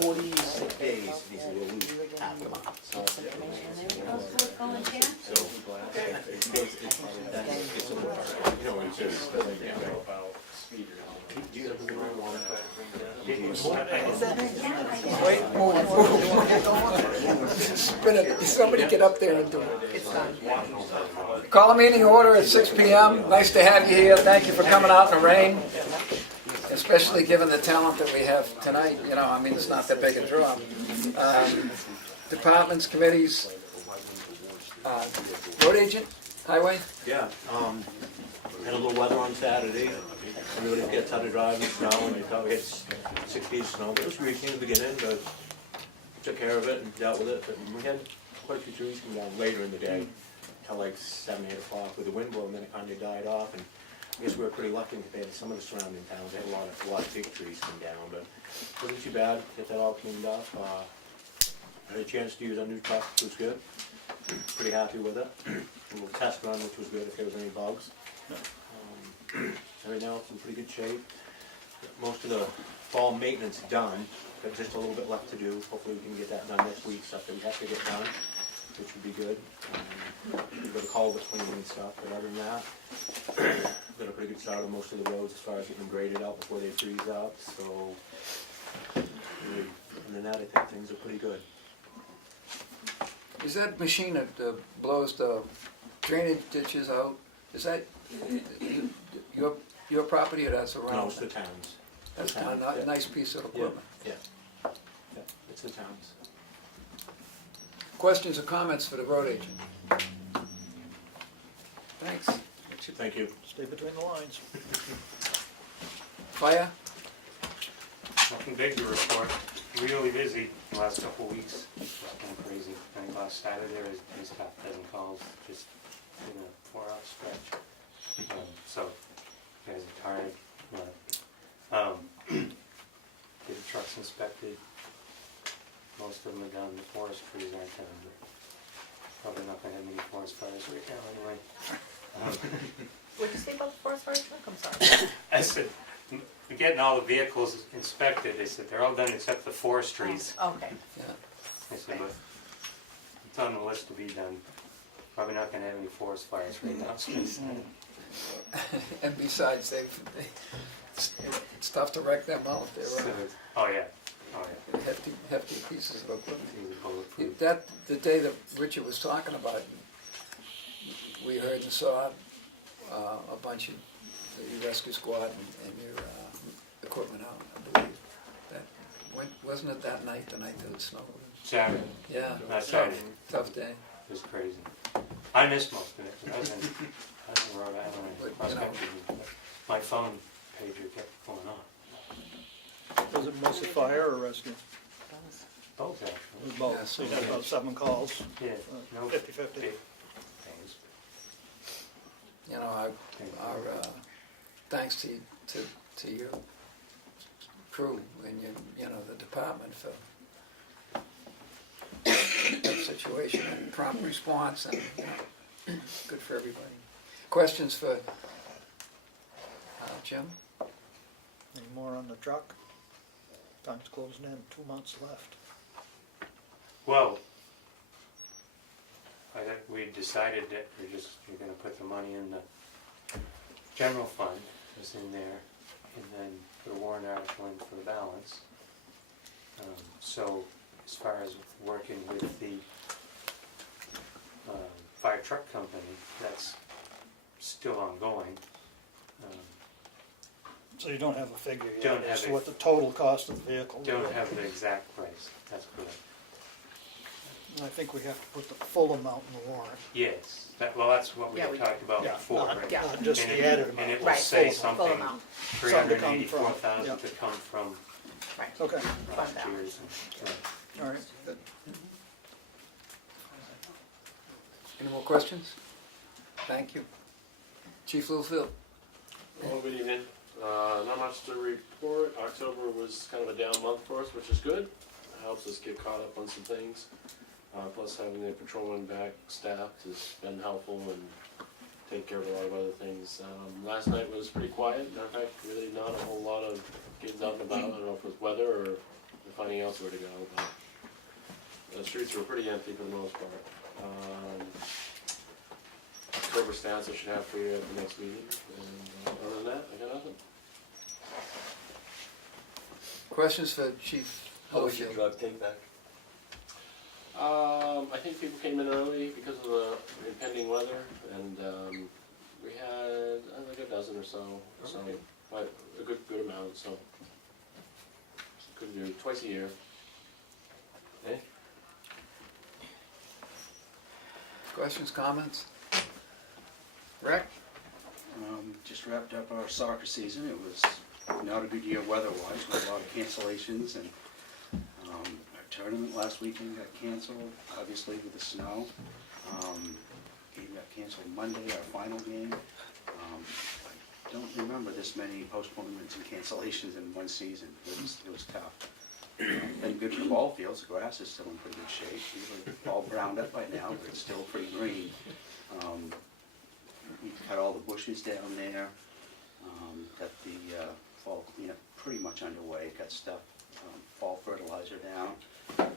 40 sick days, and he said, well, we half them up. So, Wait, move. Somebody get up there and do it. Call a meeting order at 6 p.m. Nice to have you here. Thank you for coming out in the rain, especially given the talent that we have tonight. You know, I mean, it's not that big a draw. Departments, committees, road agent, highway. yeah, had a little weather on Saturday. Everybody gets out of driving snow, and they thought we had 6 feet of snow. But it was reaching in the beginning, but took care of it and dealt with it. But we had quite a few trees come down later in the day, till like 7, 8 o'clock with the wind blowing, and then it kind of died off. And I guess we were pretty lucky compared to some of the surrounding towns. They had a lot of big trees come down, but it wasn't too bad. Get that all cleaned up. I had a chance to use our new truck, which was good. Pretty happy with it. A little test run, which was good if there was any bugs. Right now it's in pretty good shape. Most of the fall maintenance done, got just a little bit left to do. Hopefully we can get that done next week, stuff that we have to get done, which would be good. We've got a culvert cleaning and stuff, but other than that, we've got a pretty good start on most of the roads as far as getting them graded out before they freeze up. So, really, other than that, I think things are pretty good. Is that machine that blows the drainage ditches out? Is that your property or that's around? No, it's the towns. That's The a towns, yeah. nice piece of equipment. Yeah, it's the towns. Questions or comments for the road agent? Thanks. Thank you. Stay between the lines. Fire? Nothing big to report. Really busy the last couple of weeks. It's been crazy. I think last Saturday there was at least half a dozen calls just in a 4-hour stretch. So, you guys are tired. But, get the trucks inspected. Most of them are done. The forest trees aren't done. But probably not going to have many forest fires right now anyway. What did you say about the forest fires? I'm sorry. I said, we're getting all the vehicles inspected. They said they're all done except the forest trees. Okay. Yeah. I said, but it's on the list to be done. Probably not going to have any forest fires right now. And besides, it's tough to wreck them out. They're Oh yeah, oh yeah. hefty pieces of equipment. These are bulletproof. The day that Richard was talking about, we heard and saw a bunch of the rescue squad and your equipment out, I believe. Wasn't it that night, the night that it snowed? Saturday. Yeah. Not Saturday. Tough day. It was crazy. I missed most of it. I was in Rhode Island But, cross you know. country. My phone pager kept going on. Was it mostly fire or rescue? Both It actually. was both. Yeah, So you had about 7 calls, Yeah. No. 50-50. big things. You know, our thanks to your crew and the department for that situation and prompt response and good for everybody. Questions for Jim? Any more on the truck? Time's closing in, 2 months left. Well, I think we decided that you're going to put the money in the general fund, was in there, and then put a warrant article in for the balance. So as far as working with the fire truck company, that's still ongoing. So you don't have a figure yet Don't as have to it. what the total cost of the vehicle Don't is. have the exact price, that's correct. And I think we have to put the full amount in the warrant. Yes, that's what we Yeah, had we talked about Yeah, before, not- right? Yeah. Not just And the it- added And amount. it will Right, say full something, amount. $384,000 Yeah. to come from Right. Okay, Fund last balance. year's. all right, good. Any more questions? Thank you. Chief Littlefield. Well, good evening. Not much to report. October was kind of a down month for us, which is good. It helps us get caught up on some things. Plus having the patrolman back staffed has been helpful and take care of a lot of other things. Last night was pretty quiet. Matter of fact, really not a whole lot of kids out and about. I don't know if it was weather or finding out where to go, but the streets were pretty empty for the most part. October stats I should have for you at the next meeting, and other than that, I got nothing. Questions for Chief How was your Holyfield? drug take back? I think people came in early because of the impending weather, and we had like a dozen or so, but a good amount, so couldn't do twice a year. Eh? Questions, comments? Rick? Just wrapped up our soccer season. It was not a good year weather-wise, with a lot of cancellations, and our tournament last weekend got canceled, obviously with the snow. Game got canceled Monday, our final game. I don't remember this many postponements and cancellations in one season. It was tough. Been good for the ball fields. The grass is still in pretty good shape. Usually all browned up by now, but it's still pretty green. We cut all the bushes down there. Got the fall cleanup pretty much underway. Got stuff, fall fertilizer down.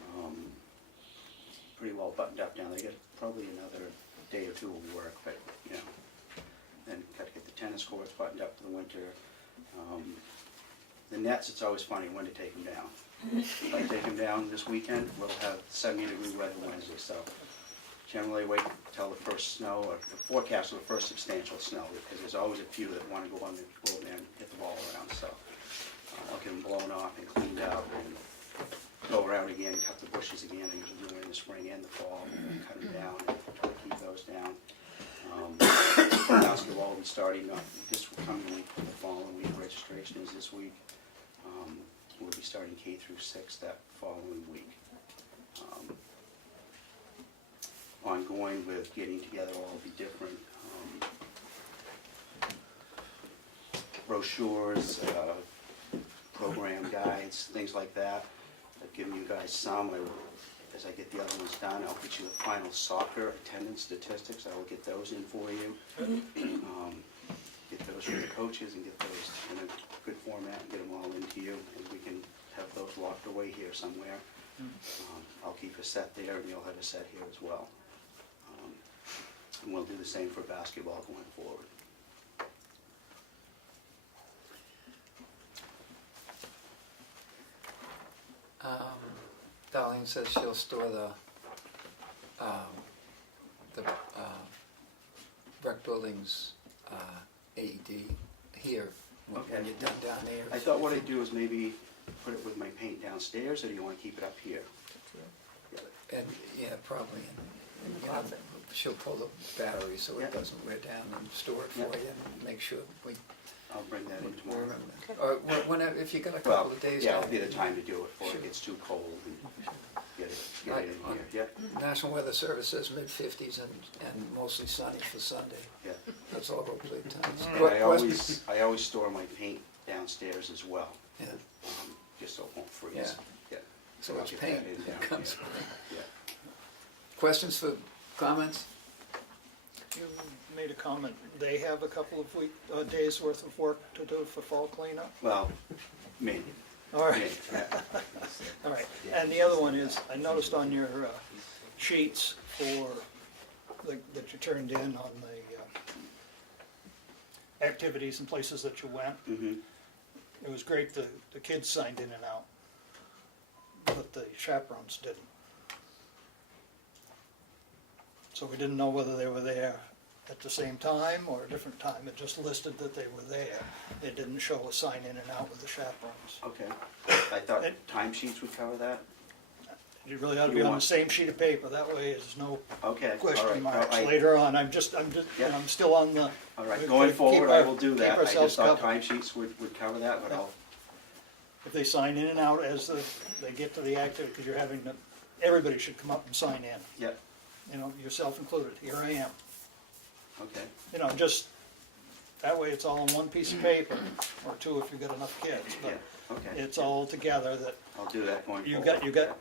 Pretty well buttoned up down there. Got probably another day or two of work, but you know. Then got to get the tennis courts buttoned up for the winter. The nets, it's always funny when to take them down. If I take them down this weekend, we'll have 70-degree weather Wednesday, so generally wait till the first snow, or the forecast of the first substantial snow, because there's always a few that want to go on there and hit the ball around, so I'll get them blown off and cleaned up and go around again, cut the bushes again. I usually do it in the spring and the fall, and cut them down and try to keep those down. Basketball will be starting this coming week, the following week. Registration is this week. We'll be starting K through 6 that following week. Ongoing with getting together all the different brochures, program guides, things like that. I've given you guys some. As I get the other ones done, I'll get you the final soccer attendance statistics. I will get those in for you. Get those from the coaches and get those in a good format and get them all into you. And we can have those locked away here somewhere. I'll keep a set there and you'll have a set here as well. And we'll do the same for basketball going forward. Darlene says she'll store the rec building's AED here when Okay. you're done down there. I thought what I'd do is maybe put it with my paint downstairs, or do you want to keep it up here? And, yeah, probably, and, you know, she'll pull the battery so Yeah. it doesn't wear down and store it for Yeah. you and make sure we I'll bring that in tomorrow. remember. Or whenever, if you got a Well, couple of days. yeah, down it'll be the there. time to do it before Sure. it gets too cold and get it in here. Yep, National Weather Service says mid-50s and mostly sunny for Sunday. yeah. That's all those big times. And I always store my paint downstairs as well, Yeah, just so it won't freeze. Yeah. Yeah. so I'll it's get paint that in that down comes. here. Yeah. Questions for comments? You made a comment, they have a couple of days worth of work to do for fall cleanup? Well, maybe. All right, Maybe, yeah. all right. And the other one is, I noticed on your sheets that you turned in on the activities and places that you went, Mhm. it was great the kids signed in and out, but the chaperones didn't. So we didn't know whether they were there at the same time or a different time. It just listed that they were there. It didn't show a sign in and out with the chaperones. Okay. I thought timesheets would cover that? You really ought to You be on the want- same sheet of paper. That way there's no Okay, all question right. marks No, later on. I'm Yeah. I'm still on the. All right, we going keep forward, our- I will do keep that. I ourselves just thought covered. timesheets would cover that, but I'll, If they sign in and out as they get to the activity, because you're having to, everybody should come up and sign in, yep, you know, yourself included. Here I am. okay. You know, just, that way it's all on one piece of paper, or two if you've got enough kids, Yeah, but okay. it's all together that I'll do that going you forward. got,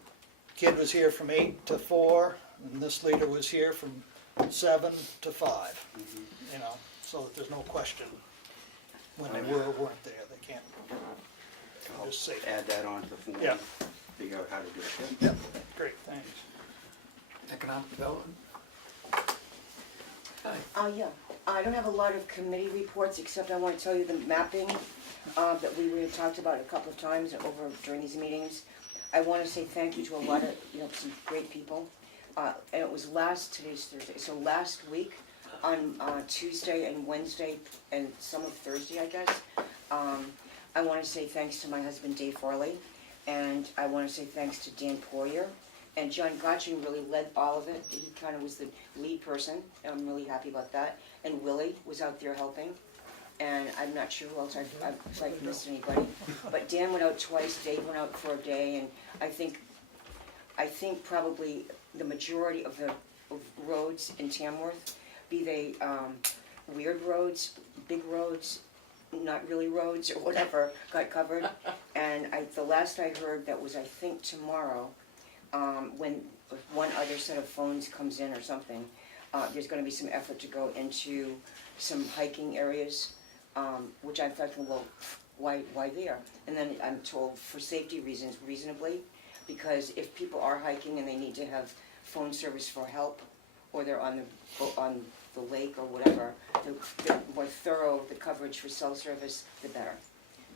kid was here from 8 to 4, and this leader was here from 7 to 5, Mhm. you know, so that there's no question when they were or weren't there, they can't, I'll just say. add that onto the form. Yeah. figure out how to do it. Yep. Great, thanks. Economic development? Yeah, I don't have a lot of committee reports, except I want to tell you the mapping that we had talked about a couple of times over during these meetings. I want to say thank you to a lot of, some great people. And it was today's Thursday, so last week on Tuesday and Wednesday and some of Thursday, I guess, I want to say thanks to my husband Dave Farley, and I want to say thanks to Dan Poirier. And John Gotchin really led all of it. He kind of was the lead person, and I'm really happy about that. And Willie was out there helping. And I'm not sure who else I've missed anybody. But Dan went out twice, Dave went out for a day, and I think probably the majority of roads in Tamworth, be they weird roads, big roads, not really roads, or whatever, got covered. And the last I heard, that was I think tomorrow, when one other set of phones comes in or something, there's going to be some effort to go into some hiking areas, which I thought, well, why there? And then I'm told for safety reasons, reasonably, because if people are hiking and they need to have phone service for help, or they're on the lake or whatever, the more thorough the coverage for cell service, the better.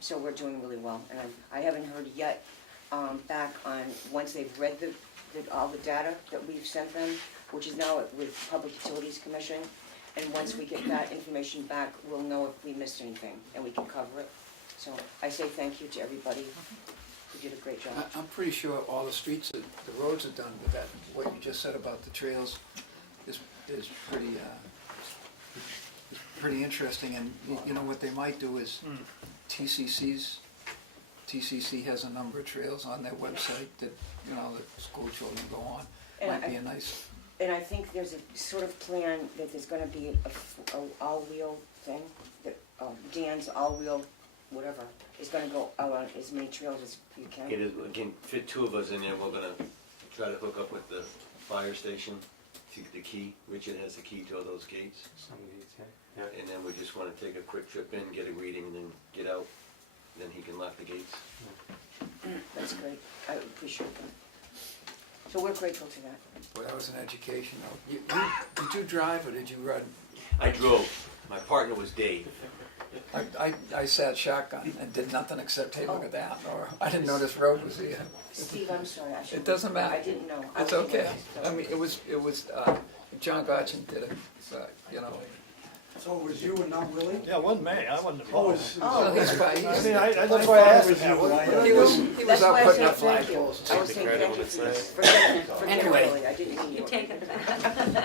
So we're doing really well, and I haven't heard yet back on, once they've read all the data that we've sent them, which is now with Public Utilities Commission, and once we get that information back, we'll know if we missed anything, and we can cover it. So I say thank you to everybody who did a great job. I'm pretty sure all the streets, the roads are done with that. What you just said about the trails is pretty interesting, and you know what they might do is TCC has a number of trails on their website that, the school children go on. Might be a nice... And I think there's a sort of plan that there's gonna be a all-wheel thing, that Dan's all-wheel, whatever, is gonna go out on as many trails as you can. It is, again, fit two of us in there, we're gonna try to hook up with the fire station, to get the key. Richard has the key to all those gates. Some gates, yeah. And then we just wanna take a quick trip in, get a reading, and then get out, then he can lock the gates. That's great, I appreciate that. So we're grateful to that. Well, that was an education. Did you drive or did you run? I drove, my partner was Dave. I sat shotgun and did nothing except, hey, look at that, or I didn't know this road was here. Steve, I'm sorry, I should. It doesn't matter. I didn't know. It's okay. I mean, it was John Gotchin did it, So it was you and not Willie? Yeah, it wasn't me, I wasn't Oh, involved. So he's That's why I asked him that. he was That's out why I putting said up thank you. flagpoles. I was saying credit thank you when it's nice. for getting Anyway. Willie. I didn't mean you. You take it.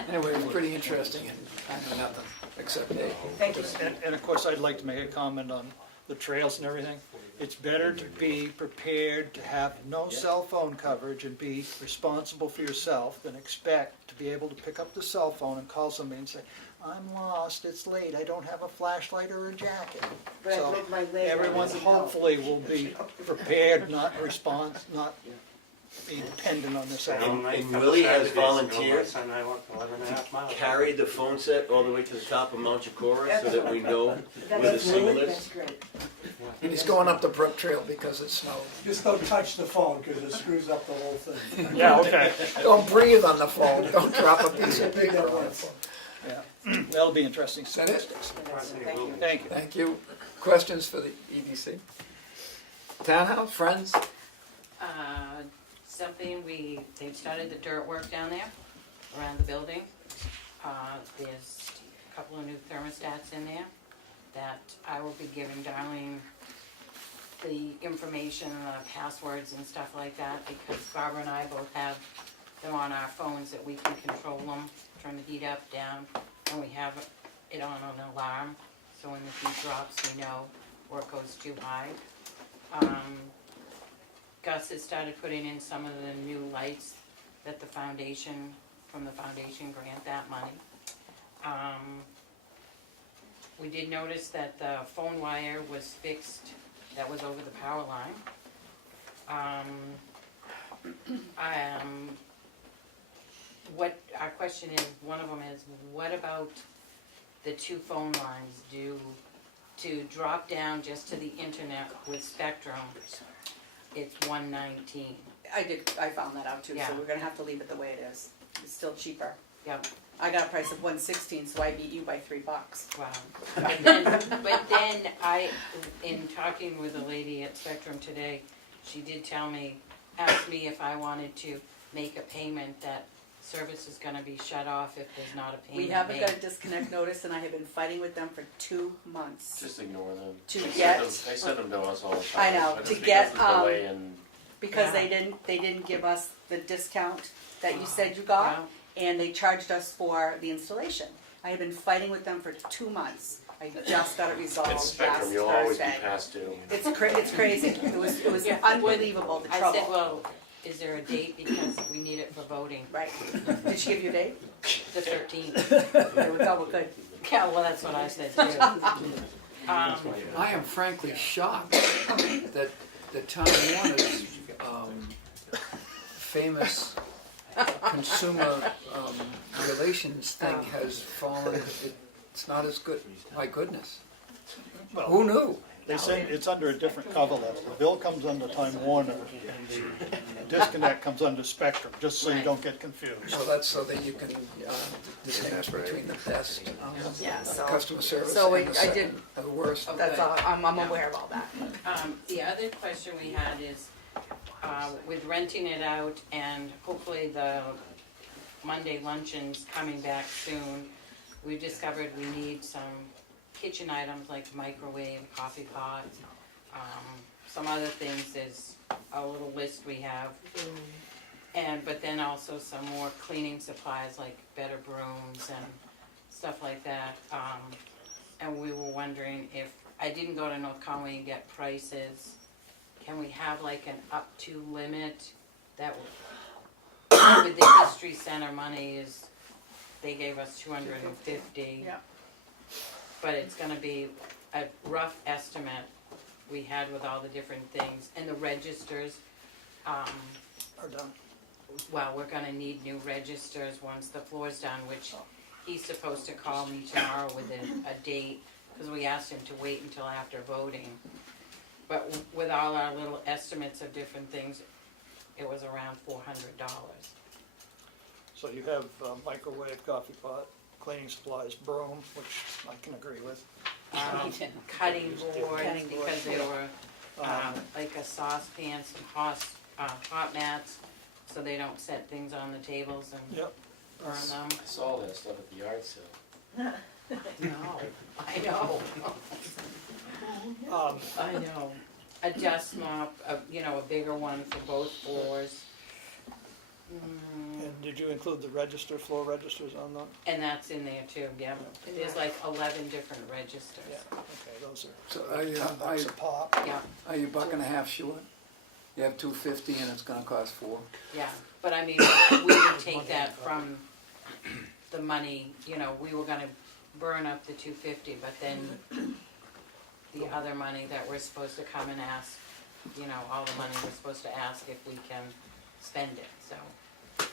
Anyway, it was pretty interesting, and I know nothing except Dave. Thank you, Steve. And of course, I'd like to make a comment on the trails and everything. It's better to be prepared to have no cell phone coverage and be responsible for yourself than expect to be able to pick up the cell phone and call somebody and say, I'm lost, it's late, I don't have a flashlight or a jacket. But I So broke my leg. everyone hopefully will be prepared, not be dependent on this. And Willie has volunteered. My son and I walked 11.5 miles. Carried the phone set all the way to the top of Mount Chikora so that we know where the That's signal great. is. That's great. He's going up the Brook Trail because it snowed. Just don't touch the phone, because it screws up the whole thing. Yeah, okay, Don't breathe on the phone, don't drop a piece of Big paper up on on the it. phone. yeah. That'll be interesting. Is that it? Thank you. Thank you. Thank you. Questions for the EDC? Townhouse, friends? Something they've started the dirt work down there around the building. There's a couple of new thermostats in there that I will be giving Darlene the information, passwords and stuff like that, because Barbara and I both have them on our phones that we can control them, turn the heat up, down, and we have it on an alarm, so when the heat drops, we know where it goes too high. Gus has started putting in some of the new lights that the foundation, from the foundation grant that money. We did notice that the phone wire was fixed, that was over the power line. What our question is, one of them is, what about the two phone lines to drop down just to the internet with Spectrum? It's $119. I found that out too, so Yeah. we're gonna have to leave it the way it is. It's still cheaper. Yep, I got a price of $116, so I beat you by $3. wow. But then in talking with a lady at Spectrum today, she did ask me if I wanted to make a payment that service is gonna be shut off if there's not a payment We made. haven't got a disconnect notice, and I have been fighting with them for 2 months. Just ignore them. To They get- send them to us all the time. I know, but to it's get, because of the delay in- Because Yeah. they didn't give us the discount that you said you got, Wow. and they charged us for the installation. I have been fighting with them for 2 months. I just got it resolved It's last Spectrum, you'll always be Thursday. past due. It's crazy. It was Yeah. unbelievable, the I trouble. said, well, is there a date because we need it for voting? Right. Did she give you a date? The 13th. There we go, we're good. Yeah, well, that's what I said too. I am frankly shocked that the Time Warner's famous consumer relations thing has fallen. It's not as good. My goodness. Who knew? They say it's under a different cover letter. The bill comes under Time Warner, and the disconnect comes under Spectrum, just so you don't get confused. So that's so that you can distinguish between the best Yeah, so, customer service so and I did, the worst. that's all, I'm aware of all that. The other question we had is, with renting it out and hopefully the Monday luncheons coming back soon, we've discovered we need some kitchen items like microwave, coffee pot, some other things. There's a little list we have. But then also some more cleaning supplies like better brooms and stuff like that. And we were wondering if, I didn't go to North Conway and get prices. Can we have like an up to limit that with the history center money is, they gave us 250. Yeah. But it's gonna be a rough estimate we had with all the different things, and the registers, Are done. well, we're gonna need new registers once the floor's done, which he's supposed to call me tomorrow with a date, cause we asked him to wait until after voting. But with all our little estimates of different things, it was around $400. So you have microwave, coffee pot, cleaning supplies, broom, which I can agree with. Cutting boards, Cutting boards, because they were, like a saucepan, some hot mats, so they don't set things on the tables and Yep. burn them. I saw that stuff at the yard sale. No, I know, I know. A dust mop, a bigger one for both floors. And did you include the register, floor registers on them? And that's in there too, yeah. There's like 11 different registers. Yeah, okay, those are So $10 a pop. Yeah, are you $1.50 short? You have $250 and it's gonna cost $4. yeah, but I mean, we would take that from the money, we were gonna burn up the 250, but then the other money that we're supposed to come and ask, all the money we're supposed to ask if we can spend it, so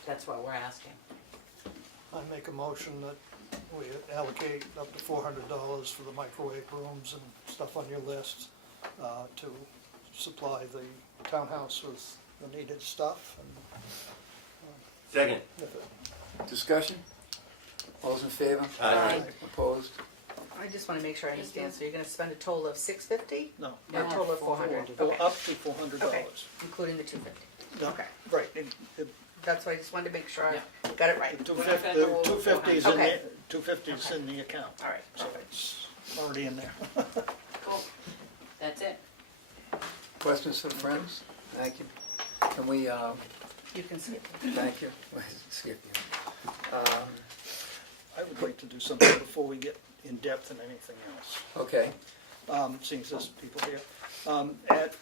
that's what we're asking. I make a motion that we allocate up to $400 for the microwave rooms and stuff on your list to supply the townhouse with the needed stuff. And Second. if it- Discussion? All those in favor? Aye. Opposed? I just wanna make sure I understand, so you're gonna spend a total of $650, No, or a total of $400? go Okay. up to $400. Okay, including the $250. No, Okay. right, That's why I just wanted to make sure I got it right. the We're not gonna go over 250 is in Okay. the, 250 is in the account, All right, so perfect. it's already in there. Cool, that's it. Questions for the friends? Thank you. Can we, You can skip. thank you. Skip you. I would like to do something before we get in depth in anything else. Okay. Seeing as there's people here. At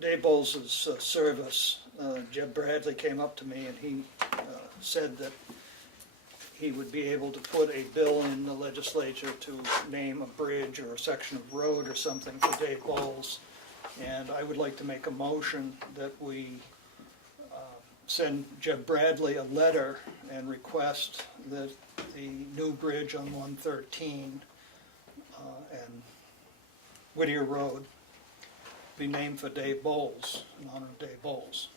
Dave Bowles' service, Jeb Bradley came up to me and he said that he would be able to put a bill in the legislature to name a bridge or a section of road or something for Dave Bowles. And I would like to make a motion that we send Jeb Bradley a letter and request that the new bridge on 113 and Whittier Road be named for Dave Bowles, in honor of Dave Bowles.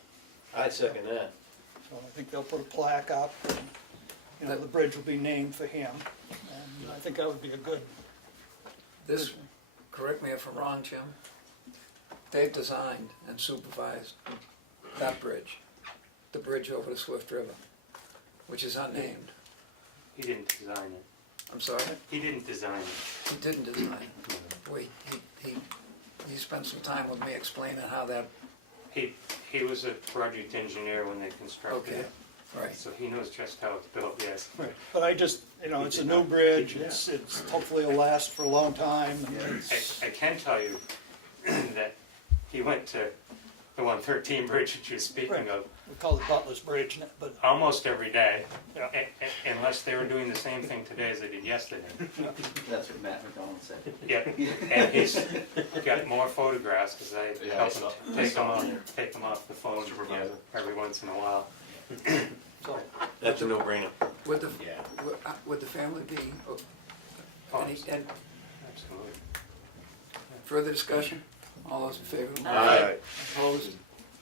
I'd second that. So I think they'll put a plaque up, and, you know, the bridge will be named for him, and I think that would be a good, This, correct me if I'm wrong, Jim, they've designed and supervised that bridge, the bridge over the Swift River, which is unnamed. He didn't design it. I'm sorry? He didn't design it. He didn't design it. Wait, he spent some time with me explaining how that, He was a project engineer when they constructed okay, it. right. So he knows just how it's built, yes. but I just, you know, it's a new bridge, it's hopefully it'll last for a long time, and it's, I can tell you that he went to the 113 bridge that you're speaking Right. of we call it Butler's Bridge, but, almost every day, Yeah. unless they were doing the same thing today as they did yesterday. That's what Matt McDonald said. Yeah, and he's got more photographs because I Yeah, help I saw- him take them off the phone every once in a while. so, That's a no-brainer. Would the, Yeah. would the family be, Oh, any absolutely. further discussion? All those in favor? Aye. Opposed?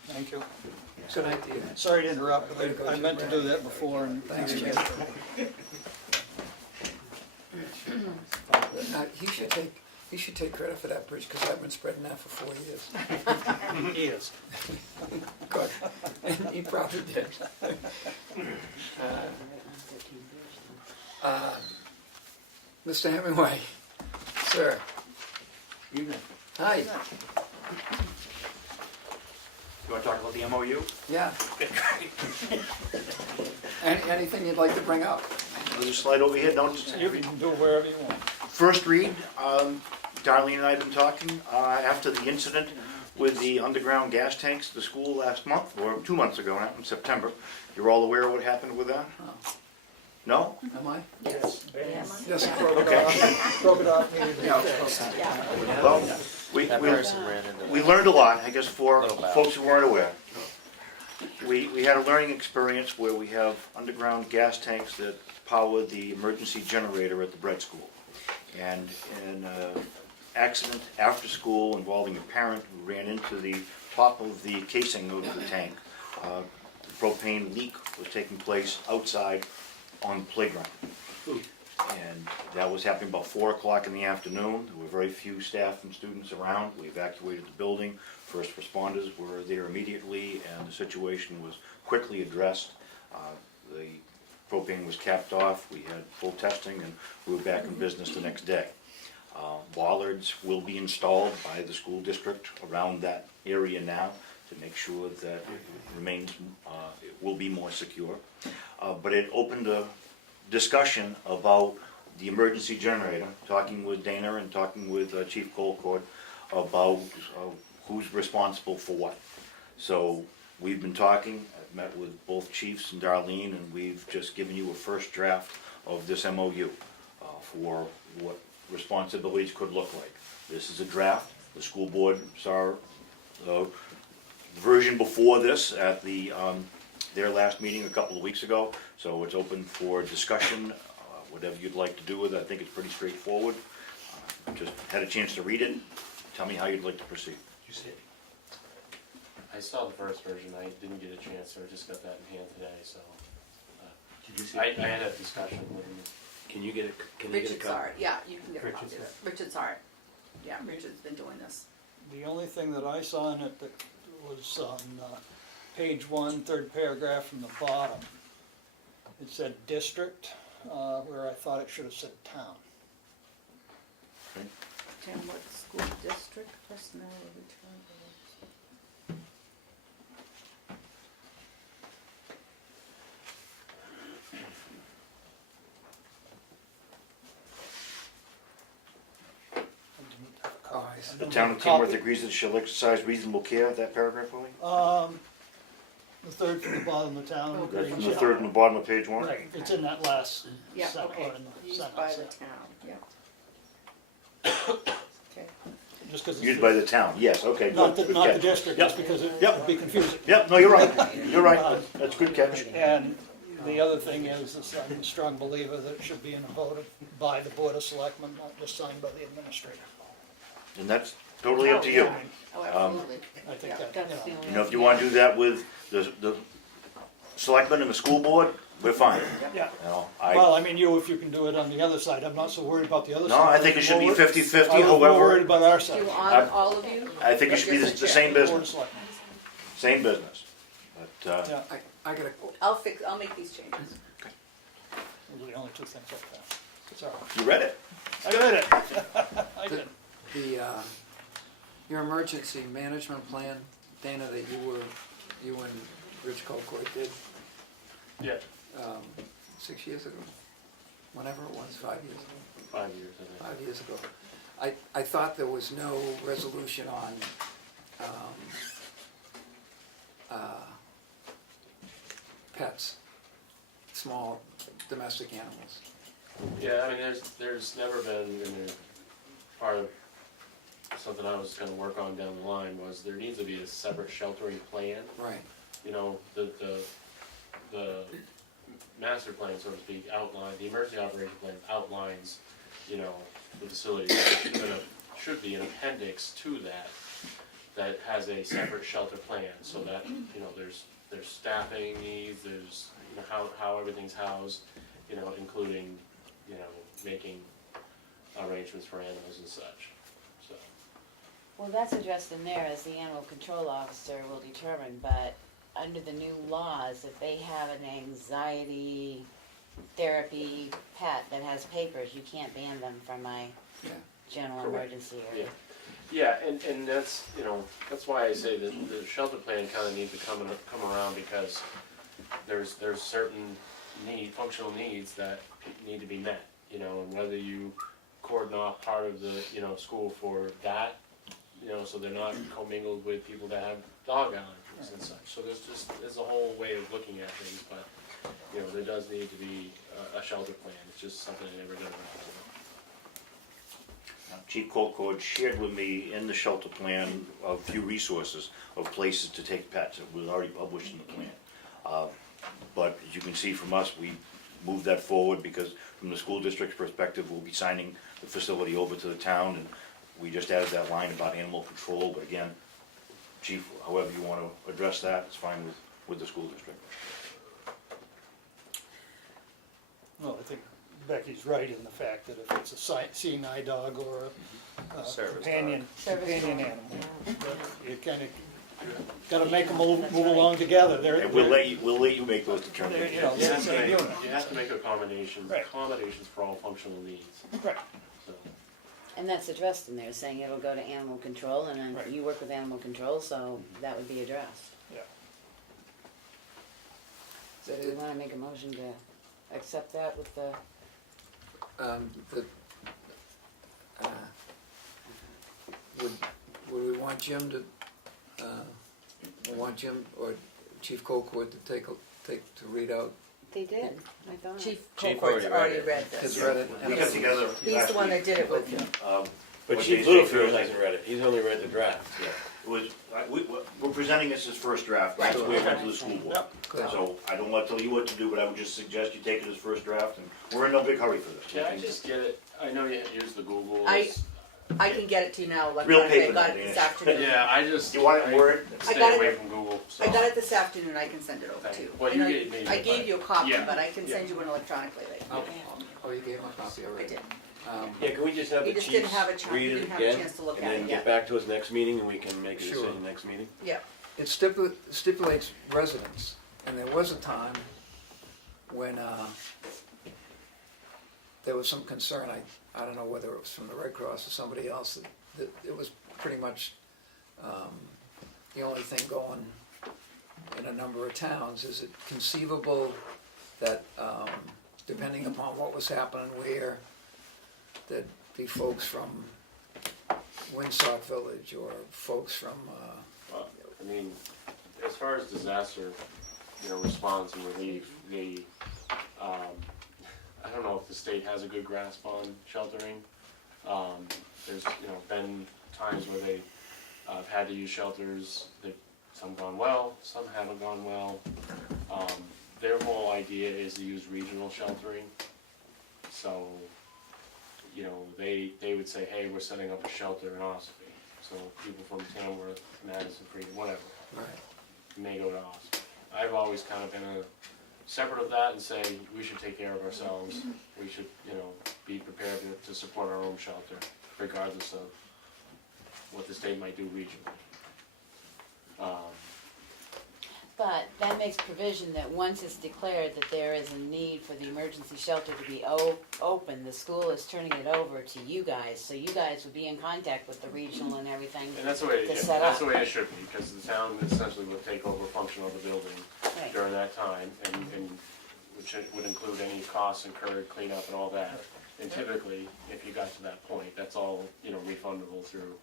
thank you. Good idea. Sorry to interrupt, but I meant to do that before, and Thanks, Jim. He should take credit for that bridge, because I've been spreading that for 4 years. he is. Good. He probably did. Mr. Hemingway, sir. Evening. Hi. You want to talk about the MOU? Yeah. Anything you'd like to bring up? I'll just slide over here. Don't, You can do it wherever you want. first read, Darlene and I have been talking after the incident with the underground gas tanks at the school last month, or 2 months ago now, in September. You're all aware of what happened with that? No? Am I? Yes. Yes. Broke it off, needed to be Yeah. fixed. Well, we learned a lot, I guess, for folks who weren't aware. We had a learning experience where we have underground gas tanks that power the emergency generator at the bread school. And in an accident after school involving a parent who ran into the top of the casing of the tank, the propane leak was taking place outside on the playground. And that was happening about 4 o'clock in the afternoon. There were very few staff and students around. We evacuated the building. First responders were there immediately, and the situation was quickly addressed. The propane was capped off. We had full testing, and we were back in business the next day. Bollards will be installed by the school district around that area now to make sure that it remains, it will be more secure. But it opened a discussion about the emergency generator, talking with Dana and talking with Chief Colcord about who's responsible for what. So we've been talking, I've met with both chiefs and Darlene, and we've just given you a first draft of this MOU for what responsibilities could look like. This is a draft. The school board saw the version before this at the their last meeting a couple of weeks ago, so it's open for discussion, whatever you'd like to do with it. I think it's pretty straightforward. Just had a chance to read it. Tell me how you'd like to proceed. You see it? I saw the first version, I didn't get a chance, so I just got that in hand today, so. Did you see I it? had a discussion with him. Can you get a, can you get a Richard copy? saw it, yeah, you can get a copy Richard's of it. Richard saw it. Yeah, Richard's been doing this. The only thing that I saw in it that was on page 1, third paragraph from the bottom. It said district, where I thought it should have said town. Tamworth School District personnel will return to I didn't have a copy. I The don't town have of a Tamworth copy. agrees that it shall exercise reasonable care, that paragraph, Willie? The third from the bottom of the town. Oh, That's agrees, from the yeah. third from the bottom of page 1? Right, it's in that last Yeah, sentence, okay, or in the used by sentence, the yeah. town, yeah. Okay. Just because Used by the town, yes, okay, good. not the, good not the catch. district, Yep. just because it Yep. would be confusing. Yep, no, you're right, you're right, that's a good catch. And the other thing is I'm a strong believer that it should be in a vote by the Board of Selectmen, not just signed by the administrator. And that's totally up to you. Oh, absolutely. I think Yeah, that, That's the only. You know, if you wanna do that with the selectmen and the school board, we're fine. yeah. You know, Well, I mean, if you can do it on the other side, I'm not so worried about the other no, side. I think it should be More- 50-50, I was more worried however, about our Do side. you want all of you? I think it should be the same Board of business, Selectmen. same business. But, Yeah, I gotta, I'll make these changes. those are the only two things like that. It's all right. you read it? I did it. I did. your emergency management plan, Dana, that you and Rich Colcourt did, Yeah, 6 years ago, whenever it was, 5 years ago. 5 years, I think. 5 years ago. I thought there was no resolution on, pets, small domestic animals. Yeah, I mean, there's never been, part of something I was gonna work on down the line was there needs to be a separate sheltering plan. Right. You know, the master plan, so to speak, the emergency operation plan outlines, you know, the facility. There should be an appendix to that has a separate shelter plan, so that, you know, there's staffing needs, there's, you know, how everything's housed, you know, including, you know, making arrangements for animals and such, so. Well, that's addressed in there as the animal control officer will determine, but under the new laws, if they have an anxiety therapy pet that has papers, you can't ban them from my Yeah. general Correct. emergency Yeah, area. yeah, and that's, you know, that's why I say that the shelter plan kinda needs to come around, because there's certain functional needs that need to be met, you know, and whether you cordon off part of the, you know, school for that, you know, so they're not commingled with people that have dog allergies and such. So there's a whole way of looking at things, but, you know, there does need to be a shelter plan. It's just something I never done around. Chief Colcord shared with me in the shelter plan a few resources of places to take pets. It was already published in the plan. But as you can see from us, we moved that forward because from the school district's perspective, we'll be signing the facility over to the town, and we just added that line about animal control. But again, Chief, however you want to address that, it's fine with the school district. Well, I think Becky's right in the fact that if it's a seeing eye dog or a companion animal, that you kinda gotta make them move along together. And we'll let you make those they're, you determinations. know, You they're have the to same make, unit. you have to make accommodations Right. for all functional needs, Right. so. And that's addressed in there, saying it'll go to animal control, and then Right. you work with animal control, so that would be addressed. Yeah. So do we wanna make a motion to accept that with the, Would we want Jim to, or Chief Colcord to read out, they did, I thought. Chief Chief Colcourt's already read already it. read has this. read it? We got together He's last the one that week. did it with you. But But Chief Littlefield hasn't read it, he's only read the draft. Yeah, it was, we're presenting this as first draft, Right. so we went to the school board. Good. So I don't want to tell you what to do, but I would just suggest you take it as first draft, and we're in no big hurry for this. Can I just get it, I know you use the Google. I can get it to you now Real electronically, I paper got now, it this Dan. afternoon. Yeah, I just. You want it in I Word? Stay I got it- away from Google, so. I got it this afternoon, I can send it over Thank to you. you. Well, I you know gave me I the- gave you a copy, Yeah. but I can Yeah. send you one electronically later. Oh, you gave him a copy I already? did. Yeah, can we just have You the just didn't chiefs have a chance, read you it didn't have a again? chance to look And at then it get yet. back to us next meeting and we can make a Sure. decision next meeting? Yeah, It stipulates residents, and there was a time when, there was some concern, I don't know whether it was from the Red Cross or somebody else, that it was pretty much, the only thing going in a number of towns. Is it conceivable that, depending upon what was happening where, there'd be folks from Woonsock Village or folks from, Well, I mean, as far as disaster, you know, response and relief, I don't know if the state has a good grasp on sheltering. There's, you know, been times where they have had to use shelters, some gone well, some haven't gone well. Their whole idea is to use regional sheltering. So, you know, they would say, hey, we're setting up a shelter in Ossipee. So people from Tamworth, Madison, Freedom, whatever, Right. may go to us. I've always kind of been separate of that and say, we should take care of ourselves. We should, be prepared to support our own shelter, regardless of what the state might do regionally. But that makes provision that once it's declared that there is a need for the emergency shelter to be open, the school is turning it over to you guys, so you guys would be in contact with the regional and everything And that's the way, to set that's up. the way it should be, because the town essentially would take over function of the building Right. during that time, and which would include any costs incurred, cleanup and all that. And typically, if you got to that point, that's all, refundable through,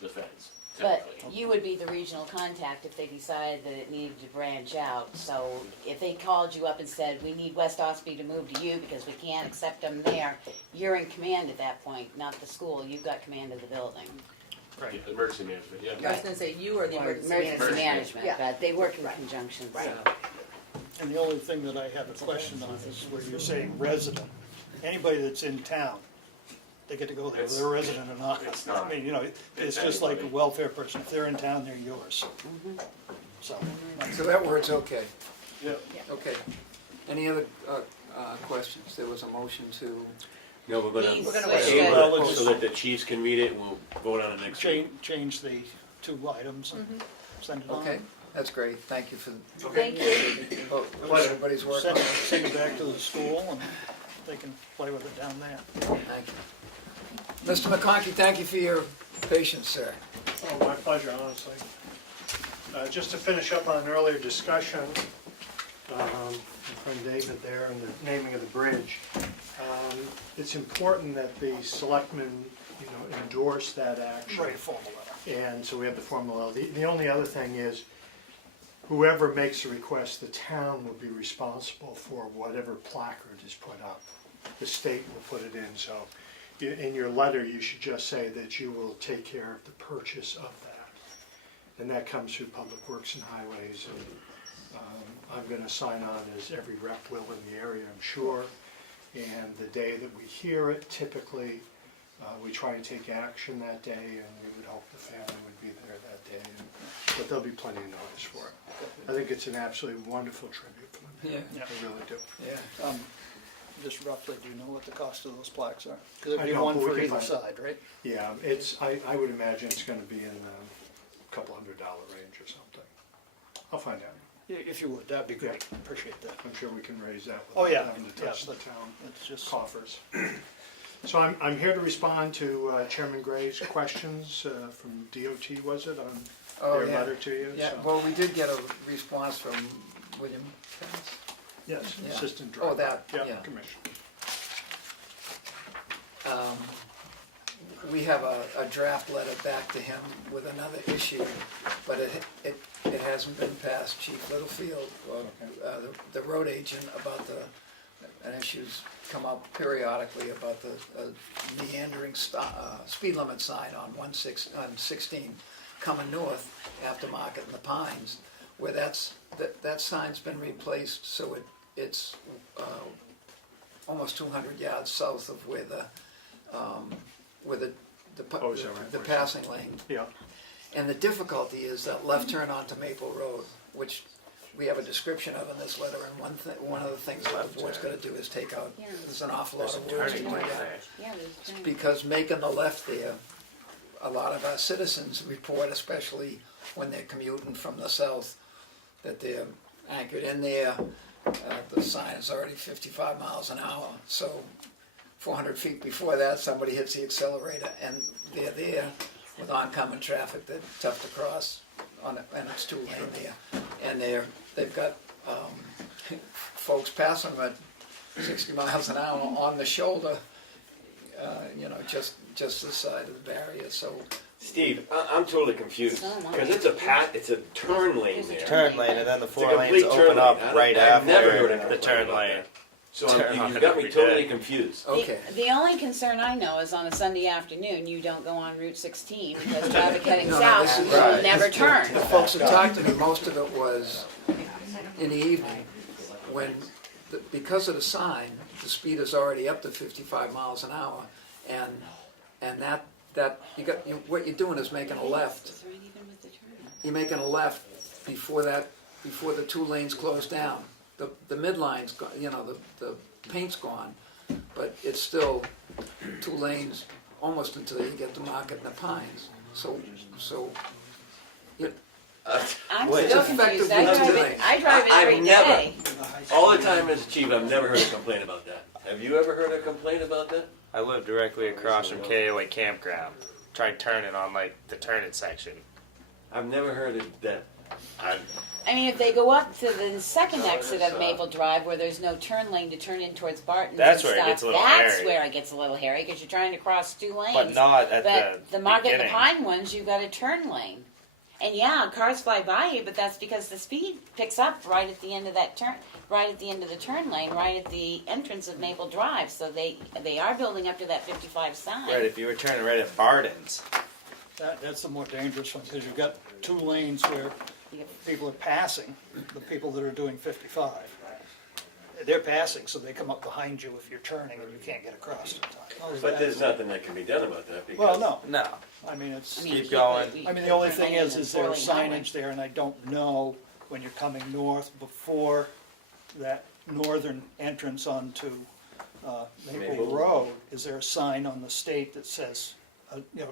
the feds, But typically. you would be the regional contact if they decided that it needed to branch out. So if they called you up and said, we need West Ospey to move to you because we can't accept them there, you're in command at that point, not the school. You've got command of the building. Yeah, emergency management, yeah. I was gonna say, you are the emergency Emergency manager. management, Yeah. but they work in conjunction, so. And the only thing that I have a question on is where you're saying resident. Anybody that's in town, they get to go there, whether they're a resident or not. It's not. I mean, it's It's just like a anybody. welfare person. If they're in town, they're yours. So, So that word's okay. Yeah. Okay. Any other questions? There was a motion to, No, we're gonna We're gonna wait. table it so that the chiefs can read it, and we'll vote on it next week. change the 2 items and send it on. okay, that's great. Thank you for, Thank you. everybody's work on Send, it. send it back to the school and they can play with it down there. Thank you. Mr. McConkey, thank you for your patience, sir. Oh, my pleasure, honestly. Just to finish up on an earlier discussion, my friend David there and the naming of the bridge. It's important that the selectmen, endorse that action. Write a formal letter. And so we have the formal letter. The only other thing is, whoever makes the request, the town will be responsible for whatever placard is put up. The state will put it in, so in your letter, you should just say that you will take care of the purchase of that. And that comes through Public Works and Highways, and I'm gonna sign on as every rep will in the area, I'm sure. And the day that we hear it, typically, we try and take action that day, and we would hope the family would be there that day. But there'll be plenty of notice for it. I think it's an absolutely wonderful tribute for them. Yeah. I really do. Yeah. Just roughly, do you know what the cost of those plaques are? Because it'd I be don't, one but we for can either find- side, right? Yeah, I would imagine it's gonna be in a couple $100 range or something. I'll find out. If you would, that'd be great. Appreciate that. I'm sure we can raise that Oh, without yeah. having to touch the town It's just, coffers. So I'm here to respond to Chairman Gray's questions from DOT, was it, on Oh, their yeah. letter to you? Yeah, So- well, we did get a response from William Cass. Yes, Yeah. Assistant Director. Oh, that, yeah. Commissioner. We have a draft letter back to him with another issue, but it hasn't been past Chief Littlefield, or the road agent, about and issues come up periodically about the meandering speed limit sign on 16 coming north after Market and the Pines, where that sign's been replaced, so it's almost 200 yards south of where the Oh, is that right? the passing lane. Yeah, And the difficulty is that left turn onto Maple Road, which we have a description of in this letter, and one of the things that the board's gonna do is take out, there's an awful lot of words to do that. Yeah, there's. Because making the left there, a lot of our citizens report, especially when they're commuting from the south, that they're anchored in there. The sign is already 55 miles an hour, so 400 feet before that, somebody hits the accelerator, and they're there with oncoming traffic that's tough to cross, and it's 2 lane there. And they've got folks passing them at 60 miles an hour on the shoulder, just this side of the barrier, so. Steve, I'm totally confused, So am I. because it's a turn lane There's a there. turn Turn lane, and then the It's a 4 lanes complete turn open up lane. right I've never heard after anyone the complain turn about lane. that. So Turn you've on got me every totally day. confused. Okay. The only concern I know is on a Sunday afternoon, you don't go on Route 16 because traffic heading No, south this is will right. never turn. The folks that talked to me, most of it was in the evening, when, because of the sign, the speed is already up to 55 miles an hour, and that, what you're doing is making a left. Is there even with the turn? You're making a left before the two lanes close down. The midline's gone, the paint's gone, but it's still two lanes almost until you get to Market and the Pines. So, I'm Wait, still it's confused. effectively I drive it I've every never- day. All the time as chief, I've never heard a complaint about that. Have you ever heard a complaint about that? I live directly across from KOA Campground. Tried turning on like the turning section. I've never heard of that. I mean, if they go up to the second exit of Maple Drive where there's no turn lane to turn in towards Barton's That's and where it stuff, gets a little that's hairy. where it gets a little hairy because you're trying to cross two lanes. But not at But the Market and the beginning. Pine ones, you've got a turn lane. And yeah, cars fly by you, but that's because the speed picks up right at the end of that turn, right at the end of the turn lane, right at the entrance of Maple Drive. So they are building up to that 55 sign. Right, if you were turning right at Barton's. That's the more dangerous one, because you've got two lanes where people are passing, the people that are doing 55. They're passing, so they come up behind you if you're turning and you can't get across in time. But there's nothing that can be done about that because. Well, no, No. I mean, it's, Keep going. I mean, the only thing is there signage there, and I don't know when you're coming north before that northern entrance onto Maple Maple. Road, is there a sign on the state that says,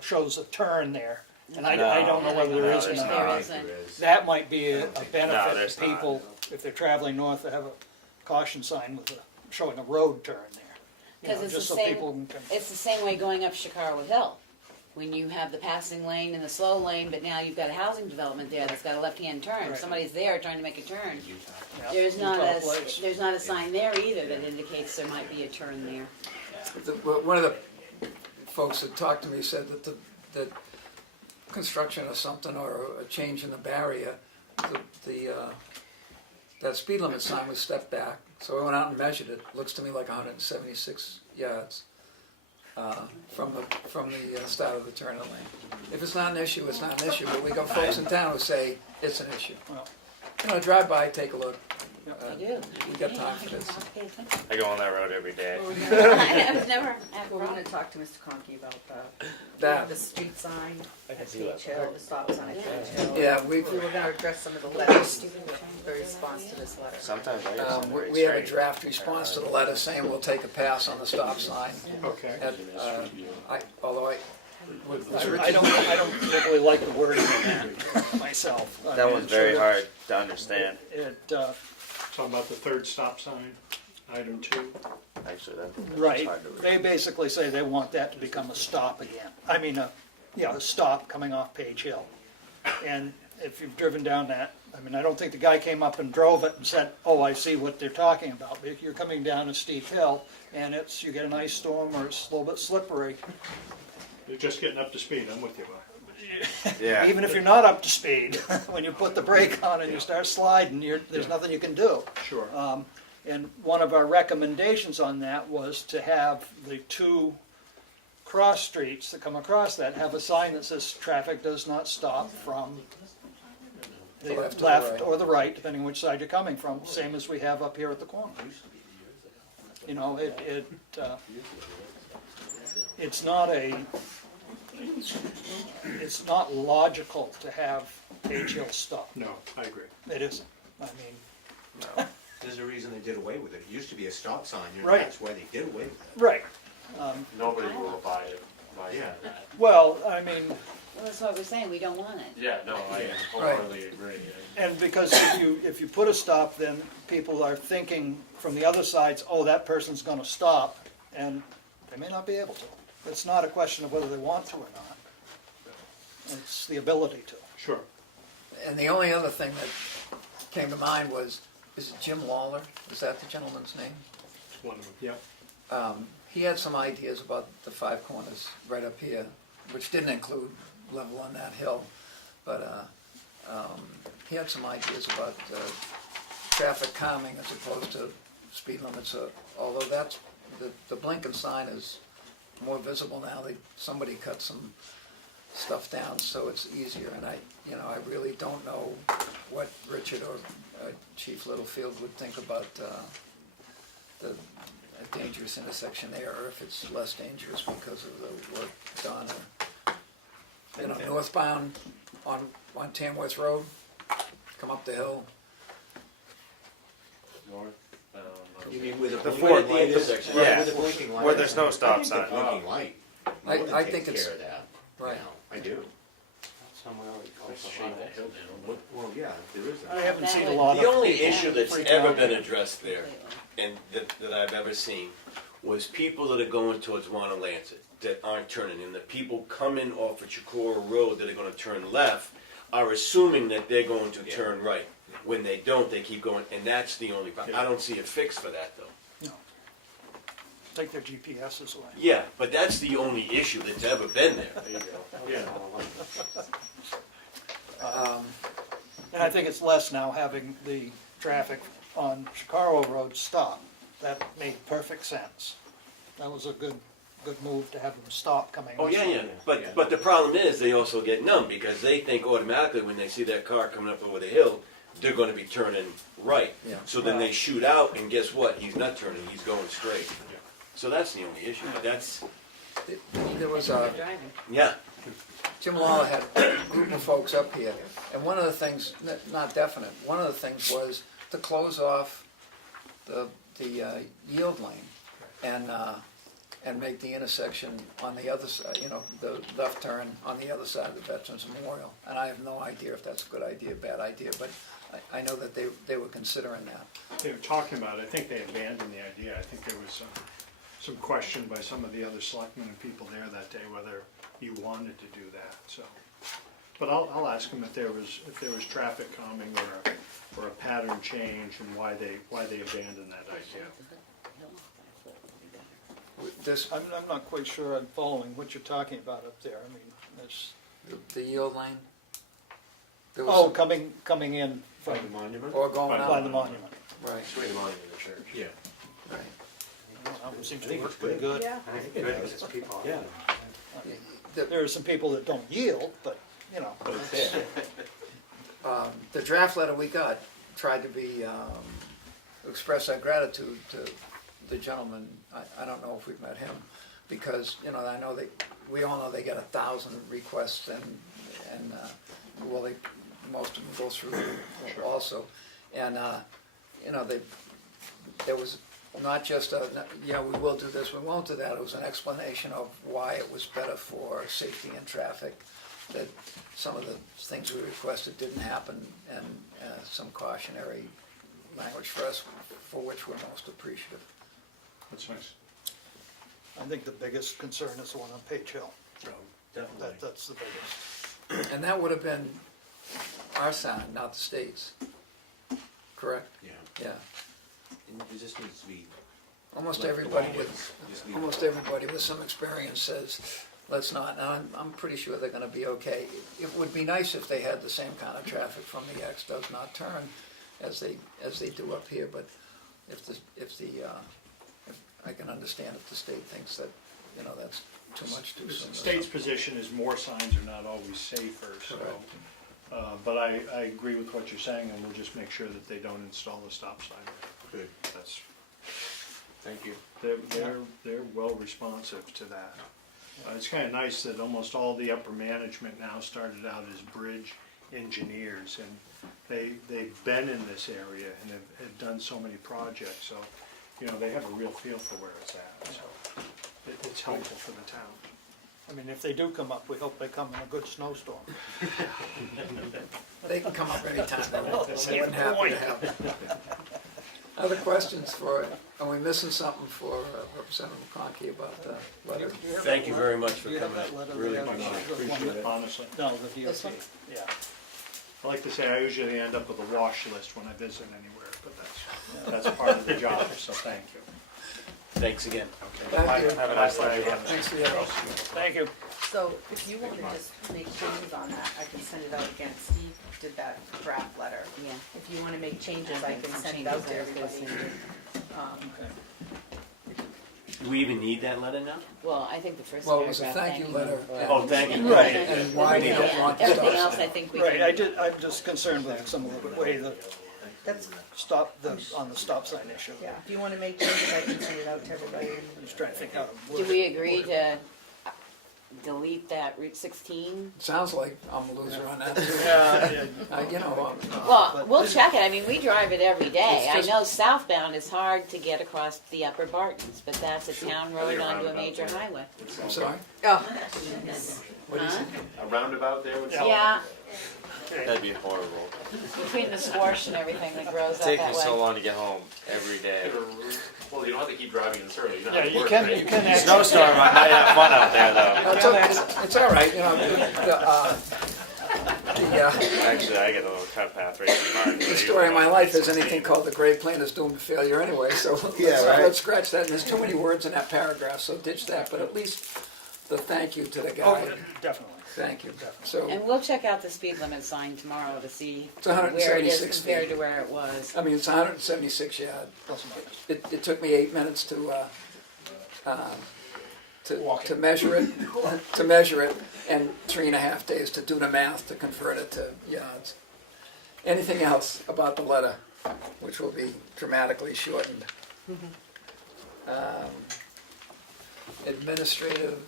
shows a turn there? And I No. don't know whether there is or there's not. There isn't. That might be a benefit there's to not. people, if they're traveling north, to have a caution sign with showing a road turn there. You 'Cause know, it's just the so same- people can. It's the same way going up Chicago Hill. When you have the passing lane and the slow lane, but now you've got a housing development there that's got a left-hand turn. Right. Somebody's there trying to make a turn. Yeah, There's not Utah a, place. there's not a sign there either that indicates there might be a turn there. One of the folks that talked to me said that construction or something, or a change in the barrier, that speed limit sign was stepped back. So I went out and measured it. Looks to me like 176 yards from the start of the turn lane. If it's not an issue, it's not an issue. But we got folks in town who say it's an issue. Well, Drive by, take a look. I do. We got time for this. I go on that road every day. I've never had a We're gonna problem. talk to Mr. Conkey about That. the street sign at can see Page that. Hill, the stop sign at Page Hill. Yeah, We were gonna address some of the letters, the response to this letter. Sometimes I get some very We have a straight. draft response to the letter saying we'll take a pass on the stop sign. Okay. Although I don't particularly like the wording of that myself. I That mean, one's it very shows- hard to understand. It, Talking about the third stop sign, item 2. Actually, that's right, hard to read. they basically say they want that to become a stop again. I mean, a stop coming off Page Hill. And if you've driven down that, I mean, I don't think the guy came up and drove it and said, oh, I see what they're talking about. But if you're coming down a steep hill and you get an ice storm or it's a little bit slippery, You're just getting up to speed, I'm with you, Bob. Yeah. even if you're not up to speed, when you put the brake on and you start sliding, there's nothing you can do. Sure. And one of our recommendations on that was to have the two cross streets that come across that have a sign that says traffic does not stop from the left or the left right. or the right, depending on which side you're coming from, same as we have up here at the corner. You know, it's not logical to have Page Hill stop. No, I agree. It isn't. I mean, There's a reason they did away with it. It used to be a stop sign, Right. that's why they did away with it. right. Nobody will buy that. Well, I mean, Well, that's what we're saying, we don't want it. Yeah, no, I wholeheartedly agree. and because if you put a stop, then people are thinking from the other sides, oh, that person's gonna stop, and they may not be able to. It's not a question of whether they want to or not. It's the ability to. Sure. And the only other thing that came to mind was, is it Jim Lawler? Is that the gentleman's name? One of them, yep. He had some ideas about the five corners right up here, which didn't include level on that hill. But he had some ideas about traffic calming as opposed to speed limits. Although that's, the blinking sign is more visible now. Somebody cut some stuff down so it's easier. And I really don't know what Richard or Chief Littlefield would think about a dangerous intersection there, or if it's less dangerous because of the work done. you know, northbound on Tamworth Road, come up the hill. North, You mean with a The blinking Ford at the light. intersection? Yeah. With a blinking light? Where there's no I stop think the sign. blinking light I- more than I takes think it's- care of that. Right. Now. I do. Somewhere we go let's for shave that miles. hill down. Well, yeah, there is I that. haven't That seen a would- lot The of only people issue that's freak ever out. been addressed there, and that I've ever seen, was people that are going towards Wanalancet that aren't turning, and the people coming off of Chicora Road that are gonna turn left are assuming that they're going to turn right. When they don't, they keep going, and that's the only problem. I don't see a fix for that, though. No. Take their GPSs away. Yeah, but that's the only issue that's ever been there. There you go. Yeah. And I think it's less now having the traffic on Chicaro Road stop. That made perfect sense. That was a good move to have them stop coming. Oh, yeah, yeah, but the problem is, they also get numb, because they think automatically when they see that car coming up over the hill, they're gonna be turning right. Yeah. So then they shoot out, and guess what? He's not turning, he's going straight. So that's the only issue, but that's, There was a, Driving. yeah. Jim Lawler had a group of folks up here, and one of the things, not definite, one of the things was to close off the yield lane and make the intersection on the other side, you know, the left turn on the other side of the Veterans Memorial. And I have no idea if that's a good idea, bad idea, but I know that they were considering that. They were talking about it, I think they abandoned the idea. I think there was some question by some of the other selectmen and people there that day whether you wanted to do that, so. But I'll ask them if there was traffic calming or a pattern change and why they abandoned that idea. This, I'm not quite sure I'm following what you're talking about up there. I mean, there's, the yield lane? There oh, was coming in By from, the monument? or going by the out, monument. right, By the monument of the church. Yeah. right. It seems to work pretty good. Yeah. I think good, 'cause it's people. Yeah. There are some people that don't yield, but, you know. But it's there. The draft letter we got tried to be, express our gratitude to the gentleman. I don't know if we've met him, because, you know, I know we all know they get 1,000 requests, and well, most of them go through also. And, you know, there was not just yeah, we will do this, we won't do that. It was an explanation of why it was better for safety and traffic, that some of the things we requested didn't happen, and some cautionary language for us, for which we're most appreciative. That's nice. I think the biggest concern is the one on Page Hill. Definitely. That's the biggest. And that would have been our sign, not the state's, correct? Yeah. Yeah. And it just needs to be. Almost Like the everybody way it with, is. Just leave it almost alone. everybody with some experience says, let's not, and I'm pretty sure they're gonna be okay. It would be nice if they had the same kind of traffic from the X does not turn as they do up here, but if I can understand if the state thinks that, you know, that's too much too The soon. or state's something. position is more signs are not always safer, so. Correct. But I agree with what you're saying, and we'll just make sure that they don't install a stop sign. Good. That's, Thank you. they're well responsive to that. It's kind of nice that almost all the upper management now started out as bridge engineers, and they've been in this area and have done so many projects, so, you know, they have a real feel for where it's at, so it's helpful for the town. I mean, if they do come up, we hope they come in a good snowstorm. They can come up anytime, they wouldn't happen to have. Other questions are we missing something for Representative McConkey about the letter? Thank you very much for Do you have coming. that letter? Really Yeah, appreciate the one that- Honestly, No, the DOT, This one? yeah. I like to say I usually end up with a wash list when I visit anywhere, but that's part of the job, so thank you. Thanks again. Thank you. Have a nice day. Thanks for your help. Thank you. So if you want to just make changes on that, I can send it out again. Steve did that draft letter. Yeah. If you want to make changes, I can send it out to everybody. Do we even need that letter now? Well, I think the first Well, it was paragraph, a thank you them letter. for- Oh, thank you. Right. And why we don't want the Everything stop else, I sign. think we Right, can. I'm just concerned with some of the way that That's, on the stop sign issue. yeah, if you want to make changes, I can send it out to everybody. I'm just trying to think how to Do word we it. agree to delete that Route 16. Sounds like I'm a loser on that too. You know, Well, we'll check it. I mean, we drive it every day. It's just- I know southbound is hard to get across the Upper Bartons, but that's a town road onto a major highway. I'm sorry, Oh. what do you say? A roundabout there would Yeah, That'd be horrible. between the squash and everything that grows It up takes that me so way. long to get home every day. Well, you don't have to keep driving in this early, you don't Yeah, have to you work, can, right? you can actually. Snowstorm, I might have fun out there though. It's all right, you know, Actually, I get a little cut path right through mine. the story of my life is anything called the grade plan is doomed to failure anyway, so let's scratch that, and there's too many words in that paragraph, so ditch that, but at least the thank you to the Oh, guy, definitely. thank you. So, And we'll check out the speed limit sign tomorrow to see It's where it is 176 compared feet. to where it was. I mean, it's 176 yard. Plus or minus. It took me 8 minutes to measure it, and 3.5 days to do the math to convert it to yards. Anything else about the letter, which will be dramatically shortened? Administrative,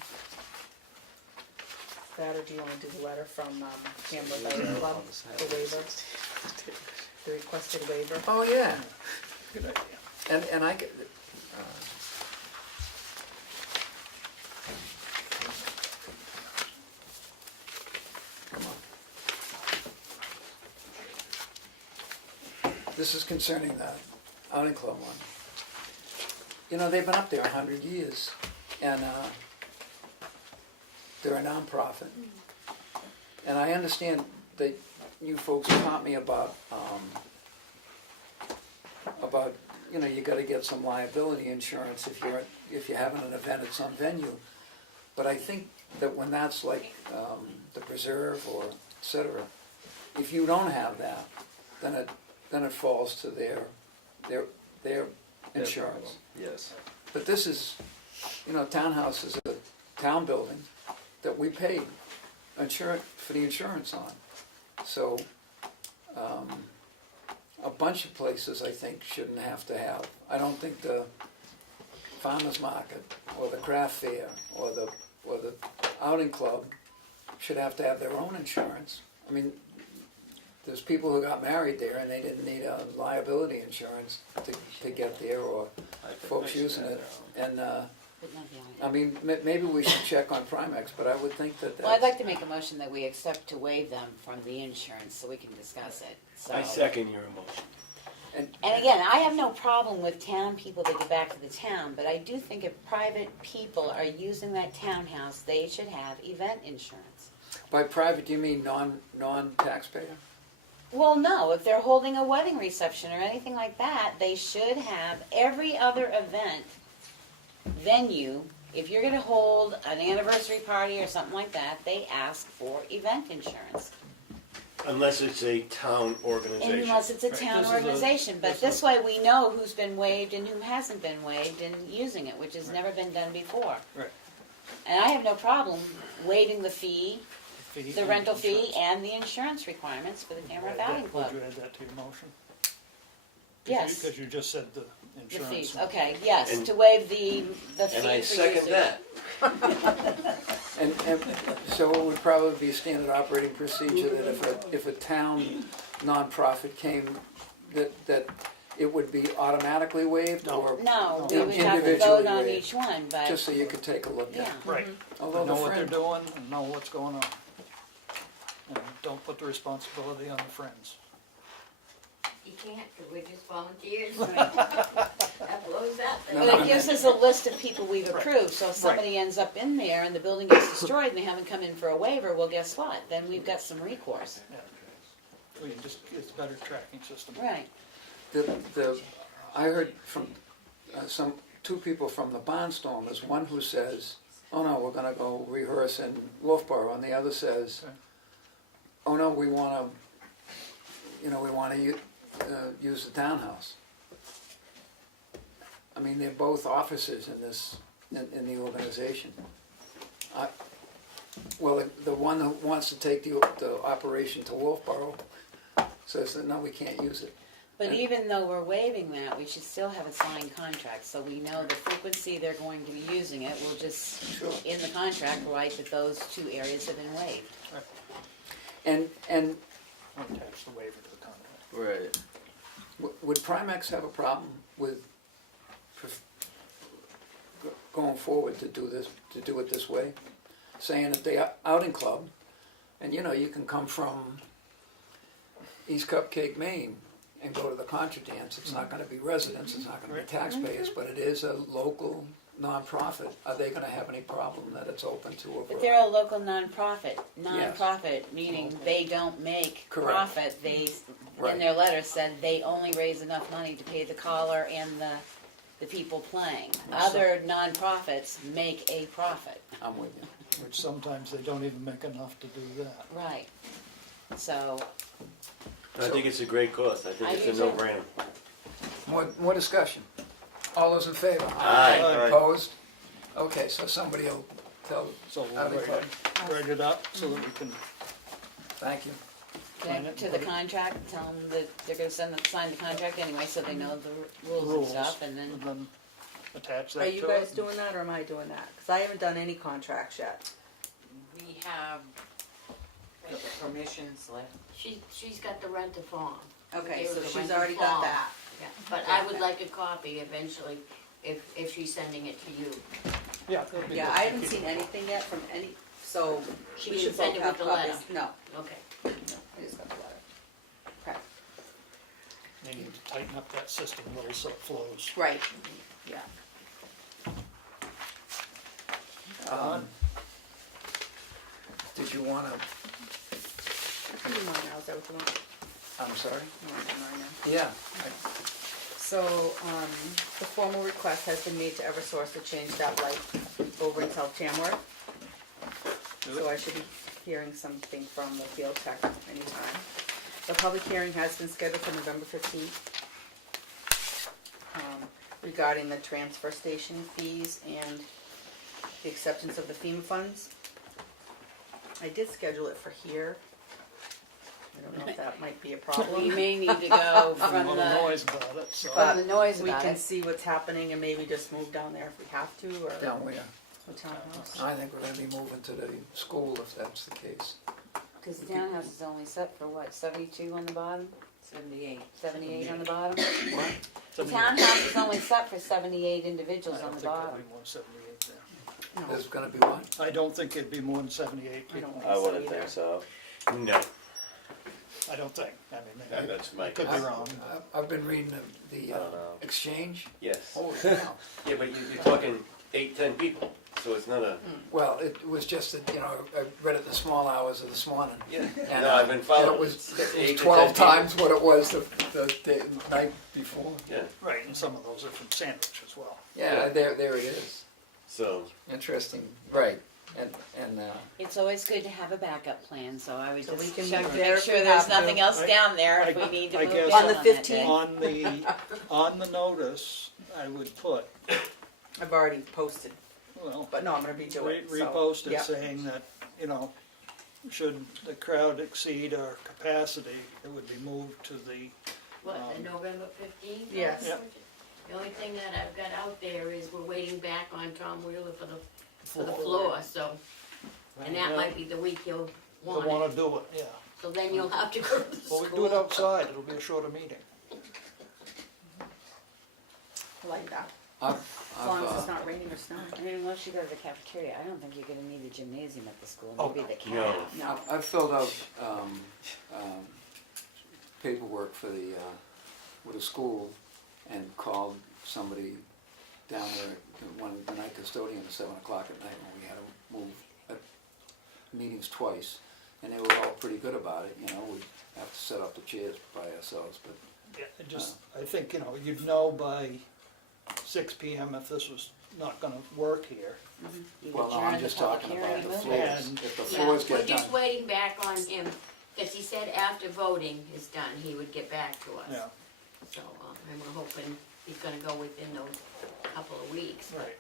That, or do you wanna do the letter from, Tamworth Island Club, the waiver? The requested waiver? oh yeah, Good idea. and I get, come on. This is concerning the outing club one. You know, they've been up there 100 years, and they're a nonprofit. And I understand that you folks taught me about, you know, you gotta get some liability insurance if you're having an event at some venue. But I think that when that's like the preserve or et cetera, if you don't have that, then it falls to their insurance. Yes. But this is, you know, townhouse is a town building that we paid for the insurance on. So, a bunch of places I think shouldn't have to have. I don't think the farmer's market or the craft fair or the outing club should have to have their own insurance. I mean, there's people who got married there and they didn't need a liability insurance to get there, or folks using it. And, I mean, maybe we should check on Primex, but I would think that Well, I'd that's, like to make a motion that we accept to waive them from the insurance so we can discuss it. So. I second your motion. And again, I have no problem with town people that go back to the town, but I do think if private people are using that townhouse, they should have event insurance. by private, you mean non-taxpayer? Well, no, if they're holding a wedding reception or anything like that, they should have every other event venue. If you're gonna hold an anniversary party or something like that, they ask for event insurance. Unless it's a town organization. Unless it's a Right, town this is organization, but this this is- way we know who's been waived and who hasn't been waived and using it, which has never been done before. Right. And I have no problem waiving the fee, Fee the and rental fee, insurance. and the insurance requirements for the Tamworth Outing Would Club. you add that to your motion? Yes. Because you just said the The insurance. fees, okay, yes, And- to waive the fee And for I usage. second that. And so it would probably be a standard operating procedure that if a town nonprofit came, that it would be automatically waived, or No, we No, would have to individually vote on waived. each one, but, just so you could take a look at yeah. it? Right. Although Know the what they're friend, doing and know what's going on. And don't put the responsibility on the friends. You can't, because we're just volunteers. That blows up. No, But it gives us a list of people we've approved, so if somebody ends up in there and the building gets destroyed and they haven't come in for a waiver, well, guess what? Then we've got some recourse. We can just, it's a better tracking system. Right. I heard from two people from the Barnstorm. There's one who says, oh no, we're gonna go rehearse in Wolfboro, and the other says, Okay. oh no, we wanna use the townhouse. I mean, they're both officers in the organization. Well, the one who wants to take the operation to Wolfboro says that no, we can't use it. But even though we're waiving that, we should still have a signed contract, so we know the frequency they're going to be using it. We'll just, in the contract, write that those 2 areas have been waived. And I'll attach the waiver to the contract. Right. would Primex have a problem with going forward to do it this way? Saying that they are outing club, and you know, you can come from East Cupcake, Maine, and go to the contra dance. It's not gonna be residents, it's not gonna be taxpayers, but it is a local nonprofit. Are they gonna have any problem that it's open to a variety? But they're a local nonprofit, meaning they don't make Correct. profit. They, Right. in their letter said they only raise enough money to pay the caller and the people playing. Other nonprofits make a profit. I'm with you. Which sometimes they don't even make enough to do that. Right. So, I think it's a great cause. I think I it's do a too. no-brainer. More discussion. All those in favor? Aye. Aye. Opposed? Okay, so somebody will tell So we'll Outing Club. write it up so that we can, Thank you. connect to the contract, tell them that they're gonna sign the contract anyway, so they know the rules and rules, stuff, and then. attach that Are to you it. guys doing that or am I doing that? Cause I haven't done any contracts yet. We have the permission slip. She's got the rent a farm. Okay, Gave her so the she's rent a already got farm. that. Yeah, but I would like a copy eventually, if she's sending it to you. Yeah, that'd be Yeah, good. I haven't seen anything yet from any, so She we didn't should send both it have with the letter? copies. No, Okay. no, I just got the letter. Okay, They need to tighten up that system a little so it flows. right, yeah. Did you wanna, You do mine now, is that what you want? I'm sorry? You want mine now? Yeah. So, the formal request has been made to Eversource to change that light over in South Tamworth. So I should be hearing something from the field tech anytime. The public hearing has been scheduled for November 15th regarding the transfer station fees and the acceptance of the FEMA funds. I did schedule it for here. I don't know if that might be a problem. We may need to go There's a from lot of the, noise about it, so. from the noise We about can it. see what's happening and maybe just move down there if we have to, or Down where? the townhouse. I think we're gonna be moving to the school if that's the case. Cause the townhouse is only set for what, 72 on the bottom? 78. 78 on the bottom? What? The townhouse is only set for 78 individuals I on don't the think there'll bottom. be more than 78 there. No, There's gonna be what? I don't think it'd be more than 78 I people. don't I think so wouldn't either. think so. No. I don't think, I mean, Yeah, maybe, that's my I could be guess. wrong. I've been reading the I don't know. exchange. Yes. Holy cow. Yeah, but you're talking 8, 10 people, so it's not a. Well, it was just that, you know, I read it the small hours of this morning. Yeah. And, No, I've been following. It was It's 8 to 12 10 people. times what it was the night before. Yeah. Right, and some of those are from Sandwich as well. Yeah, there it is. So. Interesting, right, and, It's always good to have a backup plan, so I would So we just can check move to there make if sure we there's have to. nothing else down there if I- we need to I move guess- down On the that 15th? day. On the notice, I would put, I've already posted, well, but no, I'm gonna be doing it, so. repost it yeah. saying that, you know, should the crowd exceed our capacity, it would be moved to the, What, the November 15th? Yes. Yep. The only thing that I've got out there is we're waiting back on Tom Wheeler for the floor, so. And that Right. might be the week he'll you'll want it, wanna do it, yeah. so then you'll have to go to the Well, we school. can do it outside, it'll be a shorter meeting. I like that, I've, as long as it's not raining or snowing. I mean, unless you go to the cafeteria, I don't think you're gonna need the gymnasium at the school, Oh, maybe the no. calf. No, I've filled out, paperwork for with the school and called somebody down there, the night custodian at 7 o'clock at night when we had to move meetings twice. And they were all pretty good about it, you know, we have to set up the chairs by ourselves, but Yeah, it just, I think, you know, you'd know by 6 PM if this was not gonna work here. You well, no, adjourn I'm the just public talking hearing about the and move floors. it. And- If the Yeah, floors we're get just done. waiting back on him, because he said after voting is done, he would get back to us. Yeah, So, and we're hoping he's gonna go within those couple of weeks. right.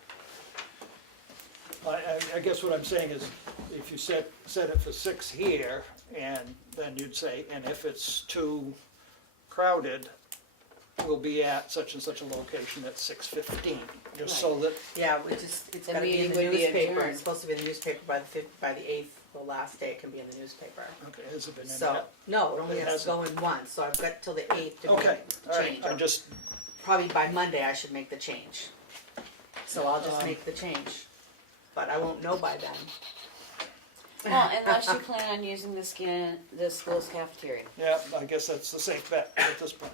I guess what I'm saying is, if you set it for 6 here, and then you'd say, and if it's too crowded, will be at such and such a location at 6:15, just so that, Yeah, it's The gotta be in the meeting would be newspaper, adjourned. it's supposed to be in the newspaper by the 8th, the last day it can be in the newspaper. okay, has it been in So, yet? no, it only It has to go in once, so I've got till the 8th to Okay, make all right, change. I'm just, Probably by Monday I should make the change. So I'll just make the change, but I won't know by then. Well, unless you plan on using the school's cafeteria. yeah, I guess that's the safe bet at this point.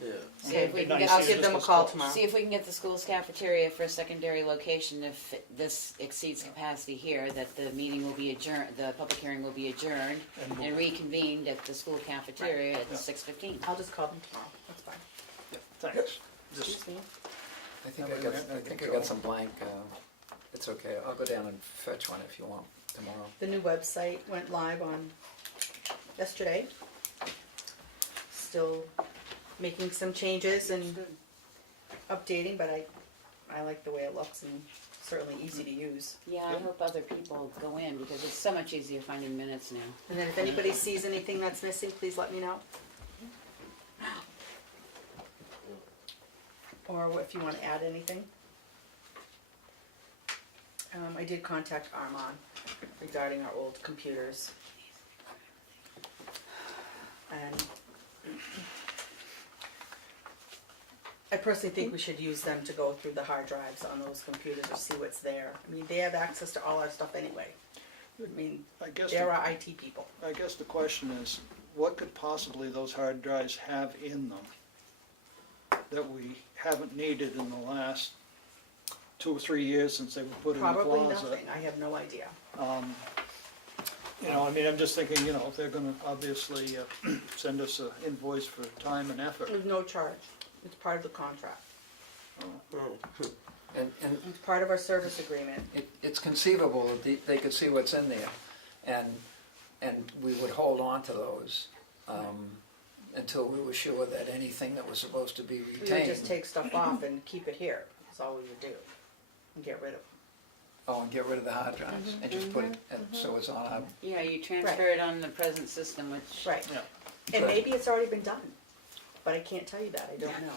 Yeah. See if we It'd can be get, nice I'll to give use them a the call schools. tomorrow. see if we can get the school's cafeteria for a secondary location. If this exceeds capacity here, that the meeting will be adjourned, the public hearing will be adjourned And and reconvened at the school cafeteria at Yeah. 6:15. I'll just call them tomorrow, that's fine. Thanks. Just, Excuse me. I think Yeah, I we got, got- I think I got some blank, it's okay, I'll go down and fetch one if you want tomorrow. The new website went live on yesterday. Still making some changes and updating, but I like the way it looks and certainly easy to use. Yeah, I hope other people go in because it's so much easier finding minutes now. And then if anybody sees anything that's missing, please let me know. Or if you want to add anything. I did contact Aarron regarding our old computers. And I personally think we should use them to go through the hard drives on those computers or see what's there. I mean, they have access to all our stuff anyway. I mean, I guess, they're our IT people. I guess the question is, what could possibly those hard drives have in them that we haven't needed in the last 2 or 3 years since they were put in the closet? Probably nothing, I have no idea. You know, I mean, I'm just thinking, you know, if they're gonna obviously send us an invoice for time and effort. There's no charge, it's part of the contract. And It's part of our service agreement. it's conceivable that they could see what's in there, and we would hold on to those until we were sure that anything that was supposed to be We would retained. just take stuff off and keep it here, that's all we would do, and get rid of it. Oh, and get rid of the hard drives, and just put it, and so it's on our, Yeah, you transfer it on the present system, which, Right, Yeah. and Right. maybe it's already been done, but I can't tell you that, I don't know.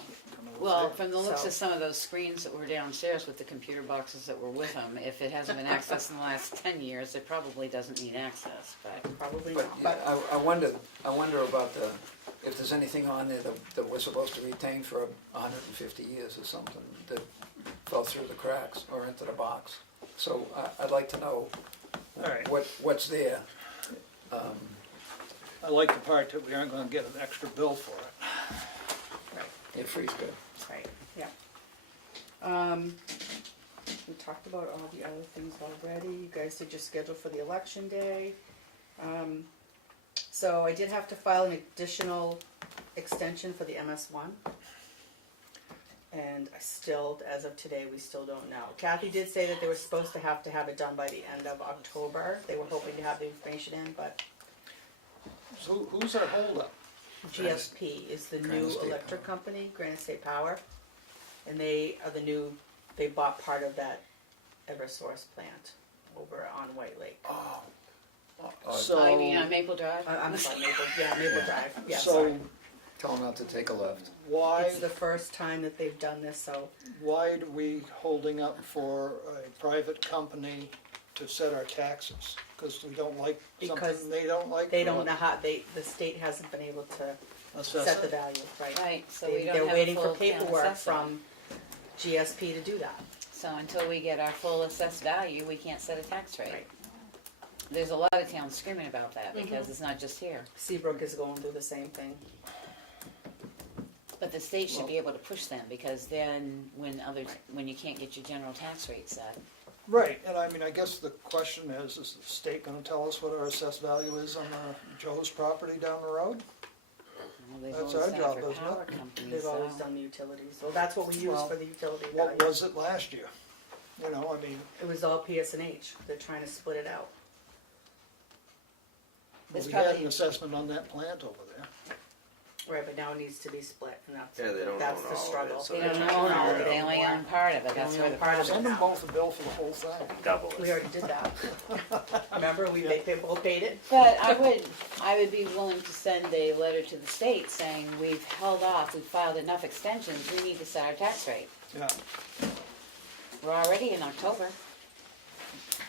well, from the looks So- of some of those screens that were downstairs with the computer boxes that were with them, if it hasn't been accessed in the last 10 years, it probably doesn't need access, but. Probably but not, but I wonder about if there's anything on there that we're supposed to retain for 150 years or something that fell through the cracks or into the box. So I'd like to know All right. what's there. I like the part that we aren't gonna get an extra bill for it. It frees good. right, yeah. We talked about all the other things already, you guys did your schedule for the election day. So I did have to file an additional extension for the MS1. And I still, as of today, we still don't know. Kathy did say that they were supposed to have it done by the end of October. They were hoping to have the information in, but So who's our holdup? GSP is the Granite new State electric company, Granite State Power. And they are they bought part of that Eversource plant over on White Lake. So, I mean, on Maple Drive? I'm sorry, Maple Drive, yeah, so sorry. Tell them not to take a left. why, It's the first time that they've done this, so why do we holding up for a private company to set our taxes? Because we don't like Because something they don't like? they don't know how, the state hasn't been able to Assess set the it? value, right? Right, so we don't They're have a waiting for full town paperwork assessor. from GSP to do that. So until we get our full assessed value, we can't set a tax rate. Right. There's a lot of towns screaming about that because it's not just here. Seabrook is going through the same thing. But the state should be able to push them because then when you can't get your general tax rate set. Right, and I mean, I guess the question is the state gonna tell us what our assessed value is on Joe's property down the road? Well, they've That's always our done it job, for isn't power it? companies, They've always so- done the utilities, so that's what we use Well, for the utility What value. was it last year? You know, I mean, It was all PSNH, they're trying to split it out. There's we had probably- an assessment on that plant over there. Right, but now it needs to be split, and Yeah, they don't that's own the all of it, struggle. so They they're don't trying to own figure all it of it, they out. only own part of it, that's where the problem Send them is. both a bill for the whole thing. Double We it. already did that. Remember, they both paid it? But I would be willing to send a letter to the state saying, we've held off, we've filed enough extensions, we need to set our tax rate. Yeah. We're already in October.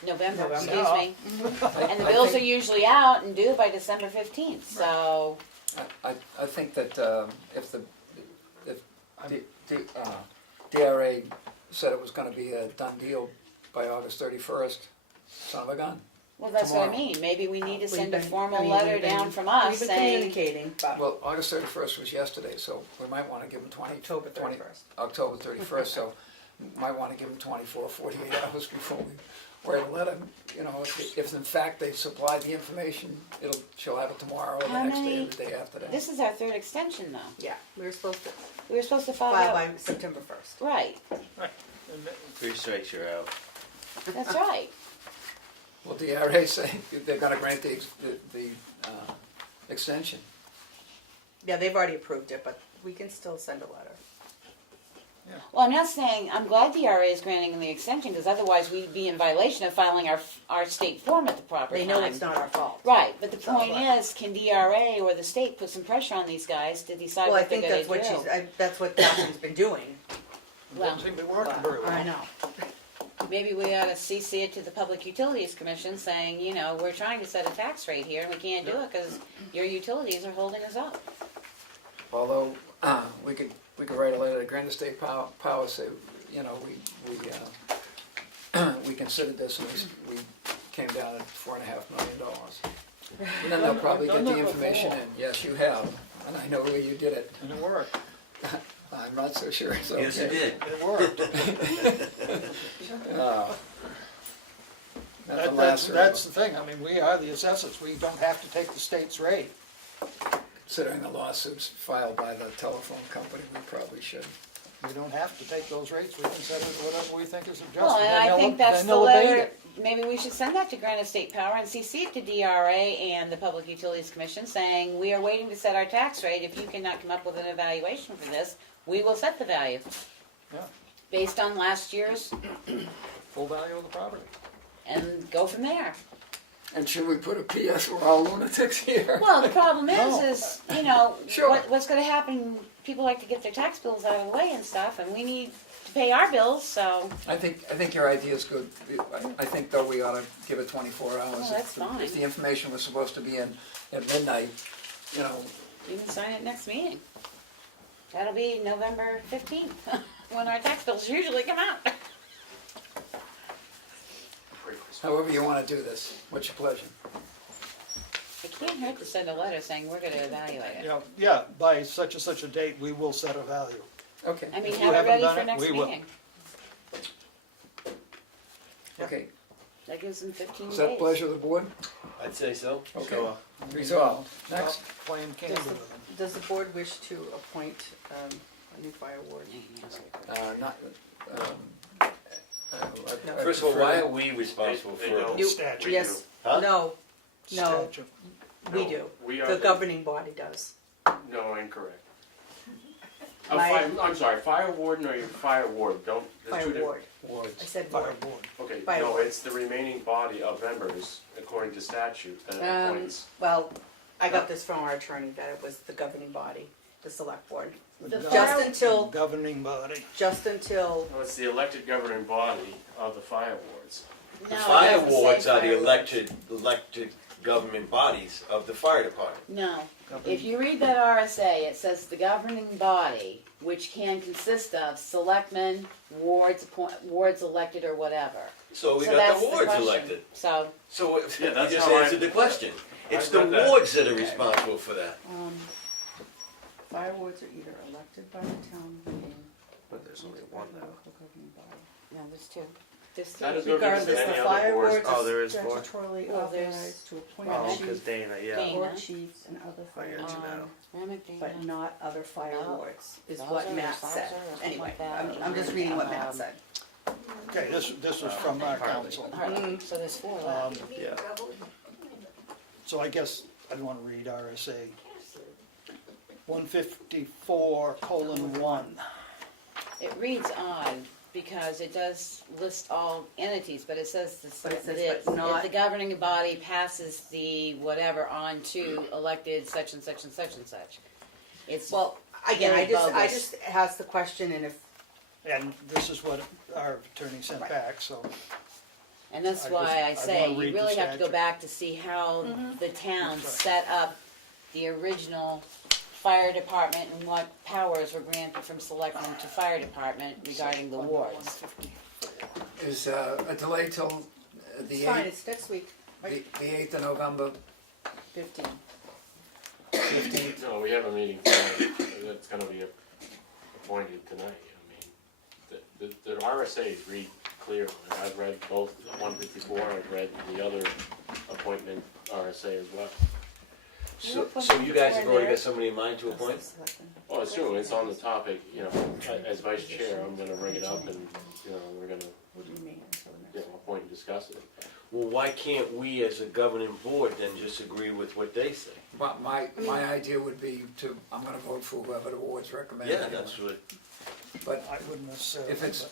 November, November. excuse me. And the bills are usually out and due by December 15th, so. I think that if DRA said it was gonna be a done deal by August 31st, son of a gun. Well, that's what I Tomorrow. mean, maybe we need to We've send a been- formal I mean, letter we've been- down from us We've been saying. communicating, but Well, August 31st was yesterday, so we might wanna give them October 31st. October 31st, so might wanna give them 24, 48 hours before we write a letter. You know, if in fact they supply the information, she'll have it tomorrow, or the How next day, many- or the day after that. This is our third extension though. yeah, we were supposed to We were supposed to file file out. by September 1st. Right, And 3 strikes, you're out. that's right. Well, DRA saying they're gonna grant the extension. Yeah, they've already approved it, but we can still send a letter. Well, I'm not saying, I'm glad DRA is granting the extension, because otherwise we'd be in violation of filing our state form at the proper They time. know it's not our fault. Right, but the Sounds point like- is, can DRA or the state put some pressure on these guys to decide Well, I what they're think gonna that's do? what that's what Catherine's been doing. Well, Doesn't seem to be working very well. I know. maybe we ought to CC it to the Public Utilities Commission saying, you know, we're trying to set a tax rate here, and we can't do it because your utilities are holding us up. Although, we could write a letter to Granite State Power, say, you know, we considered this and we came down at $4.5 million. And then they'll probably I've get done the that information before. in, yes, you have, and I know where you did it. And it worked. I'm not so sure it's okay. Yes, it did. It worked. Not the last That's the thing, I mean, we are the assessors, we don't have to take the state's rate. Considering the lawsuits filed by the telephone company, we probably should. We don't have to take those rates, we can set it whatever we think is just. Well, and I think that's the letter, maybe we should send that to Granite State Power and CC it to DRA and the Public Utilities Commission saying, we are waiting to set our tax rate, if you cannot come up with an evaluation for this, we will set the value. Yeah. Based on last year's, Full value of the property. and go from there. And should we put a PS, we're all lunatics here? Well, the problem No. is, you know, Sure. what's gonna happen, people like to get their tax bills out of the way and stuff, and we need to pay our bills, so. I think your idea is good. I think though we ought to give it 24 hours. Oh, that's fine. If the information was supposed to be in at midnight, you know, You can sign it next meeting. That'll be November 15th, when our tax bills usually come out. however you want to do this, what's your pleasure? It can't hurt to send a letter saying we're gonna evaluate it. Yeah, by such and such a date, we will set a value. Okay, I mean, If you have it haven't ready done for it, next we will. meeting. okay. That gives them 15 days. Is that pleasure of the board? I'd say so. Okay. Sure. Resolved. Stop Next. playing candy Does the, with them. does the board wish to appoint a new fire warden? Not, No. First of all, why are we responsible They for? don't. You- Statute. Yes, Huh? no, no, Statute. we No, do. We are The governing body does. No, incorrect. My- I'm sorry, fire warden or your fire ward, don't, there's Fire two different. ward. Wards. I said Fire ward. board. Okay, Fire no, ward. it's the remaining body of members, according to statute, that appoints. Well, I got this from our attorney, that it was the governing body, the select board. The Just until, governing body. just until, Well, it's the elected governing body of the fire wards. The No, it fire doesn't say wards are fire the ward. elected government bodies of the fire department. No, if you read that RSA, it says the governing body, which can consist of selectmen, wards, wards elected or whatever. So we So got that's the the wards question. elected. So, So you Yeah, that's just how I- answered the question. It's I the read that. wards that are responsible for that. fire wards are either elected by the town meeting. But there's only one now. no, there's two. This That is no different regardless, than the any other fire board. wards Oh, there are is four? statutorily Well, there's- authorized to appoint Oh, chiefs because Dana, yeah. Dana. or chiefs and other I fire get you now. Remick, Dana. but not other fire No. wards, is Those what are Matt Salzer said. or something Anyway, like that. I'm just reading what Matt Um, said. Okay, this was from our council. All right, so there's four left. Yeah. So I guess I'd want to read RSA 154:1. It reads odd because it does list all entities, but it says But it says, that but not- if the governing body passes the whatever on to elected such and such and such and such. It's Well, again, I very bogus. just asked the question, and if, And this is what our attorney sent Right. back, so. And that's I why just- I I say wanna you read really the have to go statute. back to see how the town That's right. set up the original fire department and what powers were granted from selectmen to fire department regarding the wards. Is a delay till the it's fine, 8th, it's next week, the 8th of November, 15. 15th? No, we have a meeting tonight, that's gonna be appointed tonight, I mean, the RSA's read clearly, I've read both 154, I've read the other appointment RSA as well. So you guys have already got somebody in mind to appoint? Well, it's true, it's on the topic, you know, as vice chair, I'm gonna bring it up and, you know, we're gonna, What do you mean? Until the you next know, appoint and discuss it. Well, why can't we as a governing board then just agree with what they say? My idea would be to, I'm gonna vote for whoever the board's recommending. Yeah, that's what, But I wouldn't necessarily. if it's,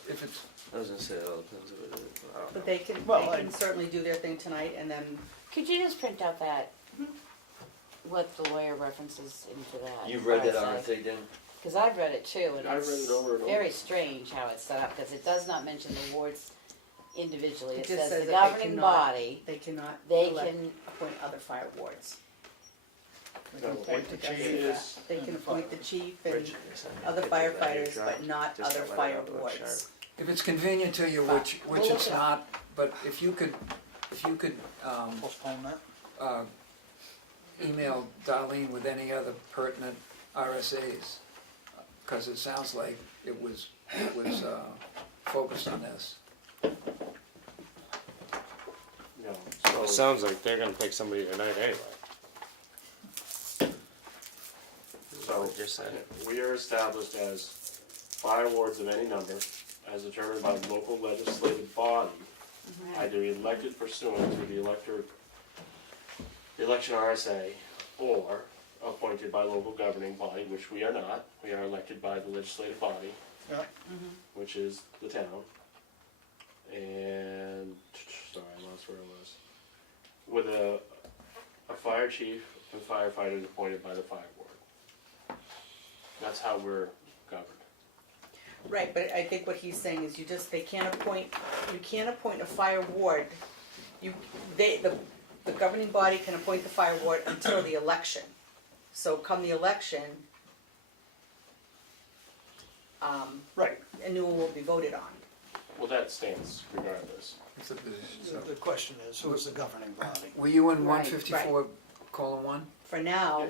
I was gonna say, it all depends what it is. I don't know. But they can, Well, they I- can certainly do their thing tonight, and then, Could you just print out that, what the lawyer references into that? you've read that RSA then? Because I've read it too, and I've read it over and it's over. very strange how it's set up, because it does not mention the wards individually. It It just says says the that they governing cannot- body, they cannot they elect, can, appoint other fire wards. They can appoint the That's chief. is- They can appoint the chief and Bridget, other get your firefighters, job, but not just other let it fire out, look wards. sharp. if it's convenient to you, But which we'll look it's it up. not, but if you could Postpone that. email Darlene with any other pertinent RSAs, because it sounds like it was focused on this. You know, Well, it sounds like they're gonna pick somebody tonight anyway. So, What you're saying. we are established as fire wards of any number, as determined by the local legislative body, either elected pursuant to the election RSA, or appointed by local governing body, which we are not. We are elected by the legislative body, Yeah. which is the town. And, sorry, I lost where I was. With a fire chief and firefighters appointed by the fire board. That's how we're governed. Right, but I think what he's saying is they can't appoint, you can't appoint a fire ward. The governing body can appoint the fire ward until the election. So come the election, Right. Uh, a new one will be voted on. Well, that stands regardless. It's a position, The so. the question is, who is the governing body? Were you in Right, 154:1? For now,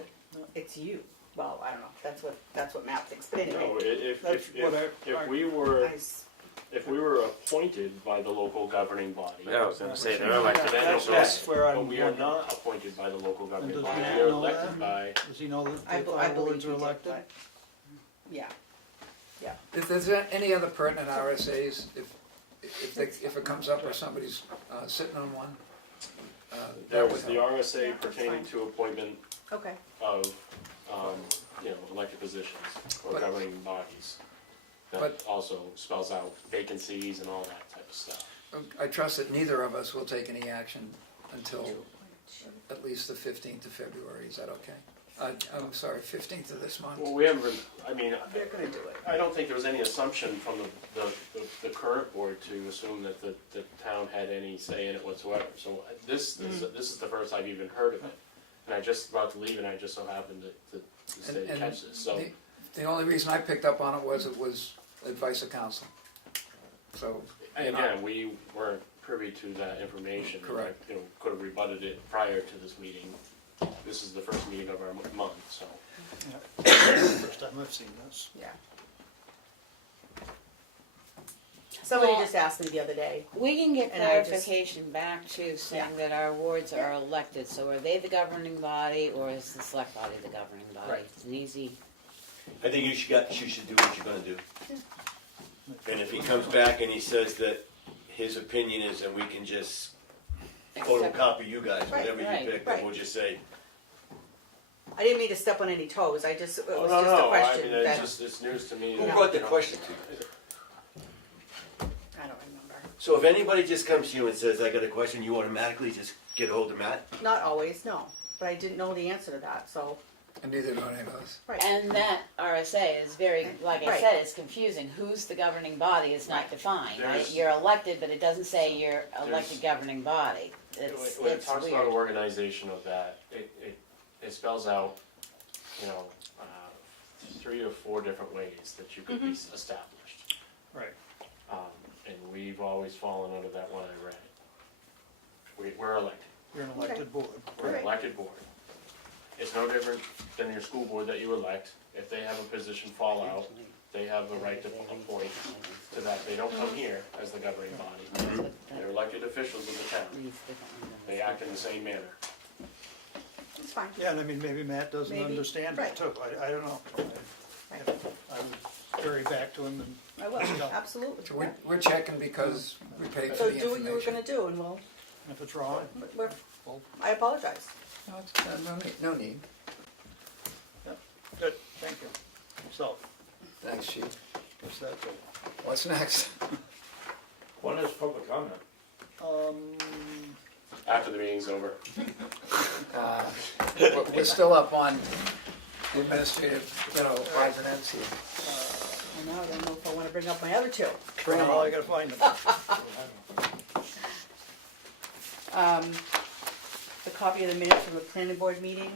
it's you. Well, I don't know, that's what Matt thinks, but No, anyway. That's what if we were, I s- if we were appointed by the local governing body. Yeah, I was gonna say, they're elected then That's- it that's goes, where I'm but we are wondering. not appointed by the local governing does body, Matt we are know elected that? by, Does he know that I the be- I fire believe wards you are did, elected? but, yeah. If there's any other pertinent RSAs, if it comes up or somebody's sitting on one, there that was would the help. RSA That's pertaining fine. to appointment Okay. of, elected positions or But- governing bodies. That But- also spells out vacancies and all that type of stuff. I trust that neither of us will take any action until at least the 15th of February, is that okay? I'm sorry, 15th of this month. Well, we haven't, I mean, They're gonna do it. I don't think there was any assumption from the current board to assume that the town had any say in it whatsoever. So this is the first I've even heard of it. And I just about to leave and I just so happened to say And catch this, so. The only reason I picked up on it was advice of counsel. So, And again, we weren't privy to that information. Correct. Could have rebutted it prior to this meeting. This is the first meeting of our month, so. First time I've seen this. Yeah. Somebody Well- just asked me the other day. we can get And I just- clarification back to saying that our wards are elected, so are they the governing body or is the select body the governing body? Right. It's an easy, I think you should do what you're gonna do. And if he comes back and he says that his opinion is, and we can just photocopy you guys, Right, whatever right, you pick, right. then we'll just say, I didn't mean to step on any toes, it was just a I question mean, that, it's news to me. Who that, brought the you know, question to you? I don't remember. So if anybody just comes to you and says, I got a question, you automatically just get a hold of Matt? Not always, no, but I didn't know the answer to that, so. And neither do any of us. Right. And that RSA is very, like I Right. said, it's confusing. Who's the governing body is not defined, right? There's- You're elected, but it doesn't say you're elected governing body. When it It's talks about weird. organization of that, it spells out, you know, 3 or 4 different ways that you could be established. Right. And we've always fallen under that one I read. We're elected. You're an elected board. We're an Right. elected board. It's no different than your school board that you elect. If they have a position fall out, they have a right to appoint to that. They don't come here as the governing body. They're elected officials of the town. They act in the same manner. It's fine. Yeah, and I mean, maybe Matt doesn't Maybe. understand Right. it too, I don't know. I would carry back to him and. I will, you know, absolutely. So we're checking because we paid for So the do what you were information. gonna do, and we'll, If it's wrong, I apologize. No, no need. good, thank you. So, Thanks, chief. what's that do? What's next? When is public comment? After the meeting's over. We're still up on the administrative, odds here. And now I don't know if I wanna bring up my other two. Bring them all, I gotta find them. The copy of the minutes from the planning board meeting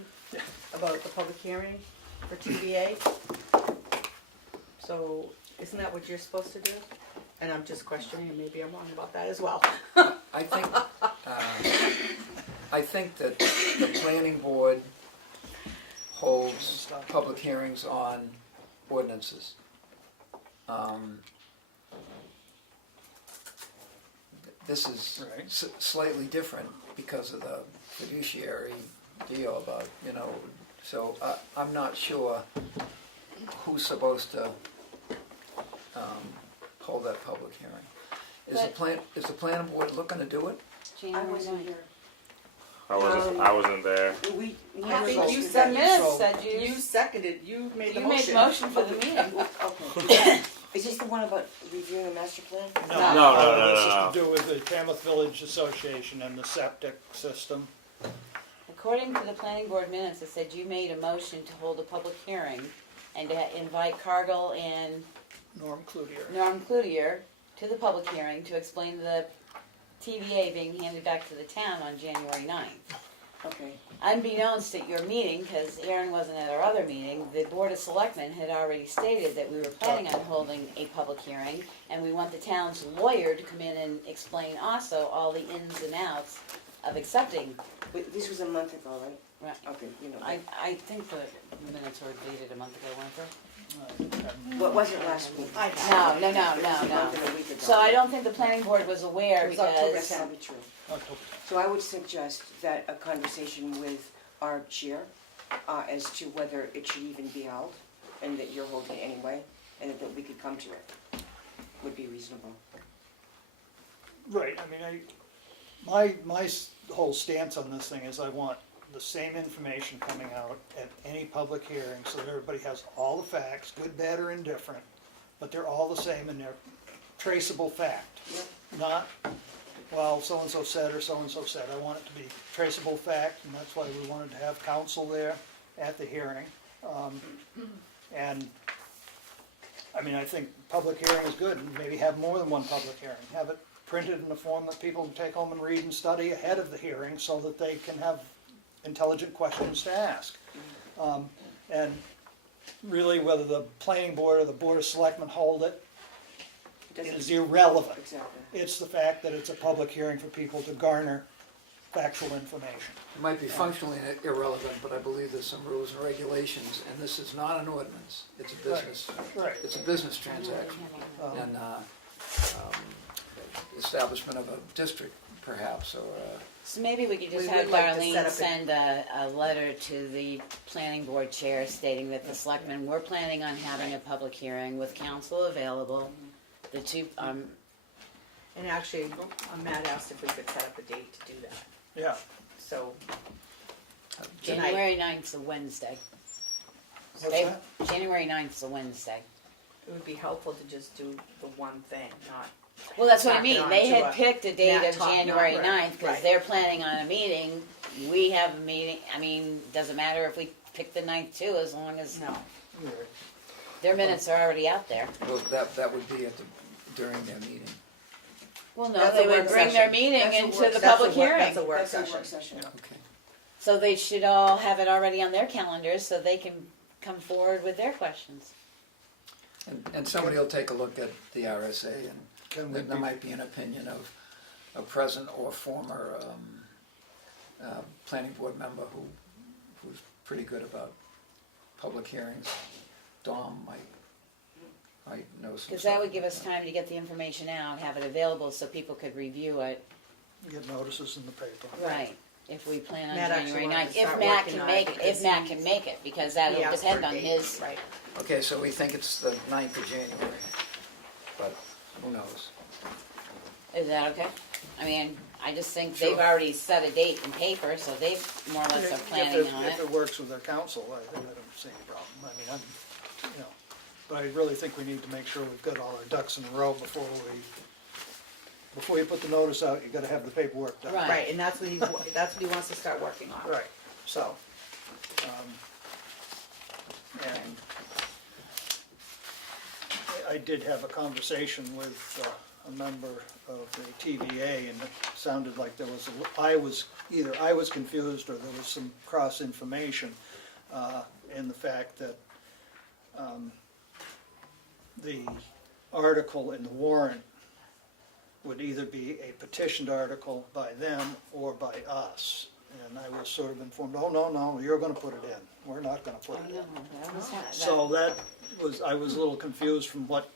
about the public hearing for TBA. So, isn't that what you're supposed to do? And I'm just questioning, and maybe I'm wrong about that as well. I think that the planning board holds public hearings on ordinances. This is Right. slightly different because of the fiduciary deal about, so I'm not sure who's supposed to hold that public hearing. Is the planning board looking to do it? I wasn't here. I wasn't there. We I think you The said, minutes said you seconded, you made the you made motion. the motion for the meeting. Okay. Is this the one about reviewing a master plan? No. This is to do with the Tamworth Village Association and the septic system. According to the planning board minutes, it said you made a motion to hold a public hearing and to invite Cargill and Norm Cloutier. Norm Cloutier to the public hearing to explain the TVA being handed back to the town on January 9th. Okay. Unbeknownst at your meeting, because Aarron wasn't at our other meeting, the Board of Selectmen had already stated that we were planning on holding a public hearing, and we want the town's lawyer to come in and explain also all the ins and outs of accepting. Wait, this was a month ago, right? Right. Okay, I think the minutes were dated a month ago, weren't they? Well, it wasn't last week. No. It was a month and a week ago. So I don't think the planning board was aware It was October because, 10th. Probably true. So I would suggest that a conversation with our chair as to whether it should even be held, and that you're holding it anyway, and that we could come to it, would be reasonable. Right, I mean, my whole stance on this thing is I want the same information coming out at any public hearing so that everybody has all the facts, good, bad, or indifferent, but they're all the same and they're traceable fact. Not, well, so-and-so said or so-and-so said. I want it to be traceable fact, and that's why we wanted to have counsel there at the hearing. And, I mean, I think public hearing is good, and maybe have more than one public hearing. Have it printed in a form that people can take home and read and study ahead of the hearing so that they can have intelligent questions to ask. And really, whether the planning board or the board of selectmen hold it is irrelevant. Exactly. It's the fact that it's a public hearing for people to garner factual information. It might be functionally irrelevant, but I believe there's some rules and regulations, and this is not an ordinance, it's a business. Right. It's a business transaction, and establishment of a district perhaps, or so maybe we could just We have would like to Darlene set up send a letter to the planning board chair stating that the selectmen were planning on having a public hearing with counsel available. The two, And actually, Matt asked if we could set up a date to do that. Yeah. So, January 9th's a Wednesday. What's that? January 9th's a Wednesday. It would be helpful to just do the one thing, not. Well, that's what I tack it mean, on they to had a picked a date Nat of Top January Knot, 9th, because right. they're planning on a meeting. We have a meeting, I mean, doesn't matter if we pick the 9th too, as long as No. their minutes are already out there. Well, that would be during their meeting. Well, no, That's they a would work bring their session. meeting That's a into work- the That's a public work- hearing. That's a work That's a session. work session. Okay. So they should all have it already on their calendars so they can come forward with their questions. And somebody will take a look at the RSA, Can and we there be- might be an opinion of a present or former planning board member who's pretty good about public hearings. Dom might know some stuff. Because that would give us time to get the information out, have it available so people could review it. Get notices in the paper. Right. If we plan on Matt actually January wanted 9th, to if start Matt working can on make it it, because if Matt he- can make it, because He that'll asked for depend a on date. his. Right. Okay, so we think it's the 9th of January, but who knows? Is that okay? I mean, I just think Sure. they've already set a date in paper, so they more or less are planning on If it. it works with their council, I don't see any problem. I mean, but I really think we need to make sure we've got all our ducks in a row before you put the notice out, you gotta have the paperwork done. Right. Right, and that's what he wants to start working on. Right, so, and I did have a conversation with a member of the TVA, and it sounded like there was, I was confused, or there was some cross-information in the fact that the article in the warrant would either be a petitioned article by them or by us. And I was sort of informed, oh, no, you're gonna put it in, we're not gonna put I it know, in. that was that. So I was a little confused from what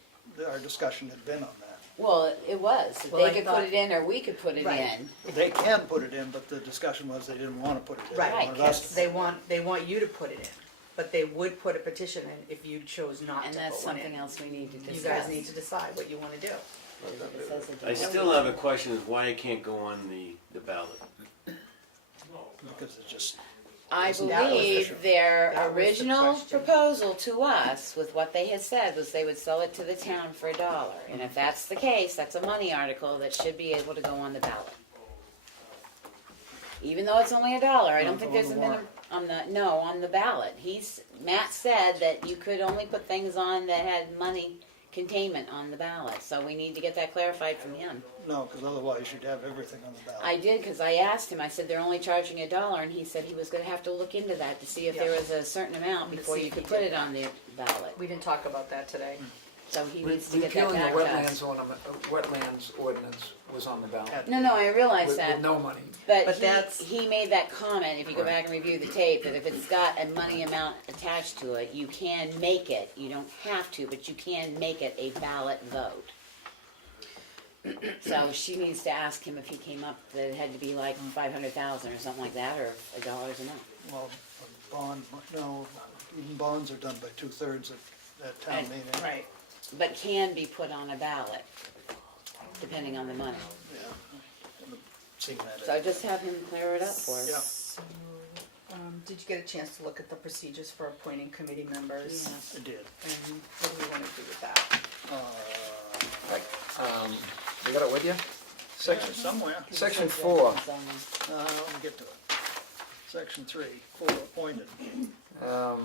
our discussion had been on that. Well, it was, if Well, they I could thought- put it in or we could put it Right. in. They can put it in, but the discussion was they didn't wanna put it in, they Right, wanted us to. they want you to put it in, but they would put a petition in if you chose not to And put that's one in. something else we need to discuss. You guys need to decide what you wanna do. It says it I does. still have a question is why it can't go on the ballot. Because it's just, I That was believe the- their that was the original question. proposal to us, with what they had said, was they would sell it to the town for $1. And if that's the case, that's a money article that should be able to go on the ballot. Even though it's only $1, I don't Not think on there's the a minimum, on the ballot. Matt said that you could only put things on that had money containment on the ballot, so we need to get that clarified from him. no, because otherwise you'd have everything on the ballot. I did, because I asked him, I said, they're only charging $1, and he said he was gonna have to look into that to see if there was a certain amount To before see you if could he put did it on the ballot. We didn't talk about that today. So he needs to get that Repealing the back to us. wetlands ordinance was on the ballot. No, I realize With that, no money. but But that's- he made that comment, if you go Right. back and review the tape, that if it's got a money amount attached to it, you can make it, you don't have to, but you can make it a ballot vote. So she needs to ask him if he came up that it had to be like 500,000 or something like that, or $1 enough. Well, a bond, no, even bonds are done by 2/3 at town And- meeting. Right. But can be put on a ballot, depending on the money. Yeah, seen that. So just have him clear it up for us. Yeah. So, did you get a chance to look at the procedures for appointing committee members? I did. And what do we wanna do with that? You got it with you? Section somewhere. Section 4. Let me get to it. Section 3, 4, appointed. I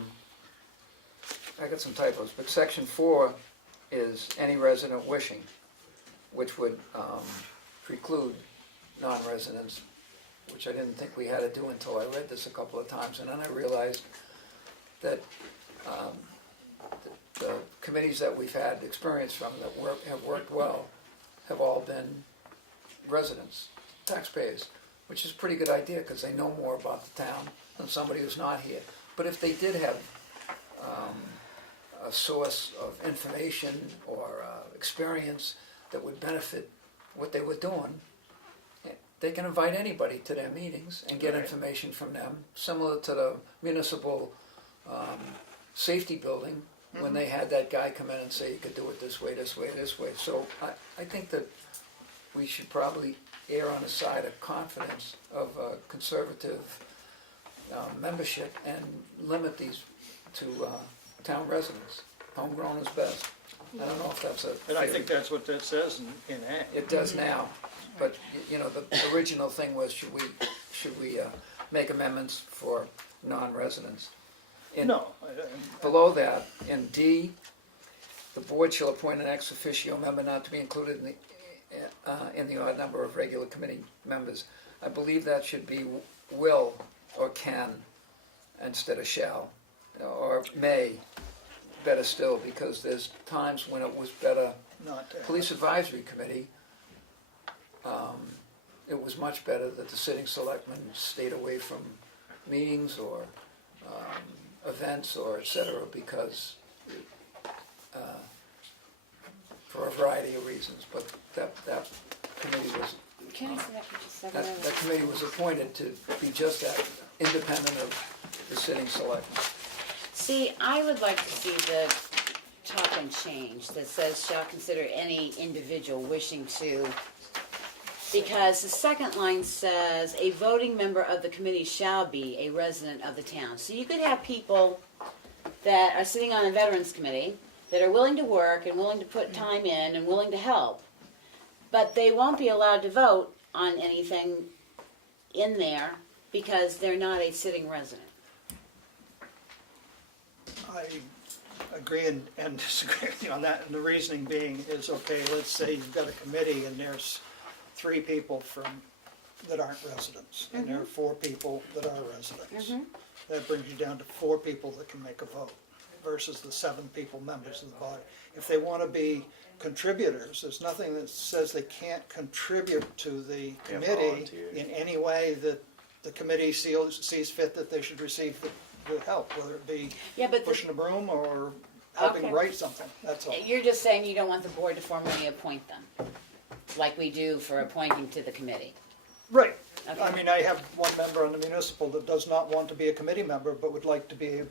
got some typos, but section 4 is any resident wishing, which would preclude non-residents, which I didn't think we had to do until I read this a couple of times, and then I realized that the committees that we've had experience from that have worked well have all been residents, taxpayers, which is a pretty good idea because they know more about the town than somebody who's not here. But if they did have a source of information or experience that would benefit what they were doing, they can invite anybody to their meetings and get information from them, similar to the municipal safety building, when they had that guy come in and say, you could do it this way, this way, this way. So I think that we should probably err on the side of confidence of a conservative membership and limit these to town residents. Homegrown is best. I don't know if that's a. And I think that's what that says in A. It does now, but, you know, the original thing was, should we make amendments for non-residents? No. Below that, in D, the board shall appoint an ex officio member not to be included in the odd number of regular committee members. I believe that should be will or can instead of shall, or may, better still, because there's times when it was better. Not to have Police Advisory Committee, it was much better that the sitting selectmen stayed away from meetings or events or et cetera, because for a variety of reasons, but that committee was, Can I say that for just a second? that committee was appointed to be just that, independent of the sitting selectmen. See, I would like to see the top and change that says shall consider any individual wishing to, because the second line says a voting member of the committee shall be a resident of the town. So you could have people that are sitting on a veterans committee that are willing to work and willing to put time in and willing to help, but they won't be allowed to vote on anything in there because they're not a sitting resident. I agree and disagree with you on that, and the reasoning being is, okay, let's say you've got a committee and there's 3 people that aren't residents, and there are 4 people that are residents. That brings you down to 4 people that can make a vote versus the 7 people members of the body. If they want to be contributors, there's nothing that says they can't contribute to the committee volunteers. in any way that the committee sees fit that they should receive the help, whether it be pushing a broom or helping Okay. write something, that's all. You're just saying you don't want the board to formally appoint them, like we do for appointing to the committee. Right. Okay. I mean, I have one member on the municipal that does not want to be a committee member, but would like to be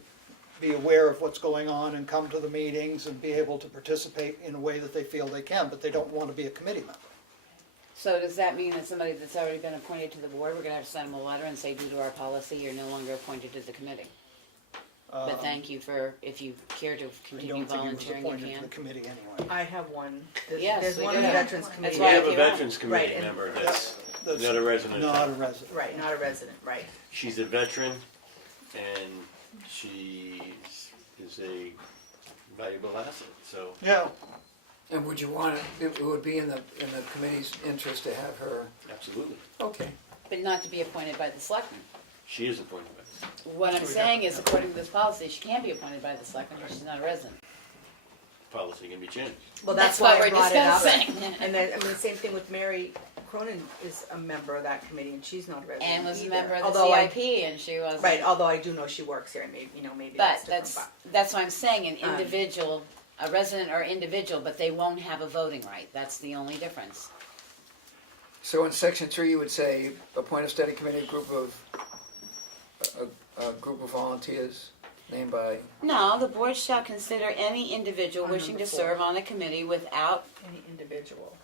aware of what's going on and come to the meetings and be able to participate in a way that they feel they can, but they don't want to be a committee member. So does that mean that somebody that's already been appointed to the board, we're gonna have to send them a letter and say, due to our policy, you're no longer appointed to the committee? But thank you for, if you care to I continue don't think he was volunteering, you appointed to can. the committee anyway. I have one. Yes, There's we one do. on the Veterans That's Committee. We why have a if you want- veterans Right, committee and- member that's That's not a resident. Not a resident. Right, not a resident, right. She's a veteran, and she is a valuable asset, so. Yeah, And would you want it would be in the committee's interest to have her, Absolutely. okay. But not to be appointed by the selectmen. She is appointed by the What I'm saying is, according to this policy, she can be appointed by the selectmen if she's not a resident. policy can be changed. Well, That's that's why what I we're brought it up. discussing. And then, I mean, the same thing with Mary Cronin is a member of that committee, and she's not a resident And was a either. member of the Although CIP, and she wasn't. Right, although I do know she works here, and maybe, maybe that's But different. that's what I'm saying, an individual, a resident or individual, but they won't have a voting right. That's the only difference. So in section 3, you would say, appoint a study committee, a group of volunteers named by, No, the board shall consider any individual On wishing number to 4. serve on a committee without Any individual.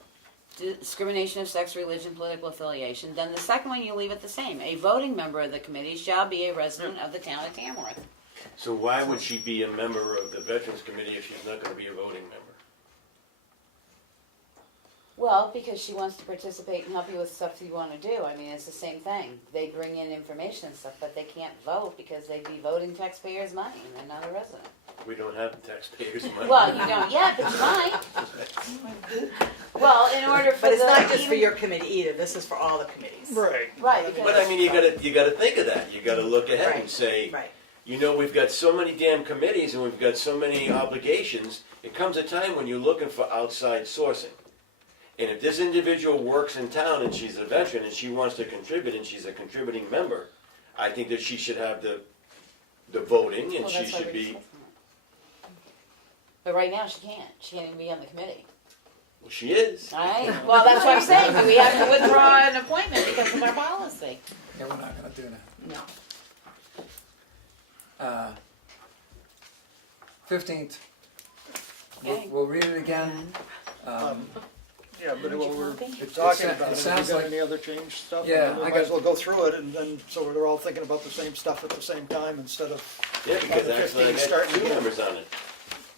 discrimination of sex, religion, political affiliation. Then the second one, you leave it the same. A voting member of the committee shall be a resident of the town of Tamworth. So why would she be a member of the Veterans Committee if she's not gonna be a voting member? Well, because she wants to participate and help you with stuff you want to do. I mean, it's the same thing. They bring in information and stuff, but they can't vote because they'd be voting taxpayers' money and they're not a resident. We don't have the taxpayers' money. Well, you don't yet, but you might. Well, in order for But it's the, not just for even- your committee either, this is for all the committees. right. Right, because. But I mean, you gotta think of that. You gotta look ahead and Right, say, right. you know, we've got so many damn committees and we've got so many obligations. It comes a time when you're looking for outside sourcing. And if this individual works in town and she's a veteran and she wants to contribute and she's a contributing member, I think that she should have the voting and Well, she that's why should we're be, discussing it. But right now, she can't. She can't even be on the committee. well, she is. All right? Well, that's what I'm saying. Do we have to withdraw an appointment because of our policy? yeah, we're not gonna do that. No. 15th, Okay. we'll read it again. Yeah, but Did you we're copy? talking about it, have sounds you got like- any other change stuff? Yeah, We I might as got- well go through it, and then, so we're all thinking about the same stuff at the same time, instead of, Yeah, because Other actually I 15 got starting two again. members on it.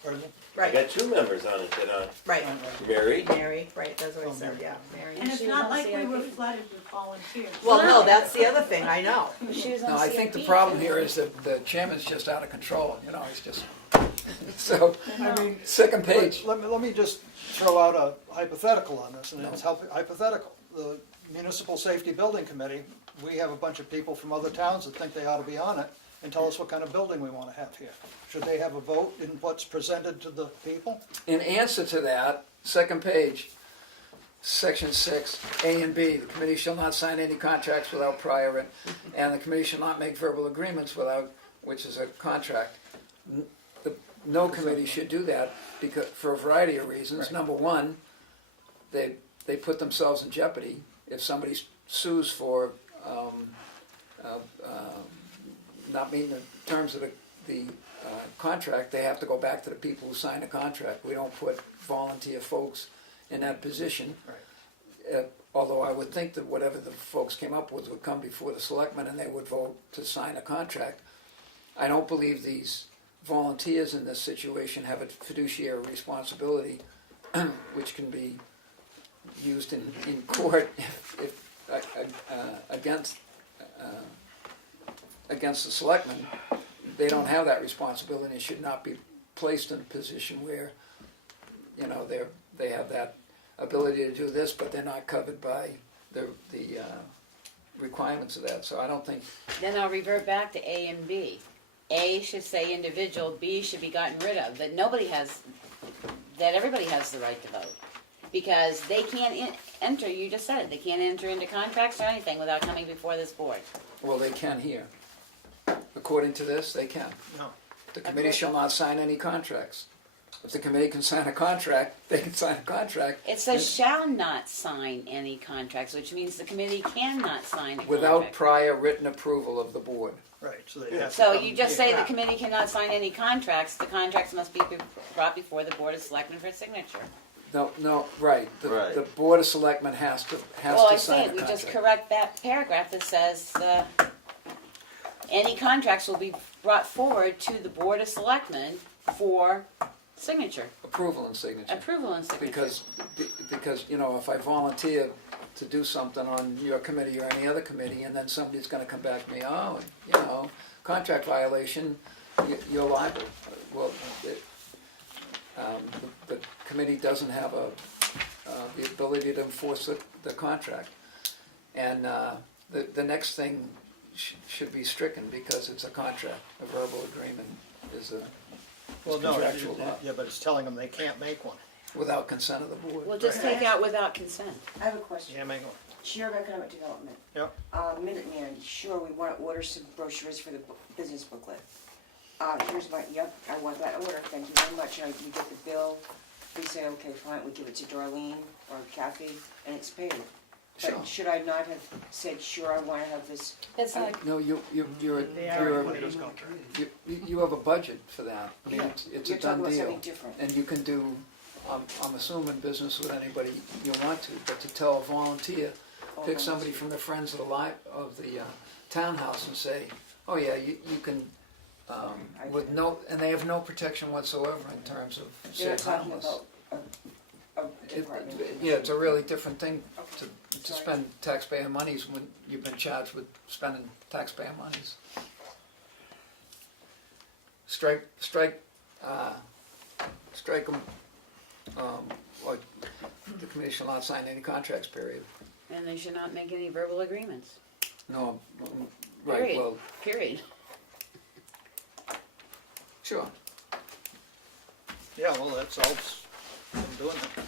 pardon me? I Right, got two members on it that are right, married. Mary, right, that's what I said, yeah, Mary. And it's not like we were flooded with volunteers. Well, no, that's the other thing, I know. She was on No, I think the CIP. problem here is that the chairman's just out of control, you know, he's just, so, I mean, second page. let me just throw out a hypothetical on this, and it's hypothetical. The Municipal Safety Building Committee, we have a bunch of people from other towns that think they ought to be on it, and tell us what kind of building we wanna have here. Should they have a vote in what's presented to the people? In answer to that, second page, section 6, A and B, the committee shall not sign any contracts without prior written, and the committee shall not make verbal agreements without, which is a contract. No committee should do that because, for a variety of reasons. Right. Number one, they put themselves in jeopardy. If somebody sues for not meeting the terms of the contract, they have to go back to the people who signed the contract. We don't put volunteer folks in that position. Although I would think that whatever the folks came up with would come before the selectmen and they would vote to sign a contract. I don't believe these volunteers in this situation have a fiduciary responsibility, which can be used in court if against the selectmen. They don't have that responsibility and should not be placed in a position where, you know, they have that ability to do this, but they're not covered by the requirements of that. So I don't think, Then I'll revert back to A and B. A should say individual, B should be gotten rid of, that everybody has the right to vote. Because they can't enter, you just said it, they can't enter into contracts or anything without coming before this board. well, they can here. According to this, they can. No. The committee shall not sign any contracts. If the committee can sign a contract, they can sign a contract. It says shall not sign any contracts, which means the committee cannot sign a Without contract. prior written approval of the board. Right, so they have to So come you just get say the that. committee cannot sign any contracts, the contracts must be brought before the Board of Selectmen for signature. No, right. Right. The Board of Selectmen has to Well, I sign say, a we just contract. correct that paragraph that says, any contracts will be brought forward to the Board of Selectmen for signature, Approval and signature. approval and signature. Because, you know, if I volunteer to do something on your committee or any other committee, and then somebody's gonna come back to me, oh, you know, contract violation, you're liable. Well, the committee doesn't have the ability to enforce the contract. And the next thing should be stricken because it's a contract. A verbal agreement is Well, no, contractual law. yeah, but it's telling them they can't make one. Without consent of the board. We'll just take out without consent. I have a question. Yeah, make one. Chair of Economic Development. Yep. Minuteman, sure, we want to order some brochures for the business booklet. Here's my, yep, I want that order, thank you very much. And we get the bill, we say, okay, fine, we give it to Darlene or Kathy, and it's paid. Sure. But should I not have said, sure, I want to have this? That's not, No, you have a budget for that. I mean, Yeah, it's a you're talking done about deal. something different. And you can do, I'm assuming business with anybody you want to, but to tell a volunteer, pick somebody from the Friends of the townhouse and say, oh yeah, you can, with no, and they have no protection whatsoever in terms of You're safe not talking harmless. about a department. Yeah, it's a really different thing Okay, to sorry. spend taxpayer monies when you've been charged with spending taxpayer monies. Strike them, like, the committee shall not sign any contracts, period. and they should not make any verbal agreements. No, right, Period. well, Period. sure. Yeah, well, that's all I'm doing it.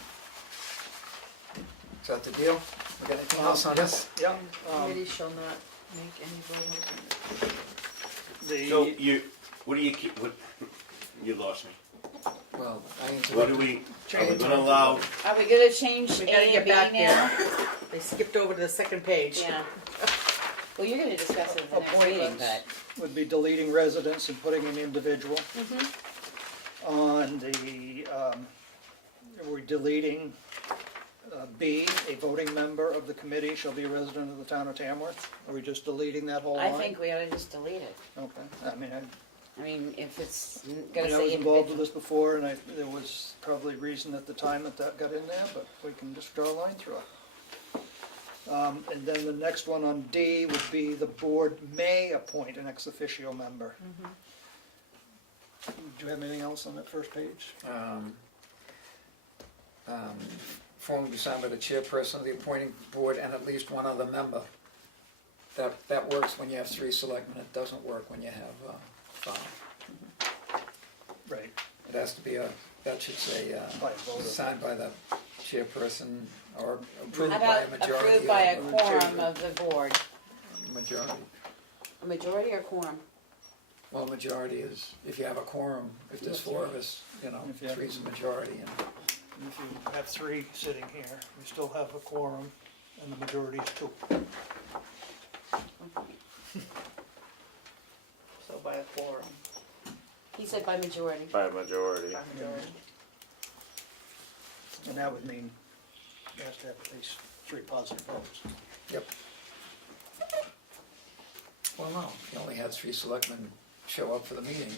Is that the deal? We got anything else on this? Yeah, Committee shall not make any verbal agreements. So what do you keep, you lost me. Well, I What do interrupted. are we gonna allow, Are we gonna change We A gotta and get B back now? there. They skipped over to the second page. Yeah. Well, you're gonna discuss it at the next meeting, appointments but. would be deleting residents and putting in individual. Mm-hmm. On the, we're deleting B, a voting member of the committee shall be a resident of the town of Tamworth. Are we just deleting that whole line? I think we ought to just delete it. Okay, I mean, if it's I gonna was say involved with individual. this before, and there was probably reason at the time that got in there, but we can just draw a line through it. And then the next one on D would be the board may appoint an ex officio member. Do you have anything else on that first page? Form to be signed by the chairperson of the appointing board and at least one other member. That works when you have 3 selectmen, it doesn't work when you have 5. Right. It has to be that should say, By vote. signed by the chairperson or approved How by about a majority. approved by a of the quorum of the board? Majority. A majority or quorum? Well, majority is, if you have a quorum, if there's 4 of us, If you have- 3's a majority. And If you have 3 sitting here, we still have a quorum, and the majority is 2. So by a quorum. He said by majority. By a majority. By majority. And that would mean you have to have at least 3 positive votes. Yep. Well, no, if you only had 3 selectmen show up for the meeting,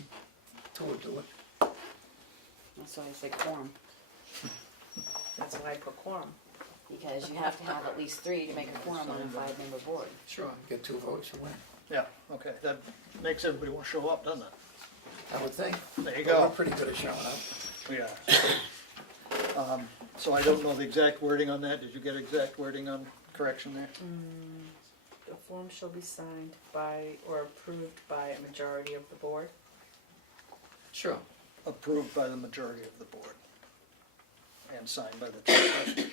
2 would do it. That's why I said quorum, That's why I put quorum. because you have to have at least 3 to make a quorum on a 5-member board. Sure. Get 2 votes, you win. Yeah, okay, that makes everybody want to show up, doesn't it? I would think. There you But We're go. pretty good at showing up. We are. So I don't know the exact wording on that. Did you get exact wording on correction there? The form shall be signed by or approved by a majority of the board. Sure. Approved by the majority of the board. And signed by the chairperson.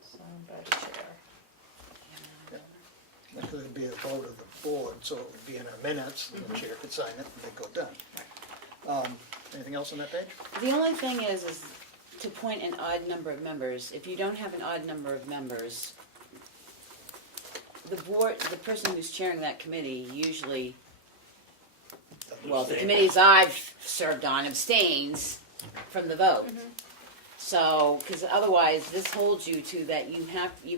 Signed by the chair. That could be a vote of the board, so it would be in our minutes, and the chair could sign it, and they'd go done. Anything else on that page? The only thing is to appoint an odd number of members. If you don't have an odd number of members, the board, the person who's chairing that committee usually, well, the committees I've served on abstains from the vote. So, because otherwise, this holds you to that you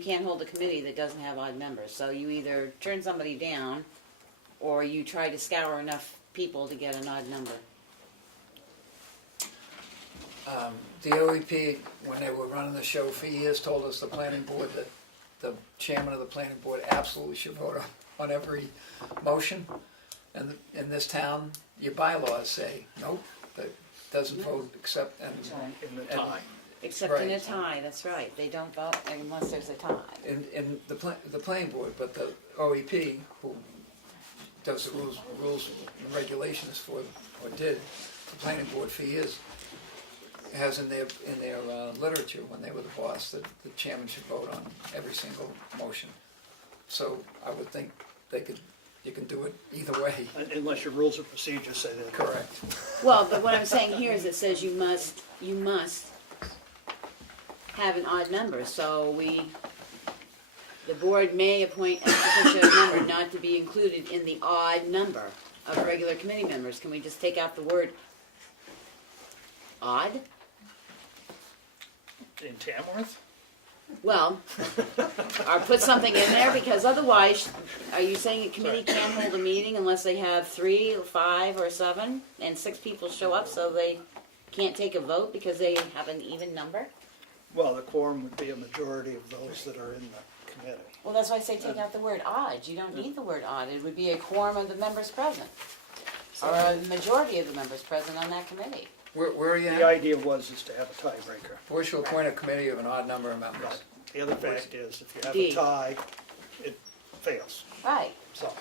can't hold a committee that doesn't have odd members. So you either turn somebody down, or you try to scour enough people to get an odd number. The OEP, when they were running the show for years, told us the planning board that the chairman of the planning board absolutely should vote on every motion. And in this town, your bylaws say, nope, that doesn't vote except In the tie. Except in a Right. tie, that's right. They don't vote unless there's a tie. in the planning board, but the OEP, who does the rules and regulations for, or did, the planning board for years, has in their literature, when they were the boss, that the chairman should vote on every single motion. So I would think you can do it either way. Unless your rules of procedure say that. Correct. Well, but what I'm saying here is it says you must have an odd number. So the board may appoint a particular member not to be included in the odd number of regular committee members. Can we just take out the word odd? In Tamworth? Well, or put something in there, because otherwise, are you saying a committee can't hold a meeting unless they have 3 or 5 or 7 and 6 people show up, so they can't take a vote because they have an even number? Well, the quorum would be a majority of those that are in the committee. Well, that's why I say take out the word odd. You don't need the word odd. It would be a quorum of the members present, or a majority of the members present on that committee. Where are you The at? idea is to have a tiebreaker. Board shall appoint a committee of an odd number of members. Right. The other fact is, if you have D. a tie, it fails. Right. So,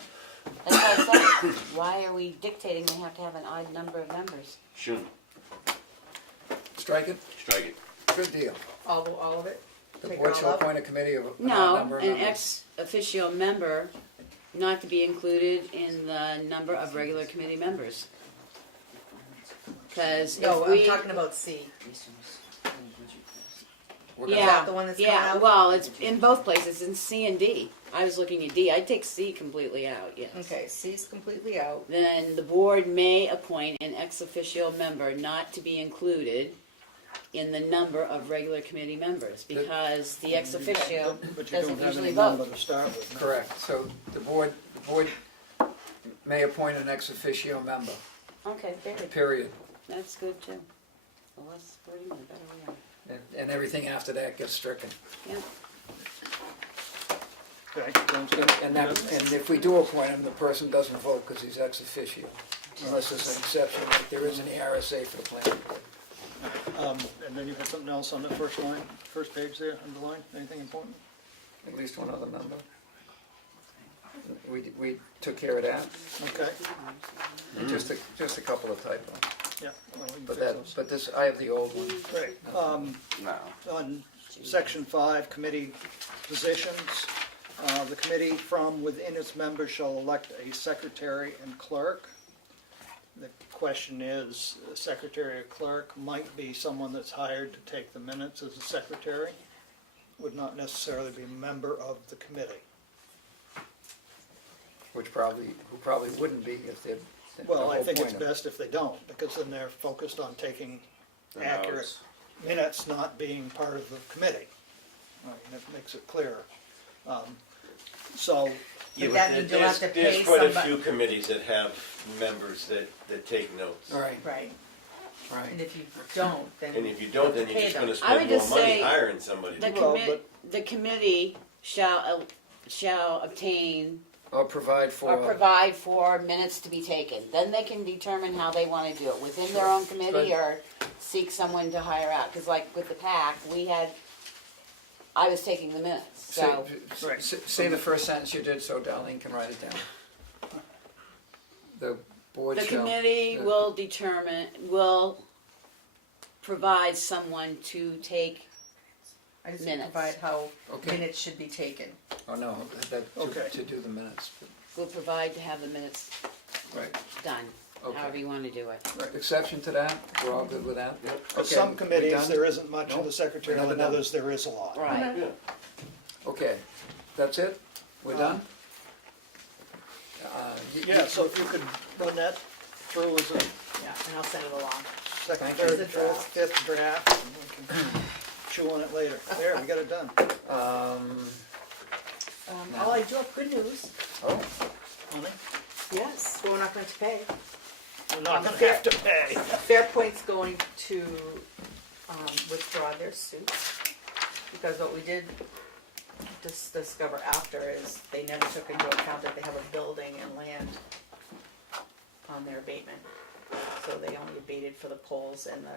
That's what I said. Why are we dictating they have to have an odd number of members? Shouldn't. Strike it? Strike it. Good deal. All of it? The Take it board all shall up? appoint a committee of an odd No, number of an members. ex officio member not to be included in the number of regular committee members. Because No, if I'm we, talking about C. We're Is gonna- that the one that's coming yeah, out? well, it's in both places, in C and D. I was looking at D, I'd take C completely out, yes. Okay, C's completely out. Then the board may appoint an ex officio member not to be included in the number of regular committee members, because the ex officio But you doesn't don't have usually any vote. number to start with. no? Correct, so the board may appoint an ex officio member, Okay, very, period. that's good too. The less wording, the better we are. And everything after that gets stricken. Yeah. Okay, sounds good. And if we do appoint him, the person doesn't vote because he's ex officio, unless there's an exception, like there is in the RSA for the planning board. And then you had something else on the first line, first page there, underlined, anything important? At least one other number. We took care of that, Okay, just a couple of typos. yeah. well, we can But fix that, those. but this, I have the old one. Great. No. On section 5, committee positions, the committee from within its members shall elect a secretary and clerk. The question is, secretary or clerk might be someone that's hired to take the minutes as a secretary, would not necessarily be a member of the committee. Who probably wouldn't be if they're. Well, I think it's appointed. best if they don't, because then they're focused on taking The accurate notes. minutes, not being part of the committee. Right, and it makes it clear. So, Yeah, But that but means you'll have to there's pay quite a somebody- few committees that have members that take notes. All right, Right, and right. if you don't, then. And if you don't, then you're Pay just them. gonna I spend would more just money say hiring somebody. The Well, the committee shall obtain Or provide for. or provide for minutes to be taken. Then they can determine how they wanna do it, within their own committee or seek someone to hire out. Cause like with the PAC, I was taking the minutes, so. Say the first sentence you did so Darlene can write it down. The board The shall. committee will provide someone to take, I just minutes. provide how Okay. minutes should be taken. Oh, no, Okay. to do the minutes. will provide to have the minutes Right, done, okay. however you wanna do it. Right, exception to that, we're all good with that? for Okay, some we committees, done? there isn't much of Nope, the secretarial, we're and never done. others, there is a lot. Right. Yeah. Okay, that's it? We're done? Yeah, so if you could run that through as a Yeah, and I'll send it along. second, Thank you. third, fourth, fifth draft, and we can chew on it later. There, we got it done. Oh, I do have good news. Oh, Honey, Yes, we're not going to pay. we're not gonna have to pay. Fairpoint's going to withdraw their suit, because what we did discover after is they never took into account that they have a building and land on their abatement. So they only abated for the poles and the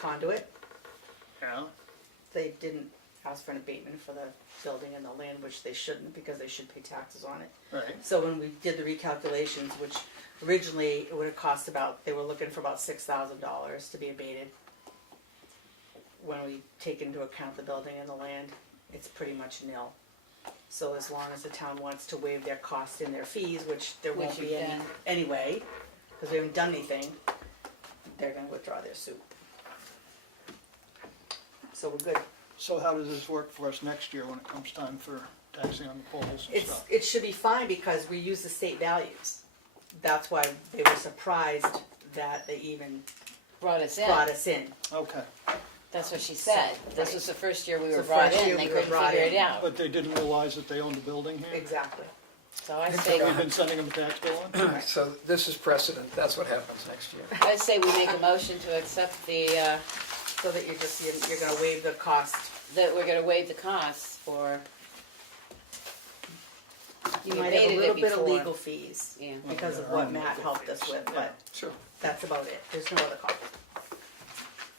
conduit. Yeah, They didn't ask for an abatement for the building and the land, which they shouldn't, because they should pay taxes on it. right. So when we did the recalculations, which originally it would have cost about, they were looking for about $6,000 to be abated. When we take into account the building and the land, it's pretty much nil. So as long as the town wants to waive their cost and their fees, which there Which won't be you've any done. anyway, because we haven't done anything, they're gonna withdraw their suit. So we're good. So how does this work for us next year when it comes time for taxing on the poles and stuff? It should be fine because we use the state values. That's why they were surprised that they even Brought us in, brought us in. Okay, that's what she said. This Right. was the first year we It's were the brought first in, year they we were couldn't brought figure in. it out. but they didn't realize that they owned a building here? Exactly. So I So say, we've been sending them a tax bill in? so this is precedent, that's what happens next year. I'd say we make a motion to accept the, So that you're gonna waive the cost. that we're gonna waive the costs for. You We might have a abated it little bit of before. legal fees Yeah. because of Our what own Matt legal helped us fees. with, but Sure. that's about it. There's no other cost.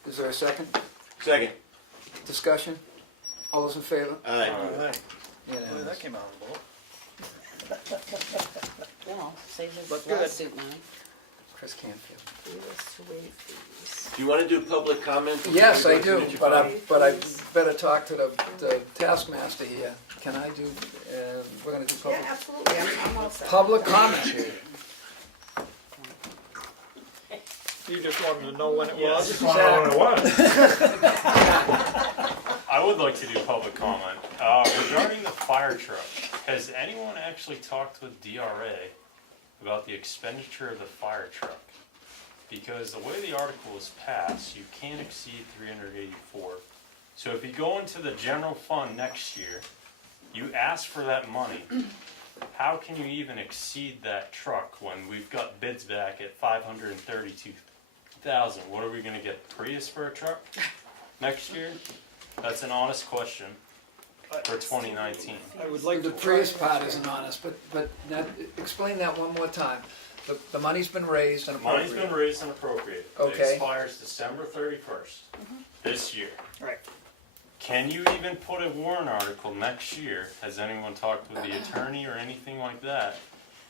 Is there a second? Second. Discussion? All those in favor? Aye. All right. Boy, Unanimous. that came out of the boat. Well, saves us But a good. lawsuit money. Chris Canfield. To waive fees. Do you wanna do public comment? before Yes, we I go do, to the- but I better talk to the taskmaster here. Can I do, we're gonna do Yeah, public, absolutely. I'm all set. public comment. You just wanted to know when it was? Just wanna know what it was. I would like to do public comment. Regarding the fire truck, has anyone actually talked with DRA about the expenditure of the fire truck? Because the way the article is passed, you can't exceed 384. So if you go into the general fund next year, you ask for that money, how can you even exceed that truck when we've got bids back at 532,000? What are we gonna get, Prius for a truck next year? That's an honest question for 2019. I would like The to Prius part isn't honest, but now, explain that one more time. The money's been raised and appropriated. Money's been raised and appropriated. Okay. It expires December 31st this year. Right. Can you even put a warrant article next year? Has anyone talked with the attorney or anything like that?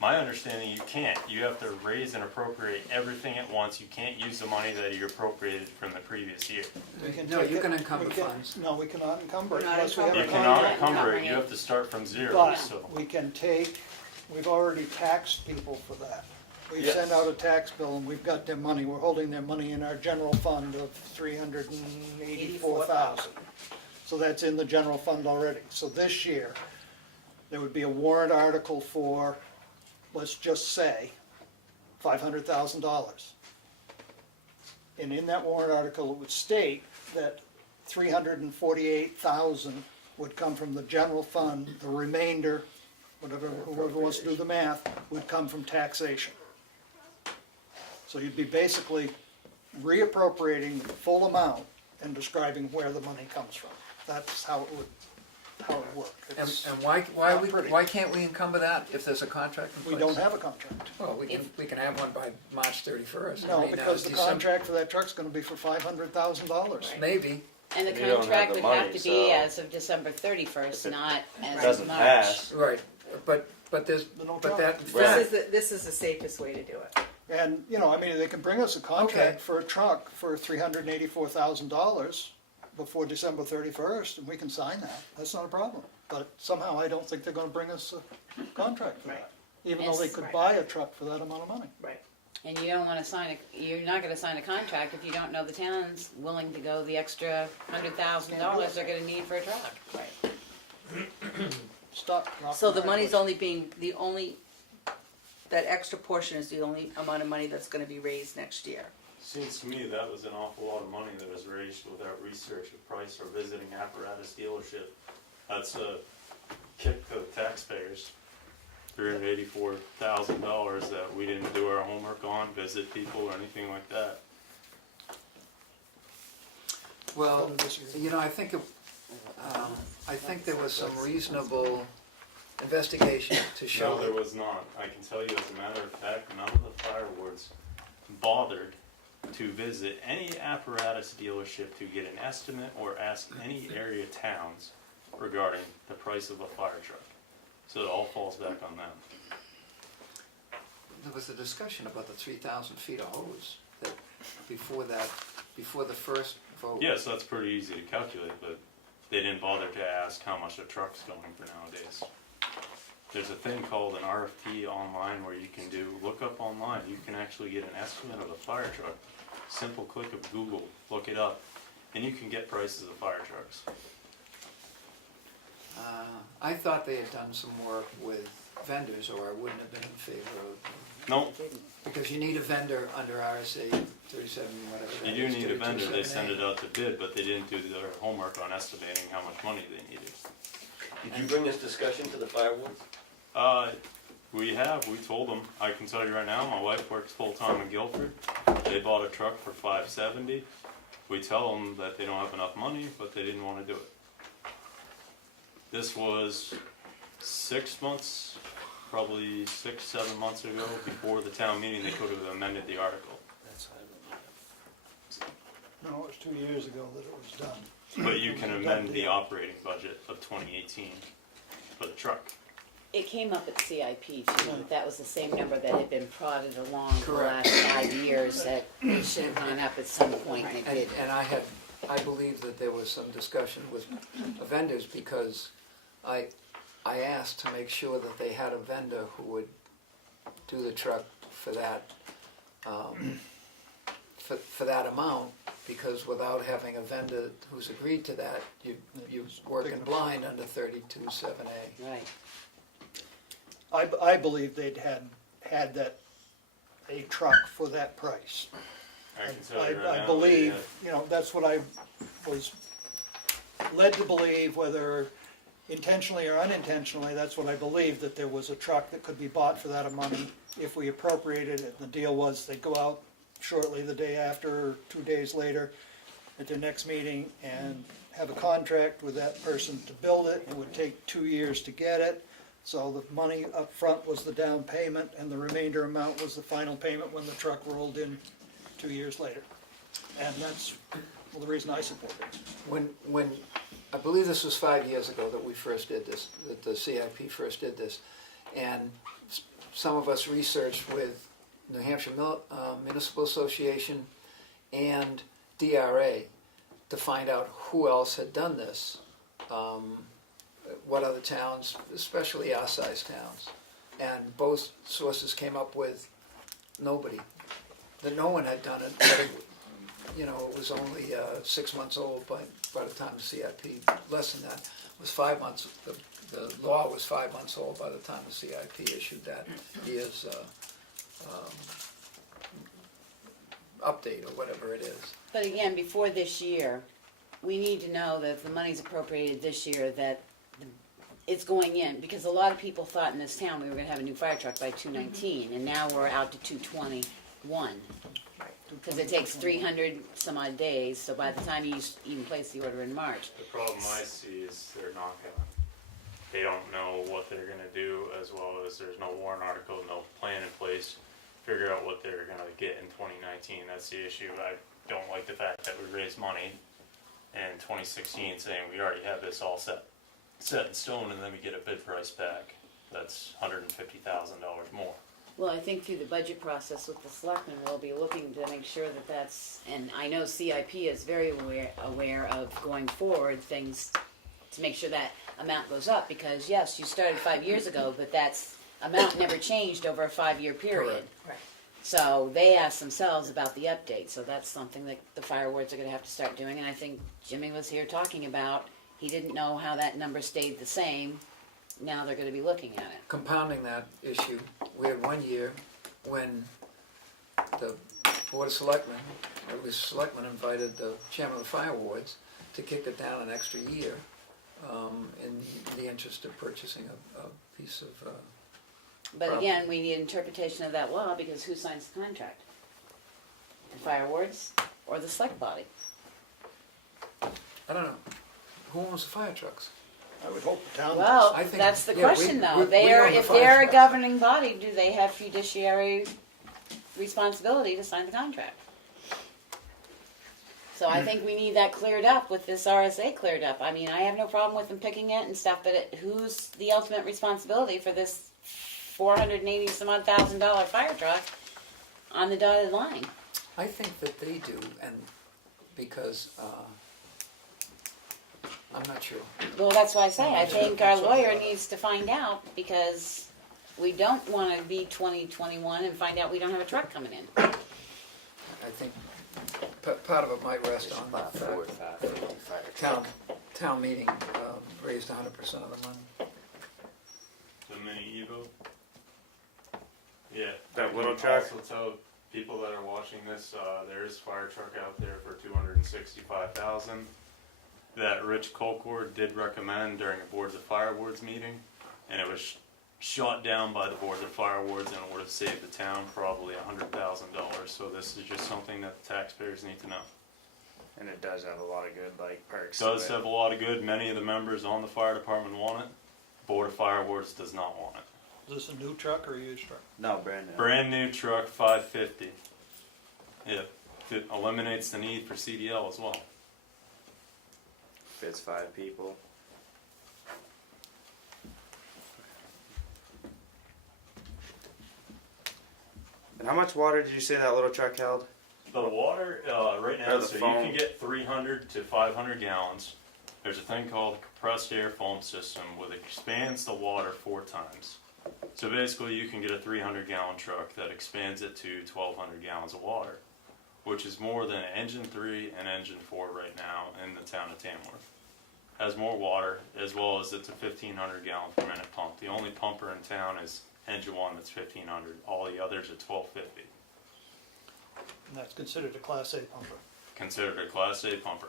My understanding, you can't. You have to raise and appropriate everything at once. You can't use the money that you appropriated from the previous year. No, take you it- can encumber we can- funds. No, we cannot encumber it Not unless we have You a encumber. cannot contract. encumber it. You have to start from zero, But so. we can take, we've already taxed people for that. We Yes. send out a tax bill and we've got their money, we're holding their money in our general fund of 384,000. So that's in the general fund already. So this year, there would be a warrant article for, let's just say, $500,000. And in that warrant article, it would state that 348,000 would come from the general fund, the remainder, whoever wants to do the math, would come from taxation. So you'd be basically reappropriating the full amount and describing where the money comes from. That's how it would work. And It's why not pretty. can't we encumber that if there's a contract in We place? don't have a contract. Well, we can have one by March 31st. No, because the contract for that truck's gonna be for $500,000. Maybe. And the You don't have contract the would have money, to be so- as of December 31st, not as of Doesn't March. pass. Right, but there's, No but that, Right. This is the safest way to do it. And, you know, I mean, they can bring us a contract Okay. for a truck for $384,000 before December 31st, and we can sign that. That's not a problem. But somehow I don't think they're gonna bring us a contract for that, even though they Yes. could buy a truck for that amount of money. Right. And you don't wanna you're not gonna sign a contract if you don't know the town's willing to go the extra $100,000 they're gonna need for a truck. Right. Stop. So the money's only that extra portion is the only amount of money that's gonna be raised next year. Seems to me that was an awful lot of money that was raised without research of price or visiting apparatus dealership. That's a kick to the taxpayers. $384,000 that we didn't do our homework on, visit people or anything like that. well, you know, I think there was some reasonable investigation to show. No, there was not. I can tell you as a matter of fact, none of the fire wards bothered to visit any apparatus dealership to get an estimate or ask any area towns regarding the price of a fire truck. So it all falls back on them. There was a discussion about the 3,000 feet of hose that before the first vote. Yes, that's pretty easy to calculate, but they didn't bother to ask how much a truck's going for nowadays. There's a thing called an RFP online where you can look up online, you can actually get an estimate of a fire truck. Simple click of Google, look it up, and you can get prices of fire trucks. I thought they had done some work with vendors, or I wouldn't have been in favor of. No, Because you need a vendor under RSA 37, whatever that you do is, need a vendor, they 3278. send it out to bid, but they didn't do their homework on estimating how much money they needed. Did you bring this discussion to the fire wards? We told them, I can tell you right now, my wife works full-time in Guilford. They bought a truck for $570. We tell them that they don't have enough money, but they didn't want to do it. This was 6 months, probably 6-7 months ago, before the town meeting, they could have amended the article. No, it was 2 years ago that it was done. But you can amend the operating budget of 2018 for the truck. It came up at CIP too, that was the same number that had been prodded along for the Correct. last 5 years, that it should have gone up at some point, and it did. And I believe that there was some discussion with vendors, because I asked to make sure that they had a vendor who would do the truck for that, for that amount, because without having a vendor who's agreed to that, you're working blind under 32.7A. Right. I believe they'd had that, a truck for that price. I can tell you right I now, believe, that's what I was led to believe, whether intentionally or unintentionally, that's what I believed, that there was a truck that could be bought for that amount of money if we appropriated it. The deal was they'd go out shortly the day after, or 2 days later, at their next meeting, and have a contract with that person to build it. It would take 2 years to get it. So the money up front was the down payment, and the remainder amount was the final payment when the truck rolled in 2 years later. And that's the reason I support it. When I believe this was 5 years ago that we first did this, that the CIP first did this, and some of us researched with New Hampshire Municipal Association and DRA to find out who else had done this, what other towns, especially our size towns, and both sources came up with nobody, that no one had done it, but it was only 6 months old by the time the CIP, less than that, was 5 months. The law was 5 months old by the time the CIP issued that year's update or whatever it is. But again, before this year, we need to know that if the money's appropriated this year, that it's going in, because a lot of people thought in this town we were gonna have a new fire truck by 219, and now we're out to 221. Because it takes 300 some odd days, so by the time you even place the order in March. The problem I see is they don't know what they're gonna do, as well as there's no warrant article, no plan in place, figure out what they're gonna get in 2019, that's the issue. I don't like the fact that we raised money in 2016 saying we already have this all set in stone, and then we get a bid price back that's $150,000 more. Well, I think through the budget process with the selectmen, we'll be looking to make sure that that's, and I know CIP is very aware of going forward things to make sure that amount goes up, because yes, you started 5 years ago, but that's amount never changed over a 5-year period. Right. So they asked themselves about the update, so that's something that the fire wards are gonna have to start doing, and I think Jimmy was here talking about, he didn't know how that number stayed the same, now they're gonna be looking at it. Compounding that issue, we had 1 year when the Board of Selectmen, or at least Selectmen, invited the chairman of the fire wards to kick it down an extra year in the interest of purchasing a piece of But again, we need interpretation of that law, because who signs the contract? The fire wards or the select body? I don't know. Who owns the fire trucks? I would hope the town. Well, I think- that's the yeah, question we though. own the If fire they're a truck. governing body, do they have fiduciary responsibility to sign the contract? So I think we need that cleared up with this RSA cleared up. I mean, I have no problem with them picking it and stuff, but who's the ultimate responsibility for this $480 some odd thousand fire truck on the dotted line? I think that they do, and because I'm not sure. Well, that's why I say, I think our lawyer needs to find out, because we don't wanna be 2021 and find out we don't have a truck coming in. I think part of it might rest on the fact that town meeting raised 100% of the money. The mini Evo. Yeah. That I little can truck? Also tell people that are watching this, there is a fire truck out there for $265,000 that Rich Colcord did recommend during a Boards of Fire Wards meeting, and it was shot down by the Boards of Fire Wards, and it would have saved the town probably $100,000. So this is just something that the taxpayers need to know. And it does have a lot of good perks. Does have a lot of good. Many of the members on the fire department want it. Board of Fire Wards does not want it. Is this a new truck or a used truck? No, brand new. Brand new truck, 550. Yeah, it eliminates the need for CDL as well. Fits 5 people. And how much water did you say that little truck held? The water, right now, Or the so foam. you can get 300 to 500 gallons. There's a thing called a compressed air foam system, where it expands the water 4 times. So basically you can get a 300 gallon truck that expands it to 1,200 gallons of water. which is more than engine 3 and engine 4 right now in the town of Tamworth. Has more water, as well as it's a 1,500 gallon per minute pump. The only pumper in town is engine 1 that's 1,500. All the others are 1,250. And that's considered a Class A pumper. Considered a Class A pumper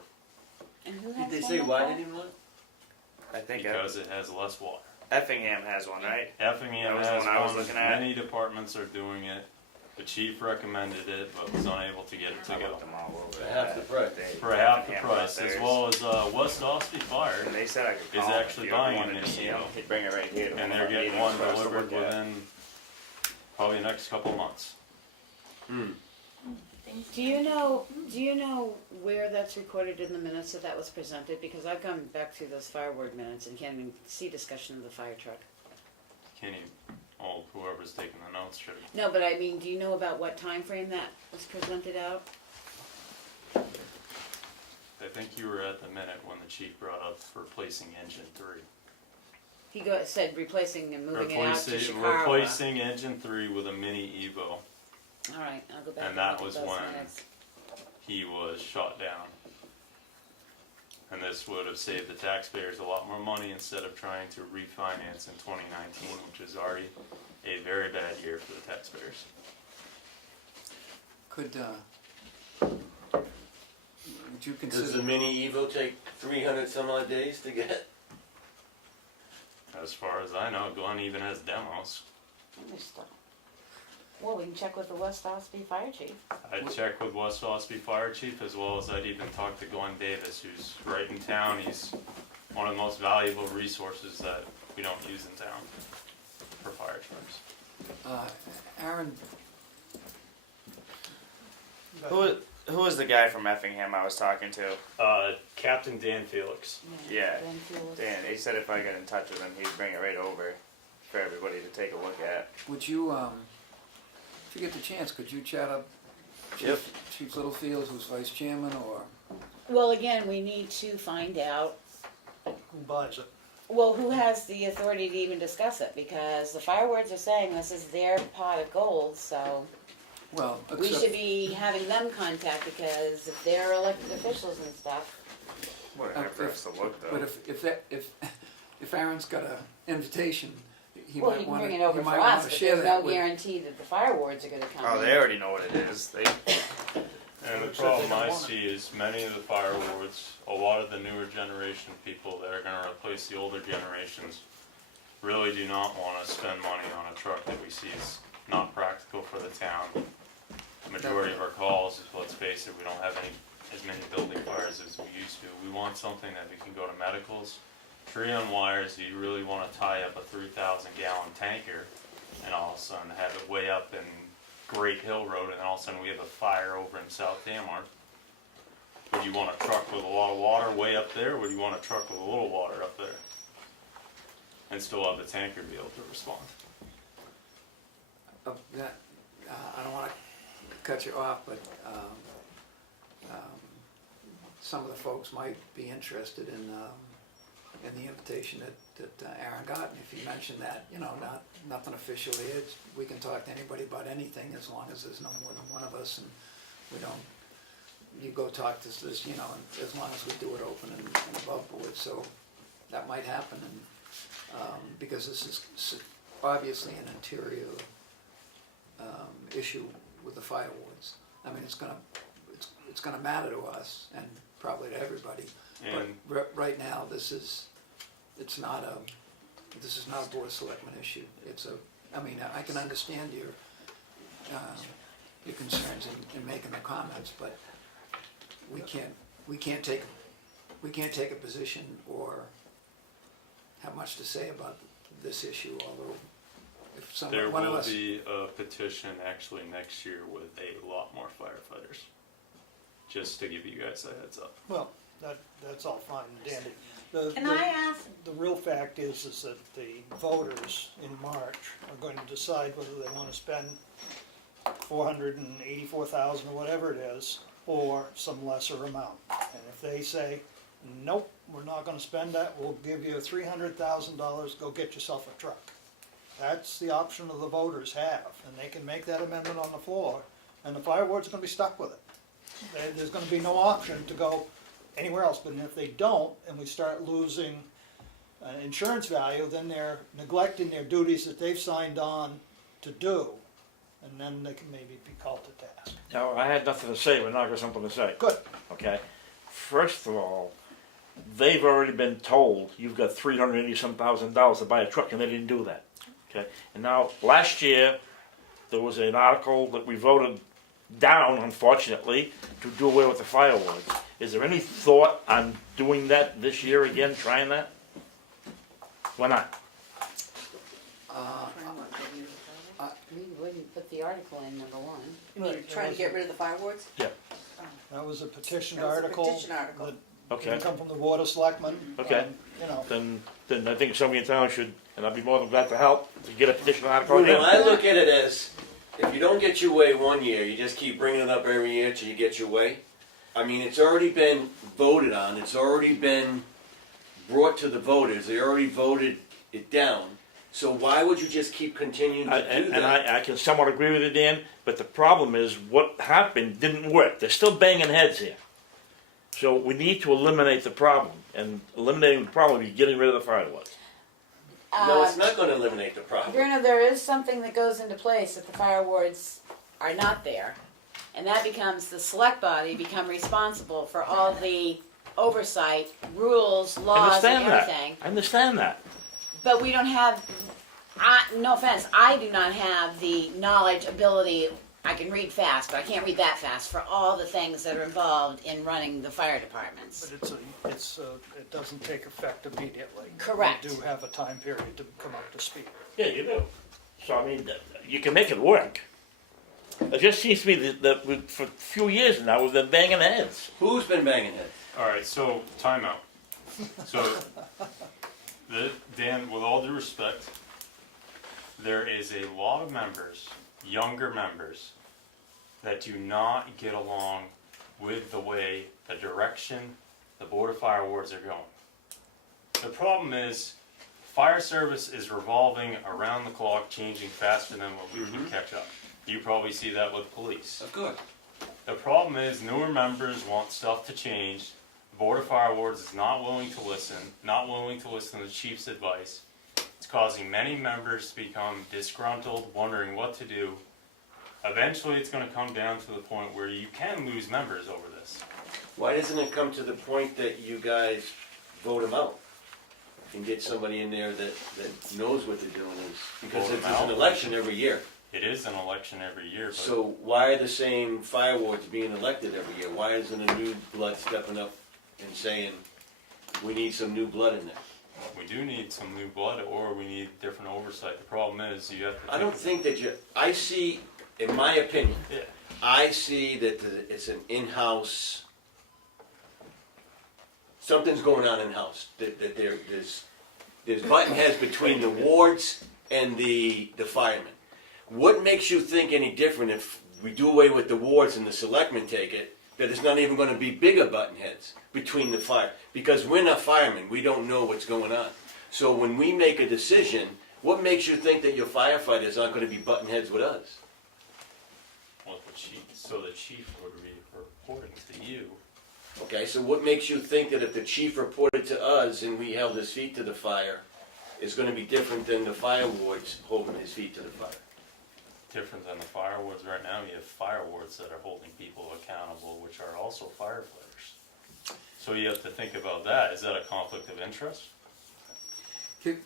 And who Did has they one say like why that? they didn't want it? I think because it has less water. Effingham has one, right? Effingham That was the has one I was one. looking at. Many departments are doing it. The chief recommended it, but was unable to get it to I go. looked them all over. For half the price. For half the Effingham price, bought as theirs. well as West Ospey Fire. And they said I could is call 'em actually if you ever buying wanted an to see 'em. EO. He'd bring it right here. to And one they're of our getting meetings one for us to delivered look at. within probably the next couple months. Do you know where that's recorded in the minutes that was presented? Because I've gone back through those fire ward minutes and can't even see discussion of the fire truck. Kenny, whoever's taking the notes should have. No, but I mean, do you know about what time frame that was presented out? I think you were at the minute when the chief brought up replacing engine 3. He said replacing and moving it out to Chicago. Replacing engine 3 with a mini Evo. All right, I'll go back. And that look at was those when minutes. he was shot down. And this would have saved the taxpayers a lot more money instead of trying to refinance in 2019, which is already a very bad year for the taxpayers. Could you Does the consider, mini Evo take 300 some odd days to get? As far as I know, Glenn even has demos. Well, we can check with the West Ospey Fire Chief. I'd check with West Ospey Fire Chief, as well as I'd even talk to Glenn Davis, who's right in town. He's one of the most valuable resources that we don't use in town for fire trucks. Aarron, Who was the guy from Effingham I was talking to? Captain Dan Felix. Yeah, Ben Fuels. Dan. He said if I got in touch with him, he'd bring it right over for everybody to take a look at. would you, if you get the chance, could you chat up Chief Littlefield, who's vice chairman, or? Well, again, we need to find out, Who buys it? well, who has the authority to even discuss it, because the fire wards are saying this is their pot of gold, so Well, we except, should be having them contact, because if they're elected officials and stuff, Whatever for us to look though. but if Aaron's got an invitation, he well, might he can want bring to, it he over for might us, want to but share there's that no with. guarantee that the fire wards are gonna come in. Oh, they already know what it is. They And the problem I see is many of the fire wards, a lot of the newer generation people that are gonna replace the older generations really do not wanna spend money on a truck that we see is not practical for the town. The majority of our calls, let's face it, we don't have as many building fires as we used to. We want something that we can go to medicals. Tree on wires, you really wanna tie up a 3,000 gallon tanker and all of a sudden have it way up in Great Hill Road, and then all of a sudden we have a fire over in South Tamworth. Would you want a truck with a lot of water way up there, or would you want a truck with a little water up there? And still have the tanker be able to respond? I don't want to cut you off, but some of the folks might be interested in the invitation that Aarron got. And if you mention that, nothing officially, we can talk to anybody about anything as long as there's no more than one of us, and we don't, you go talk to this, and as long as we do it open and above board. So that might happen, and because this is obviously an interior issue with the fire wards. I mean, it's gonna matter to us and probably to everybody. And But right now, this is not a Board of Selectmen issue. I can understand your concerns in making the comments, but we can't take a position or have much to say about this issue, although if there one of will us. be a petition actually next year with a lot more firefighters. Just to give you guys a heads up. Well, that's all fine and dandy. Can I ask, The real fact is that the voters in March are going to decide whether they want to spend $484,000 or whatever it is, or some lesser amount. And if they say, nope, we're not going to spend that, we'll give you $300,000, go get yourself a truck. That's the option that the voters have, and they can make that amendment on the floor, and the fire ward's going to be stuck with it. there's gonna be no option to go anywhere else, but if they don't, and we start losing insurance value, then they're neglecting their duties that they've signed on to do, and then they can maybe be called to task. Now, I had nothing to say, but now I got something to say. Good. Okay, first of all, they've already been told you've got $380,000 to buy a truck, and they didn't do that. Okay, and now last year there was an article that we voted down, unfortunately, to do away with the fireworks. Is there any thought on doing that this year again, trying that? Why not? We wouldn't put the article in, number one. You mean, trying to get rid of the fireworks? Yeah. That was a petitioned That was a article. petition article. That Okay. didn't come from the Board of Selectmen. Okay. You know, Then I think somebody in town should, and I'd be more than glad to help, to get a petition article Well, in. I look at it as, if you don't get your way one year, you just keep bringing it up every year till you get your way. I mean, it's already been voted on, it's already been brought to the voters, they already voted it down. So why would you just keep continuing to do And that? I can somewhat agree with you, Dan, but the problem is what happened didn't work. They're still banging heads here. So we need to eliminate the problem, and eliminating the problem is getting rid of the fireworks. No, it's not gonna eliminate the problem. Bruno, there is something that goes into place if the fire wards are not there. And that becomes the select body become responsible for all the oversight, rules, laws, and everything. I understand that. But we don't have, no offense, I do not have the knowledge, ability, I can read fast, but I can't read that fast for all the things that are involved in running the fire departments. but it doesn't take effect immediately. Correct. We do have a time period to come up to speed. Yeah, you do. So I mean, you can make it work. It just seems to me that for a few years now we've been banging heads. Who's been banging heads? Alright, so, timeout. So, Dan, with all due respect, there is a lot of members, younger members, that do not get along with the way, the direction the Board of Fire Wards are going. The problem is, fire service is revolving around the clock, changing faster than what we can catch up. You probably see that with police. Of course. The problem is, newer members want stuff to change. The Board of Fire Wards is not willing to listen to the chief's advice. It's causing many members to become disgruntled, wondering what to do. Eventually, it's going to come down to the point where you can lose members over this. Why doesn't it come to the point that you guys vote them out? And get somebody in there that knows what they're doing is, because Vote 'em it's an out? election every year. It is an election every year, but So why are the same fire wards being elected every year? Why isn't a new blood stepping up and saying, we need some new blood in there? we do need some new blood, or we need different oversight. The problem is, you have to. I don't think that I see, in my opinion, Yeah. I see that it's an in-house, something's going on in-house, that there's button heads between the wards and the firemen. What makes you think any different if we do away with the wards and the selectmen take it, that it's not even gonna be bigger button heads between the fire? Because we're not firemen, we don't know what's going on. So when we make a decision, what makes you think that your firefighters aren't gonna be button heads with us? Well, the chief would be reporting to you. Okay, so what makes you think that if the chief reported to us and we held his feet to the fire, is gonna be different than the fire wards holding his feet to the fire? Different than the fire wards right now, you have fire wards that are holding people accountable, which are also firefighters. So you have to think about that. Is that a conflict of interest? We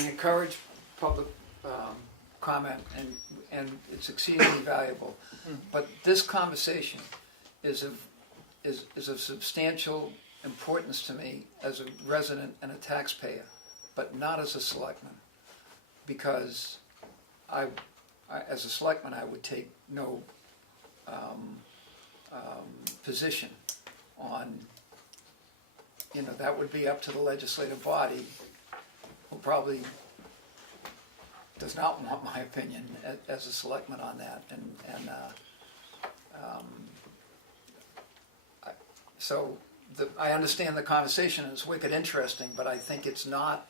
encourage public comment, and it's exceedingly valuable. But this conversation is of substantial importance to me as a resident and a taxpayer, but not as a selectman. Because as a selectman, I would take no position on, that would be up to the legislative body, who probably does not want my opinion as a selectman on that. So I understand the conversation, and it's wicked interesting, but I think it's not,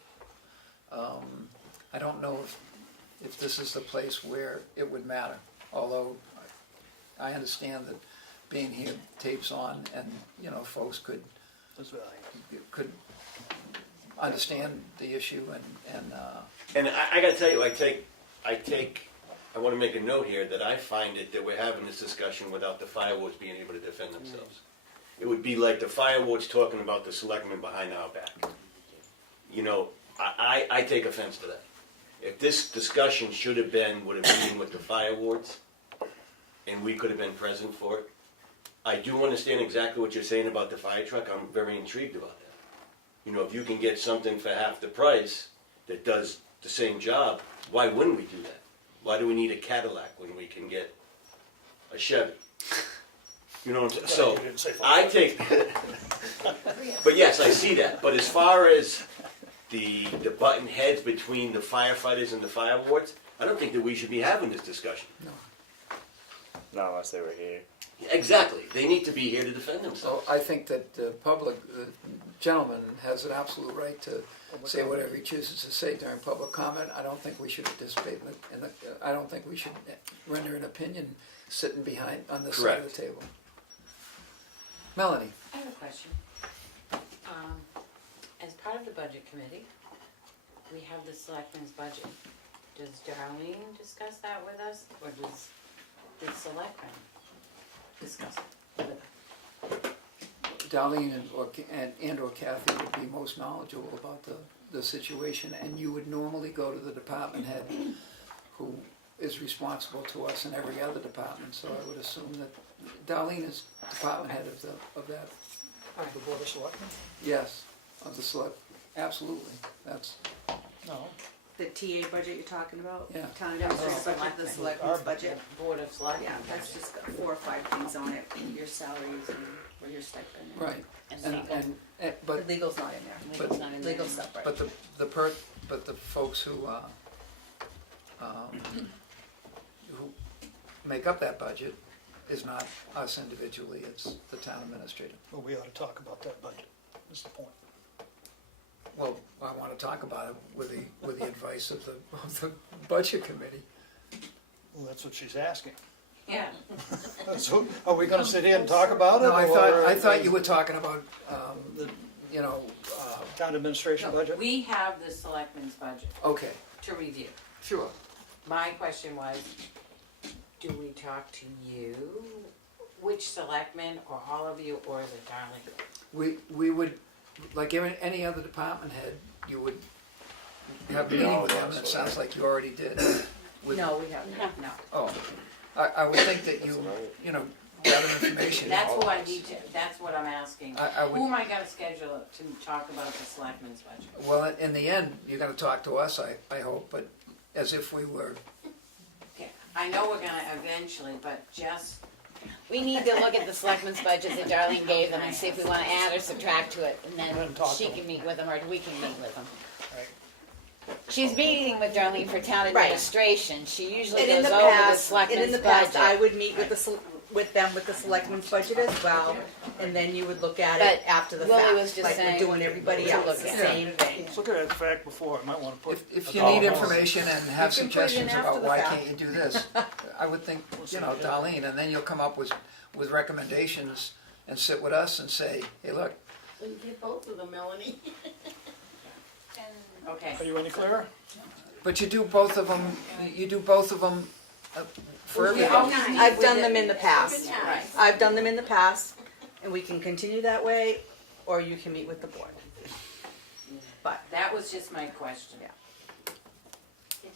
I don't know if this is the place where it would matter, although I understand that being here tapes on and, you know, folks could understand the issue And I gotta tell you, I wanna make a note here that I find it that we're having this discussion without the fireworks being able to defend themselves. It would be like the fireworks talking about the selectmen behind our back. You know, I take offense to that. If this discussion should have been with a meeting with the fire wards, and we could have been present for it, I do understand exactly what you're saying about the fire truck. I'm very intrigued about that. You know, if you can get something for half the price that does the same job, why wouldn't we do that? Why do we need a Cadillac when we can get a Chevy? You know what I'm saying? So I take, but yes, I see that. But as far as the button heads between the firefighters and the fire wards, I don't think that we should be having this discussion. Not unless they were here. Exactly. They need to be here to defend themselves. So I think that the public, the gentleman has an absolute right to say whatever he chooses to say during public comment. I don't think we should participate I don't think we should render an opinion sitting behind, on this side of the table. Melanie? I have a question. As part of the budget committee, we have the selectmen's budget. Does Darlene discuss that with us, or does the selectmen discuss it with us? Darlene and or Kathy would be most knowledgeable about the situation, and you would normally go to the department head who is responsible to us in every other department, so I would assume that Darlene is department head of that. Of the Board of Selectmen? Yes, of the select, absolutely, that's, No. The TA budget you're talking about? Yeah. Town administrator's budget, the selectmen's budget? Board of Selectmen. Yeah, that's just got 4 or 5 things on it, your salaries and your stipend. right. And But The legal's not in there. Legal's not in there. Legal's separate. But the folks who make up that budget is not us individually, it's the town administrator. Well, we ought to talk about that budget, is the point. Well, I want to talk about it with the advice of the budget committee. Well, that's what she's asking. Yeah. So, are we gonna sit here and talk about it? No, I or- thought you were talking about, you know, Town administration budget? We have the selectmen's budget okay, to review. sure. My question was, do we talk to you, which selectmen, or all of you, or is it Darlene? We would, like any other department head, you would have a meeting with them, and it sounds like you already did. with- No, we haven't. No. Oh, I would think that you know, gather information. That's who I need to, that's what I'm asking. I would- Who am I gonna schedule to talk about the selectmen's budget? Well, in the end, you're gonna talk to us, I hope, but as if we were, Okay, I know we're gonna eventually, but just, We need to look at the selectmen's budget that Darlene gave them and see if we wanna add or subtract to it, and then she can meet with them, or we can meet with them. She's meeting with Darlene for town Right. administration, she usually And in goes the over the past, and selectmen's in the past, I budget. would meet with with them with the selectmen's budget as well, and then you would look at it But after the Lily fact, was just like we're saying doing everybody to else, look the at. same thing. Let's look at the fact before, I might wanna put. if a you need dollar. information and have You can put it in suggestions after about the why fact. can't you do this, I would think, you know, Darlene, and then you'll come up with recommendations and sit with us and say, hey, look, So you get both of them, Melanie. okay. Are you any clearer? but you do both of them for Yeah, everybody. okay. I've done them in the past. Right. I've done them in the past, and we can continue that way, or you can meet with the board. But That was just my question. Yeah.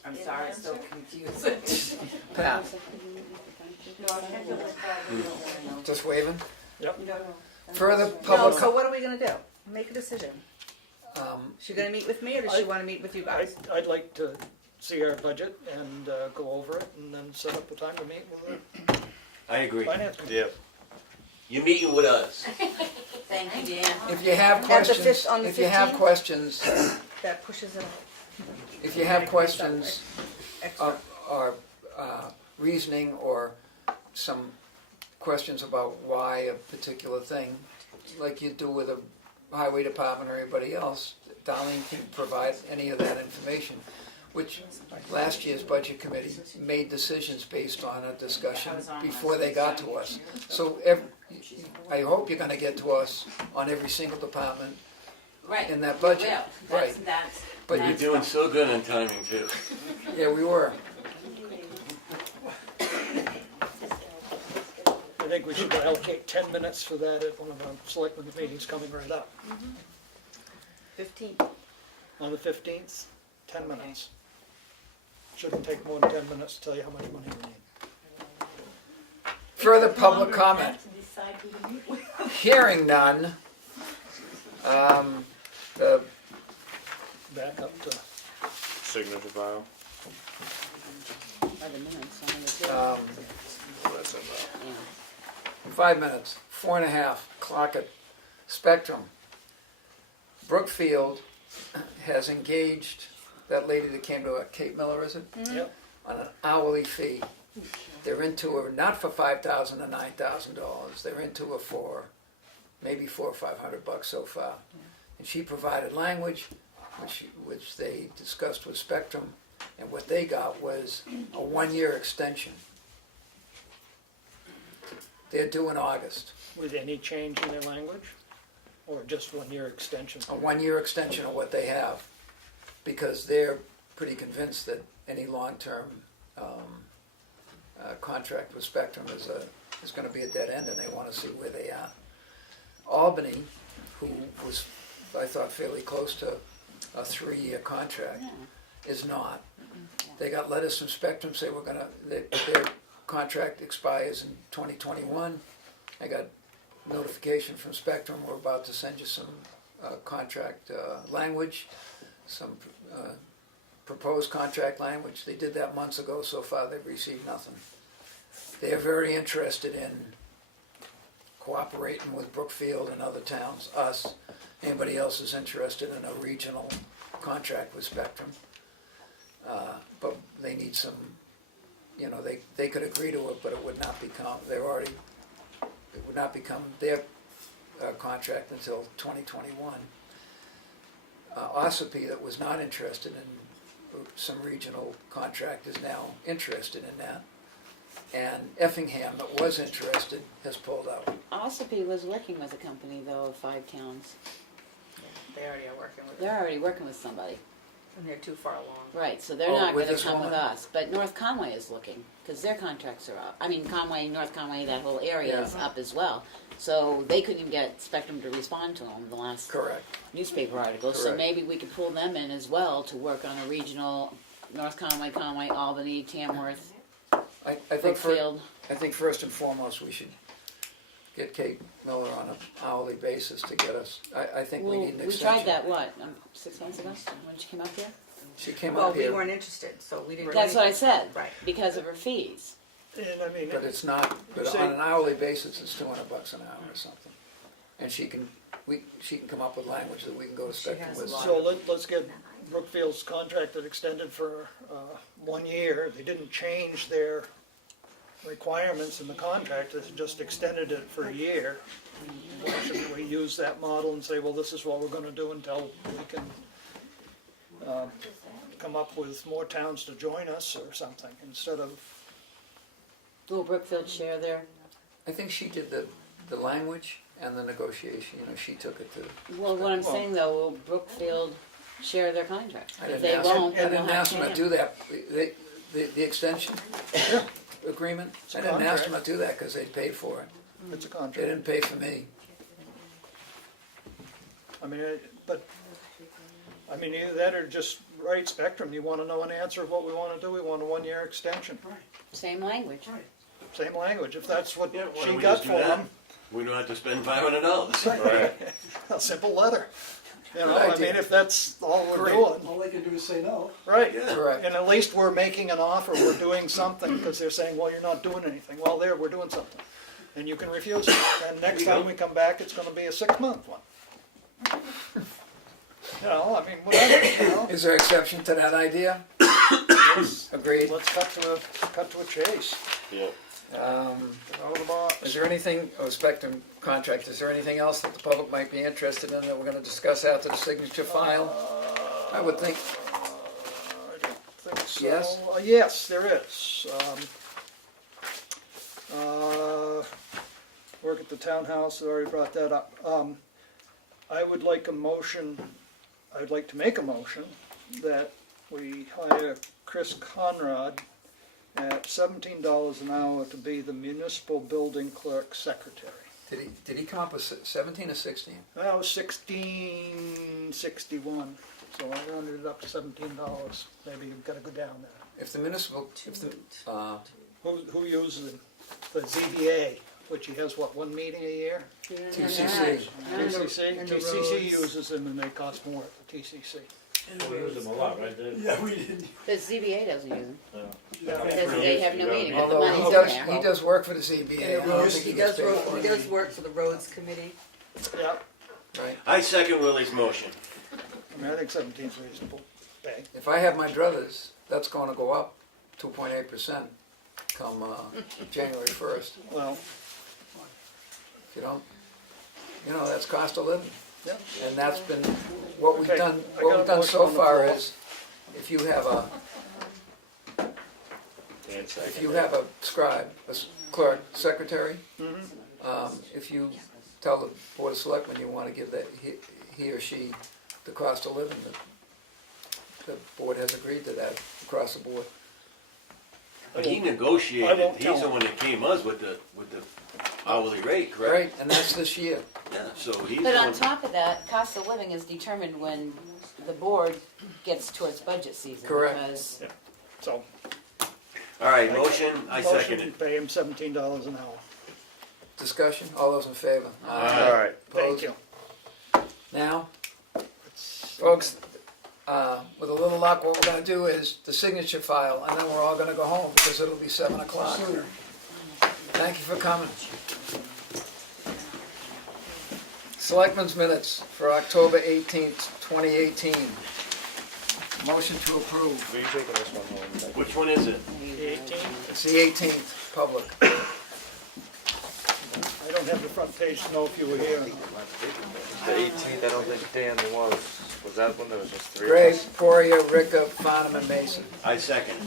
I'm sorry, it's so confusing. Pat, No, I had to let Darlene know. just waving. Yep. Further no, public, so what are we gonna do? Make a decision. um, She gonna meet with me, or does she wanna meet with you guys? I'd like to see our budget and go over it, and then set up a time to meet with I agree. the finance committee. Yep. You're meeting with us. Thank you, Dan. if you have At the questions, fifth- on the if you have 15th? questions, That pushes it if you have questions extra. or reasoning or some questions about why a particular thing, like you do with a highway department or anybody else, Darlene can provide any of that information. which last year's budget committee made decisions based on a discussion before they got to us. So I hope you're gonna get to us on every single department Right. in that budget. Well, Right. that's, But You're you, doing so good on timing too. yeah, we were. I think we should allocate 10 minutes for that at one of our selectmen meetings coming right up. 15. On the 15th, 10 minutes. Shouldn't take more than 10 minutes to tell you how much money we need. Further public comment? Hearing none. The Back up to, Signature file. By the minutes, I think it's- yeah. 5 minutes, 4.5, clock it. Spectrum. Brookfield has engaged that lady that came to Kate Miller, is it? yep, On an hourly fee. They're into her, not for $5,000 or $9,000, they're into her for maybe $400 or $500 so far. And she provided language, which they discussed with Spectrum, and what they got was a 1-year extension. They're due in August. with any change in their language? Or just 1-year extension? A 1-year extension of what they have, because they're pretty convinced that any long-term contract with Spectrum is going to be a dead end, and they want to see where they are. Albany, who was, I thought, fairly close to a 3-year contract, is not. They got letters from Spectrum say their contract expires in 2021. I got notification from Spectrum, we're about to send you some contract language, some proposed contract language. They did that months ago. So far they've received nothing. They are very interested in cooperating with Brookfield and other towns, us. Anybody else is interested in a regional contract with Spectrum. But they need some, they could agree to it, but it would not become, it would not become their contract until 2021. Ossipee, that was not interested in some regional contract, is now interested in that. And Effingham, that was interested, has pulled out. Ossipee was working with a company, though, of 5 towns. They already are working with it, They're already working with somebody. and they're too far along. Right, so they're Oh, not with gonna this come with woman? us. But North Conway is looking, because their contracts are up. I mean, Conway, North Conway, that whole area is up as well. So they couldn't even get Spectrum to respond to them, the last Correct. newspaper article. So Correct. maybe we could pull them in as well to work on a regional, North Conway, Conway, Albany, Tamworth, I think Brookfield. I think first and foremost, we should get Kate Miller on an hourly basis to get us, I think we Well, need an we extension. tried that, what, 6 months ago, when she came up here? She came Well, up we here, weren't interested, so we didn't. do That's what I anything. said, Right. because of her fees. And I mean, but it's not, but See- on an hourly basis, it's $200 an hour or something. And she can come up with language that we can go to Spectrum has a with. lot. so let's get Brookfield's contracted extended for 1 year. They didn't change their requirements in the contract, they just extended it for a year. Why shouldn't we use that model and say, well, this is what we're gonna do until we can come up with more towns to join us or something, instead of, Will Brookfield share their, I think she did the language and the negotiation, she took it to. well, what I'm saying though, will Brookfield share their contract? I If didn't they ask, won't, I then we'll didn't have ask them to to. do that. The extension agreement, a I didn't ask them to contract. do that because they paid for it. it's a They contract. didn't pay for me. I mean, either that or just write Spectrum, you wanna know an answer of what we wanna do, we want a 1-year extension. Same language. Same language, if that's what Yeah, why she don't we got just do for that? them, We don't have to spend $500. a simple letter. You know, Good I idea. mean, if that's all we're Great. doing, All they can do is say no. right. Correct. And at least we're making an offer, we're doing something, because they're saying, well, you're not doing anything. Well, there, we're doing something. And you can refuse it. And next time we come back, it's gonna be a 6-month one. You know, I mean, whatever, Is there exception to that idea? Agreed. Let's cut to a chase. Yep. Get out of the box. Is there anything, Spectrum contract, is there anything else that the public might be interested in that we're gonna discuss after the signature file? I would think, Yes? Yes, there is. Work at the townhouse, I already brought that up. I would like a motion, I'd like to make a motion that we hire Chris Conrad at $17 an hour to be the municipal building clerk secretary. Did he come up with 17 or 16? That was $16.61, so I rounded it up to $17. Maybe you've got to go down there. If the municipal, Who uses it? The ZBA, which he has, what, one meeting a year? TCC. TCC uses them and they cost more at the TCC. We use them a lot, right? Yeah, we did. The ZBA doesn't use them, Yeah. because they have no meeting, but the Although money's he in does, there. he does work for the ZBA. I don't think He gets does paid work, for he it. does work for the roads committee. Yep, Right. I second Willie's motion. I mean, I think 17 is reasonable pay. If I have my druthers, that's gonna go up 2.8% come January 1st. Well, If you don't, that's cost of living. yeah. And that's been, what we've Okay, done, I what got we've a done motion so on the far floor. is, if you have a scribe, a clerk, secretary, if you tell the Board of Selectmen you wanna give that, he or she, the cost of living, the board has agreed to that across the board. But he I negotiated, won't he's tell the him. one that came us with the hourly rate, correct? Right, and that's this year. Yeah, so he's the But on one. top of that, cost of living is determined when the board gets towards budget season. Correct. Because So. All right, motion, I second Motion it. to pay him $17 an hour. Discussion, all those in favor? Aye. Alright, Thank you. Now, folks, with a little luck, what we're gonna do is the signature file, and then we're all gonna go home, because it'll be 7 o'clock. Thank you for coming. Selectmen's minutes for October 18th, 2018. Motion to approve. Were you taking this one home? Which one is it? The 18th, It's the 18th, public. I don't have the front page to know if you were here. The 18th, I don't think Dan was. Was that when there was just three of Gray, us? Poirier, Ricker, Farnum, and Mason. I second.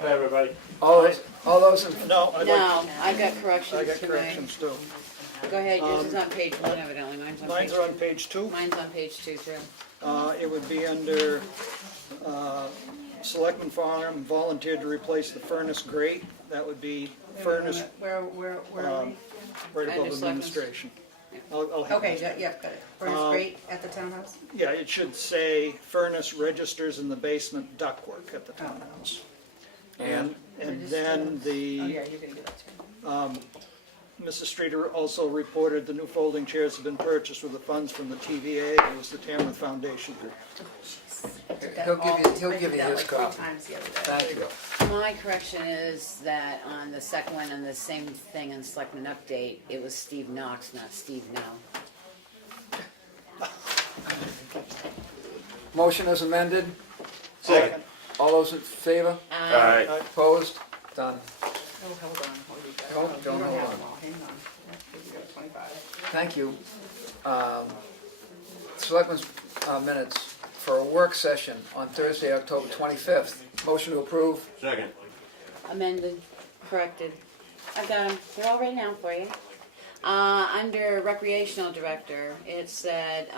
Hi, everybody. All those in, No, I'd like, no, I've got corrections I got to corrections too. Go ahead, yours is on page one evidently, mine's on page Mines two. are on page 2. Mine's on page two too. It would be under, Selectman Farnum volunteered to replace the furnace grate. That would be furnace Where are we? right Under above Selectmen's. administration. I'll have Okay, it. yeah, got it. Furnace grate at the townhouse? Yeah, it should say furnace registers in the basement ductwork at the townhouse. And then Oh, the, yeah, you're gonna give that to me. Mrs. Streeter also reported the new folding chairs have been purchased with the funds from the TVA. It was the Tamworth Foundation. he'll give you I did that his like 3 copy. times the other day. Thank you. My correction is that on the second one, on the same thing in Selectmen Update, it was Steve Knox, not Steve Now. Motion is amended. Second. All those in favor? Alright, Opposed? Done. Oh, hold on, what do you got? Don't You don't hold have on. them all, hang on. You got 25. Thank you. Selectmen's minutes for a work session on Thursday, October 25th. Motion to approve. Second. Amended, corrected. I've got them, they're all written out for you. Under recreational director, it said,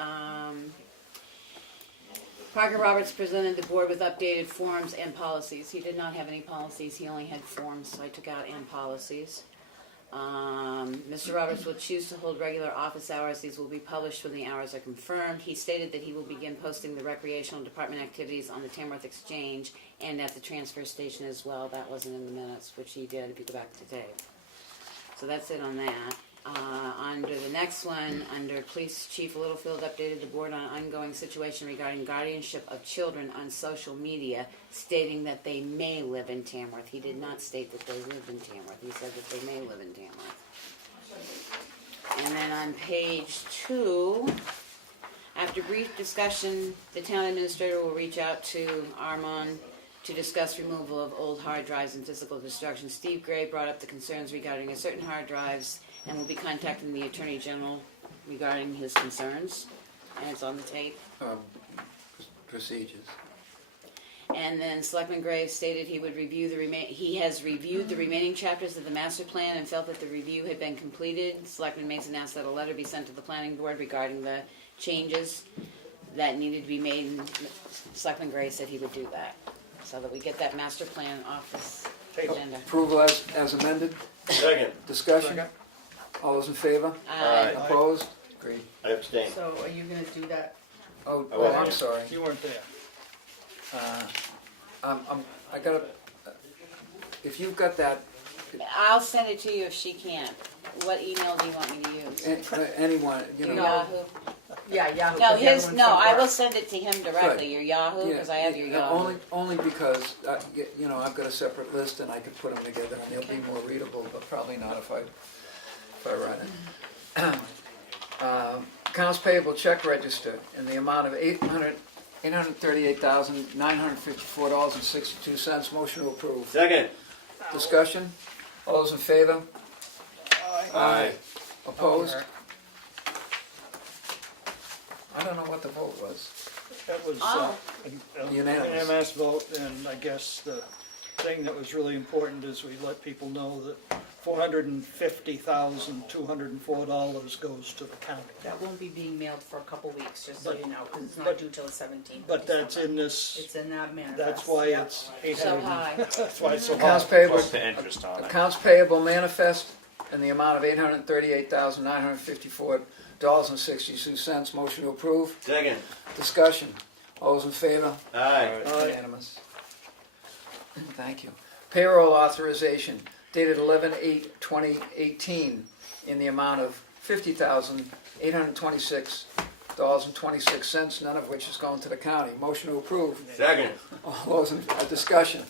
Parker Roberts presented the board with updated forms and policies. He did not have any policies, he only had forms, so I took out and policies. Mr. Roberts will choose to hold regular office hours. These will be published when the hours are confirmed. He stated that he will begin posting the recreational department activities on the Tamworth Exchange and at the transfer station as well. That wasn't in the minutes, which he did if you go back to Dave. So that's it on that. Under the next one, under Police Chief Littlefield updated the board on ongoing situation regarding guardianship of children on social media, stating that they may live in Tamworth. He did not state that they lived in Tamworth. He said that they may live in Tamworth. And then on page 2, after brief discussion, the town administrator will reach out to Aarron to discuss removal of old hard drives and physical destruction. Steve Gray brought up the concerns regarding certain hard drives and will be contacting the Attorney General regarding his concerns, and it's on the tape. Procedures. And then Selectman Gray stated he would review he has reviewed the remaining chapters of the master plan and felt that the review had been completed. Selectman Mason asked that a letter be sent to the planning board regarding the changes that needed to be made, and Selectman Gray said he would do that, so that we get that master plan off this agenda. Approval as amended, Second. discussion? All those in favor? Aye. Opposed? Agreed. I abstain. So are you gonna do that? Oh, I wasn't I'm here. sorry. You weren't there. I gotta, if you've got that, I'll send it to you if she can't. What email do you want me to use? anyone, you Your know. Yahoo? Yeah, Yahoo. No, 'cause the other his, one's no, from I will work. send it to him directly, your Yahoo, because I have your Yahoo. Only because, you know, I've got a separate list and I could put them together and they'll be more readable, but probably not if I run it. Accounts payable check register in the amount of $838,954.62. Motion to approve. Second. Discussion? All those in favor? Aye. Opposed? I don't know what the vote was. That was an Unanimous. unanimous vote, and I guess the thing that was really important is we let people know that $450,204 goes to the county. That won't be being mailed for a couple weeks, just so But- you know, because it's but- not due till the 17th. But that's in this, It's in that manifest. that's why Yep. it's So 800, high. that's why it's so Accounts high. payable, Plus the interest on it. accounts payable manifest in the amount of $838,954.62. Motion to approve. Second. Discussion. All those in favor? Aye. Unanimous. Thank you. Payroll authorization dated 11/8/2018 in the amount of $50,826.26, none of which is going to the county. Motion to approve. Second. All those in, discussion.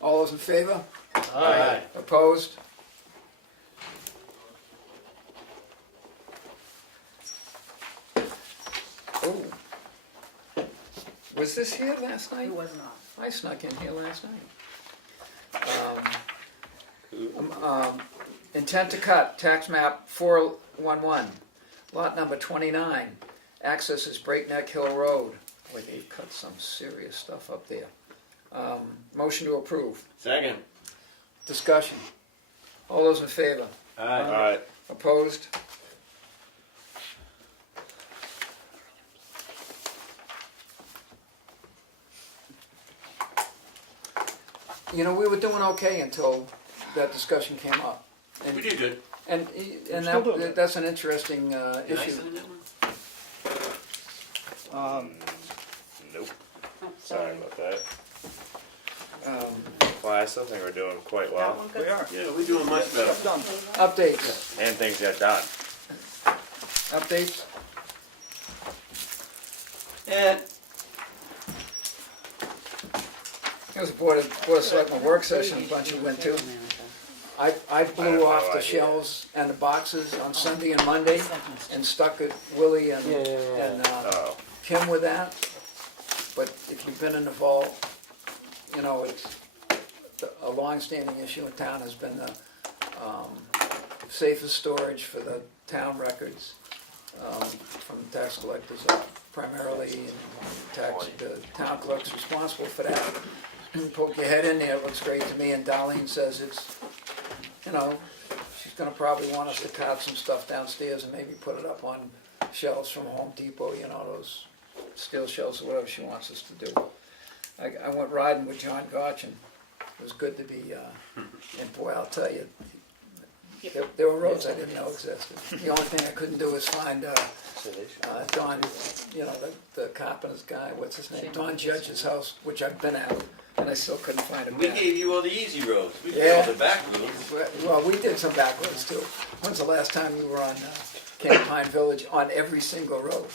All those in favor? Aye. Opposed? Oh. Was this here last night? It was not. I snuck in here last night. Intent to cut, tax map 411, lot number 29. Access is Breakneck Hill Road. Boy, they've cut some serious stuff up there. Motion to approve. Second. Discussion. All those in favor? Aye. Alright, Opposed? You know, we were doing okay until that discussion came up. And We did good. And still doing that, it. that's an interesting Did I issue. sign that one? nope, Oh, sorry about that. Um, Well, I still think we're doing quite That well, one We good? are. Yeah, we're doing much better. Done. Updates, and things get done. updates? Yeah. It was a Board of Selectmen work session, a bunch of went to. I have blew no off the idea. shelves and the boxes on Sunday and Monday and stuck it, Willie and Oh, Kim with that. But if you've been in the vault, you know, it's, a long-standing issue in town has been the safest storage for the town records from tax collectors primarily, and the town clerk's responsible for that. Poke your head in there, it looks great to me, and Darlene says it's, you know, she's gonna probably want us to cart some stuff downstairs and maybe put it up on shelves from Home Depot, you know, those steel shelves or whatever she wants us to do. I went riding with John Gotchen. It was good to be, and boy, I'll tell you, there were roads I didn't know existed. The only thing I couldn't do was find Don, you know, the carpenter's guy, what's his name? Don Judge's house, which I've been at, and I still couldn't find him. We gave you all the easy roads. We did Yeah. all the back roads. Well, we did some back roads too. When's the last time you were on Camp Pine Village on every single road?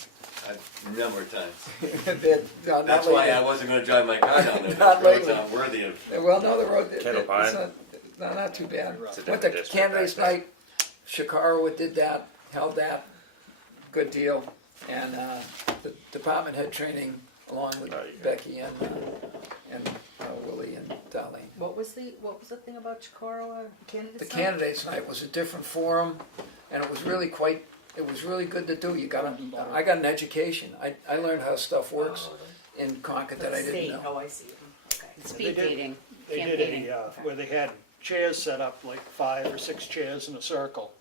A number of times. No, not That's why lately. I wasn't gonna drive my car down there. Not The road's lately. not worthy of. Well, no, the road, Kettle Pine? it's not too bad. It's a Went different to district candidates back there. night, Shikara did that, held that, good deal. And the department head training along with Oh, yeah. Becky and Willie and Darlene. What was the thing about Chikara candidates? The night? candidates night was a different forum, and it was really good to do. I got an education. I learned how stuff works in Concord that I didn't State. know. Oh, I see. Speed did- dating, They did campaigning. where they had chairs set up, like 5 or 6 chairs in a circle,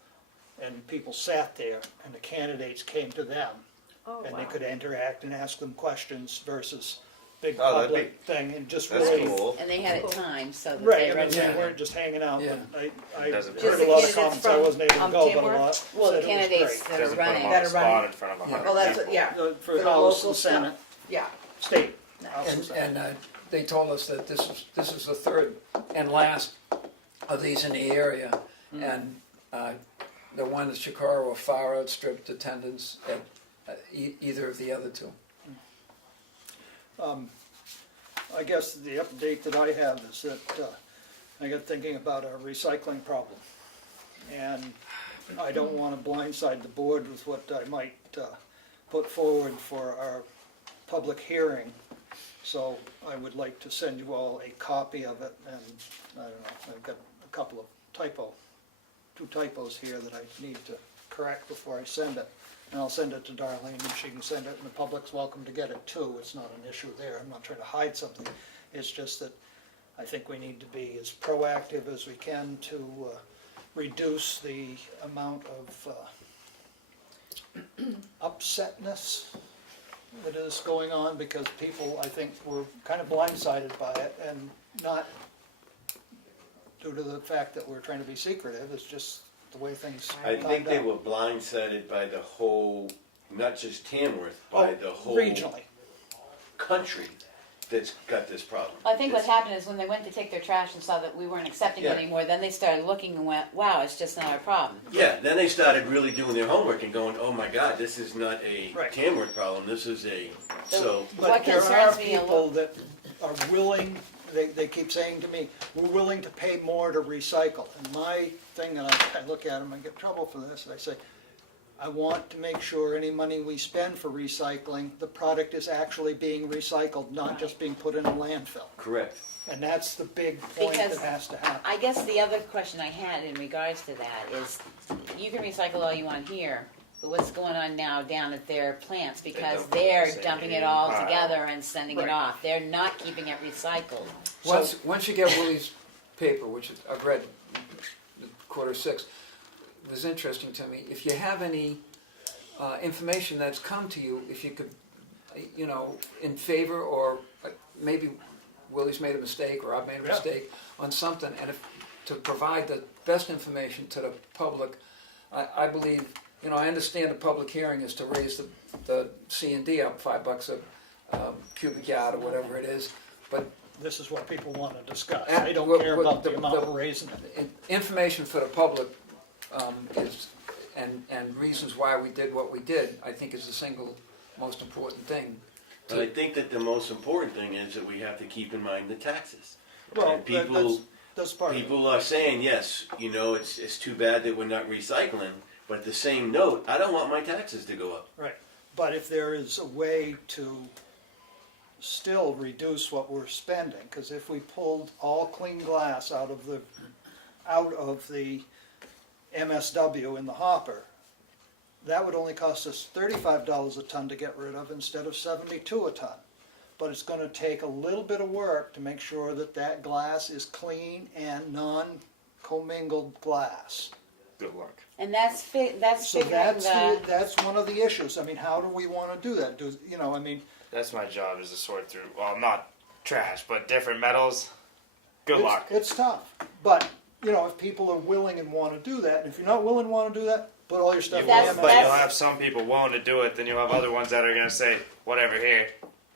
and people sat there, and the candidates came to them, Oh, and wow. they could interact and ask them questions versus big Oh, that'd public thing, and just That's really. cool. And they had it timed so that Right, they I mean, registered. they weren't just hanging out, Yeah. but I Doesn't heard Just a the lot of candidates comments, I from, wasn't able to go, but a Tamworth? lot Well, the said it was candidates great. that Doesn't are put them running. on That the are spot running. in front of Yeah. 100 Oh, that's, people. yeah, For for the House, local Senate, stuff. Yeah. state. House and And, Senate. and they told us that this is the third and last of these in the area. And the one at Chicago far outstripped attendance at either of the other two. I guess the update that I have is that I got thinking about our recycling problem. And I don't want to blindside the board with what I might put forward for our public hearing. So I would like to send you all a copy of it, and I don't know, I've got a couple of two typos here that I need to correct before I send it. And I'll send it to Darlene, and she can send it, and the public's welcome to get it too. It's not an issue there, I'm not trying to hide something. It's just that I think we need to be as proactive as we can to reduce the amount of upsetness that is going on, because people, I think, were kind of blindsided by it, and not due to the fact that we're trying to be secretive, it's just the way things I think timed they out. were blindsided by the whole, not just Tamworth, by the whole Regionally. country that's got this problem. I think what It's- happened is when they went to take their trash and saw that we weren't accepting it Yeah. anymore, then they started looking and went, wow, it's just not our problem. Yeah, then they started really doing their homework and going, oh my God, this is not a Right. Tamworth problem, this is a, so, But What there are concerns me a people that are willing, they keep saying to me, we're willing to pay more to recycle. And my thing, and I look at them and get in trouble for this, I say, I want to make sure any money we spend for recycling, the product is actually being recycled, not just being put in a landfill. correct. And that's the big point that Because has to happen. I guess the other question I had in regards to that is, you can recycle all you want here, but what's going on now down at their plants? Because dump it in the they're same dumping it all pile. together and sending it Right. off. They're not keeping it recycled. Once you get Willie's paper, which I've read 5:45, it was interesting to me. If you have any information that's come to you, if you could, in favor, or maybe Willie's made a mistake or I've made a Yeah. mistake on something, and to provide the best information to the public, I believe, I understand the public hearing is to raise the C&D up $5 a cubic yard or whatever it is, but This is what people want to discuss. And They don't what- care what about the the- amount the- we're raising it. information for the public is, and reasons why we did what we did, I think is the single most important thing. But I think that the most important thing is that we have to keep in mind the taxes. Well, And people, that's part of it. people are saying, yes, it's too bad that we're not recycling, but at the same note, I don't want my taxes to go up. Right, but if there is a way to still reduce what we're spending, because if we pulled all clean glass out of the MSW in the hopper, that would only cost us $35 a ton to get rid of instead of $72 a ton. But it's gonna take a little bit of work to make sure that that glass is clean and non-commingled glass. Good luck. And that's So figuring the, that's one of the issues. I mean, how do we wanna do that? That's my job, is to sort through, well, not trash, but different metals. Good luck. It's tough, but, if people are willing and wanna do that, and if you're not willing and wanna do that, put all your stuff in the That's- MS. But you'll have some people willing to do it, then you'll have other ones that are gonna say, whatever here.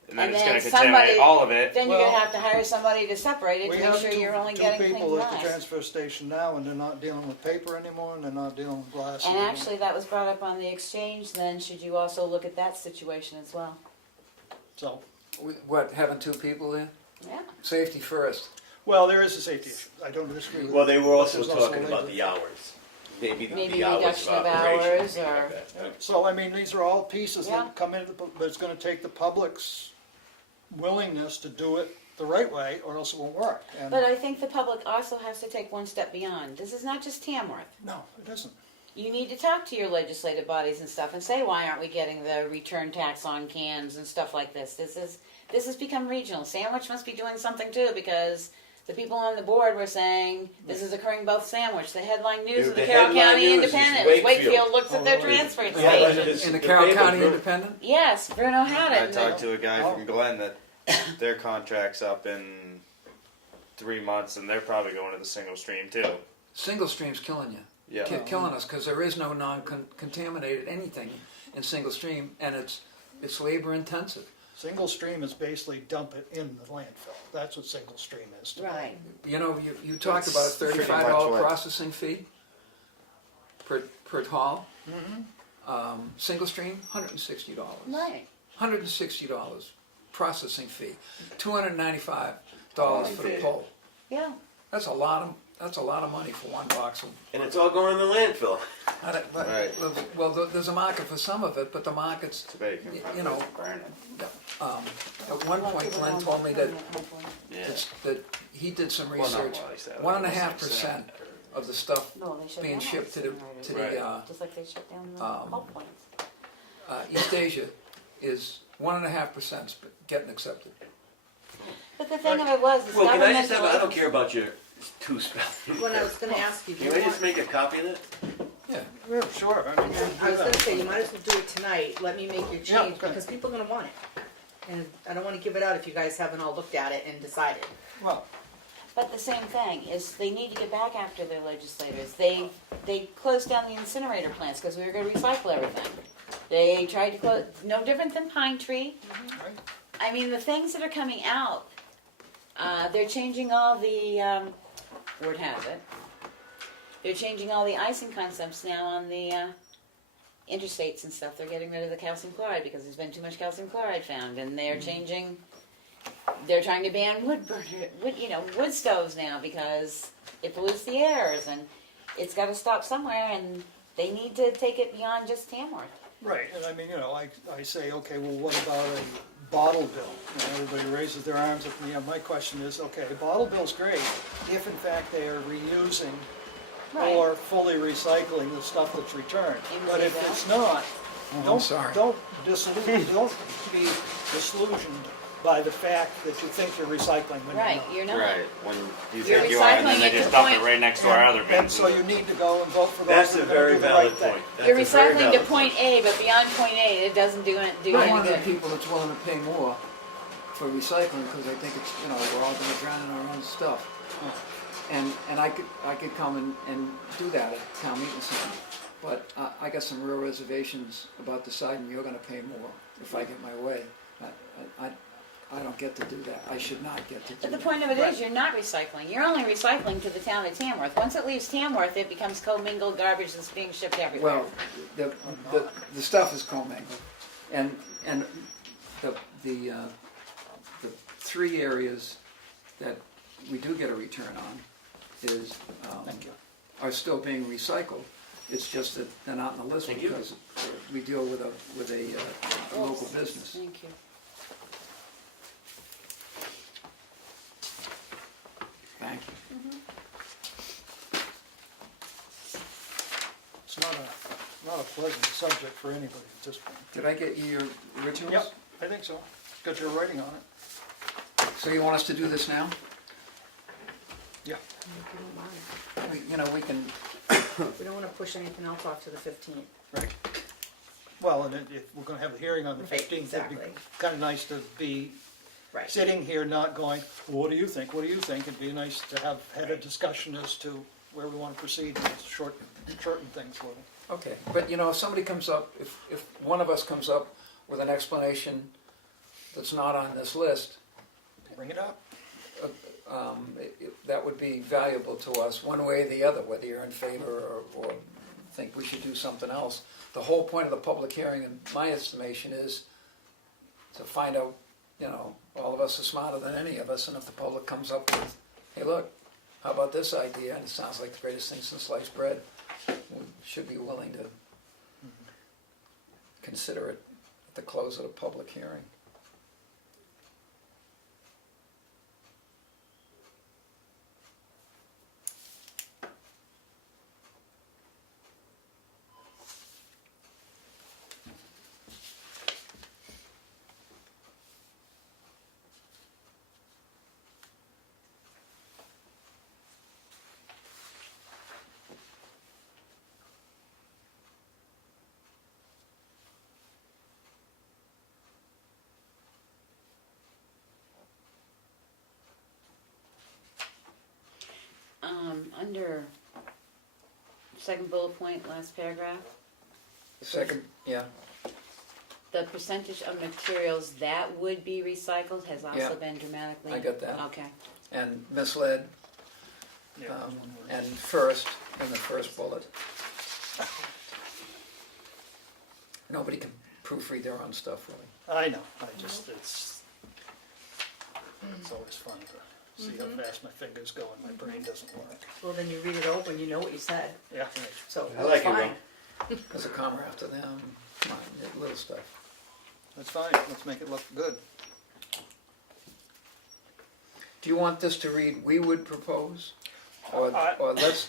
And then And it's then gonna contaminate somebody- all of it. then you're Well, gonna have to hire somebody to separate it We to make have sure two you're only getting clean people at the glass. transfer station now, and they're not dealing with paper anymore, and they're not dealing with glass And anymore. actually, that was brought up on the exchange, then should you also look at that situation as well? So, What, having two people there? Yeah. Safety first. well, there is a safety issue. I don't disagree with you. Well, they were also There's also talking a about labor the hours. Maybe Maybe the hours reduction of of operation. hours, or, So, I mean, these are all pieces Yeah. that come into, but it's gonna take the public's willingness to do it the right way, or else it won't work. And but I think the public also has to take one step beyond. This is not just Tamworth. no, it isn't. You need to talk to your legislative bodies and stuff and say, why aren't we getting the return tax on cans and stuff like this? This this has become regional. Sandwich must be doing something too, because the people on the board were saying this is occurring both Sandwich. The headline news of the Carroll headline County news is Independent was Wakefield. Wakefield looks at their Oh, really? transfer Yeah, station. but it's- In the the Carroll paper's County real- Independent? Yes, Bruno had I it. talked to a guy Oh. from Glen that their contract's up in 3 months, and they're probably going to the single stream too. Single stream's killing you. Yeah. Killing us, because there is no non-contaminated anything in single stream, and it's labor intensive. Single stream is basically dump it in the landfill. That's what single stream is. to me. Right. You know, you talked about a It's pretty $35 much what- processing fee per haul. Single stream, $160. Right. $160 processing fee. $295 for the pole. Yeah. That's a lot of money for one box of. And it's all going in the landfill. Right. Well, there's a market for some of it, but the market's, Tobacco. you know, at one point Glenn told me that that he did some Well, not research. well, he said 1.5% of the stuff No, they shut being down shipped to the Right. just like they shut down the um, pulp plants. East Asia is 1.5% getting accepted. But the thing of it was, Well, can I just have, I don't care about your two spellings. What I was gonna ask you, do Can you I just want, make a copy of that? Yeah. Yeah, sure. I mean, I was gonna say, you might as well do it tonight, let me make your Yeah, change, go ahead. because people are gonna want it. And I don't wanna give it out if you guys haven't all looked at it and decided. Well, But the same thing is they need to get back after their legislators. They closed down the incinerator plants because we were going to recycle everything. They tried to close, no different than Pine Tree. right. I mean, the things that are coming out, they're changing all the, word has it, they're changing all the icing concepts now on the interstates and stuff. They're getting rid of the calcium chloride because there's been too much calcium chloride found, and they're changing. They're trying to ban wood stoves now because it pollutes the airs, and it's got to stop somewhere, and they need to take it beyond just Tamworth. Right, and I mean, I say, okay, well, what about a bottle bill? Everybody raises their arms at me, and my question is, okay, a bottle bill's great if in fact they are reusing Right. or fully recycling the stuff that's returned. Even But if if they it's not, I'm sorry. don't be disillusioned by the fact that you think you're recycling when Right, you're not. you're not. Right. When you You're think you are, and then recycling they it to just the dump it point- right next to our other And bins. so you need to go and vote for those That's that a are gonna very do the right valid thing. point. That's You're a very recycling to valid point A, but beyond point A, it doesn't do I'm any one of the good. people that's willing to pay more for recycling because I think it's, we're all gonna drown in our own stuff. And I could come and do that at town meeting center. But I got some real reservations about deciding you're gonna pay more if I get my way. I don't get to do that. I should not get to do But that. the point of it is, you're not recycling. You're only recycling to the town of Tamworth. Once it leaves Tamworth, it becomes commingled garbage that's being shipped everywhere. Well, the stuff is commingled, and the 3 areas that we do get a return on is are still being recycled. It's just that they're not on the list Thank you. because we deal with a local business. Thank you. Thank you. It's not a pleasant subject for anybody at this point. Did I get you your originals? Yep, I think so. Got your writing on it. So you want us to do this now? Yeah. We can. We don't wanna push anything else off to the 15th. Right. Well, and if we're gonna have the hearing on the Right, 15th, it'd be exactly. kinda nice to be Right. sitting here not going, well, what do you think, what do you think? It'd be nice to have had a discussion as to where we wanna proceed and shorten things a little. Okay, but if somebody comes up, if one of us comes up with an explanation that's not on this list, Bring it up. that would be valuable to us, one way or the other, whether you're in favor or think we should do something else. The whole point of the public hearing, in my estimation, is to find out, all of us are smarter than any of us, and if the public comes up with, hey, look, how about this idea, and it sounds like the greatest thing since sliced bread, we should be willing to consider it at the close of the public hearing. under second bullet point, last paragraph, Second, yeah, the percentage of materials that would be recycled has also Yeah. been dramatically. I got that. Okay. and misled, and first, in the first bullet. Nobody can proofread their own stuff, really. I know, it's always fun to see how fast my fingers go and my brain doesn't work. Well, then you read it over and you know what you said, Yeah. so I like it's it, fine. Ron. There's a comma after them, come on, little stuff. That's fine, let's make it look good. Do you want this to read, "we would propose"? Or let's,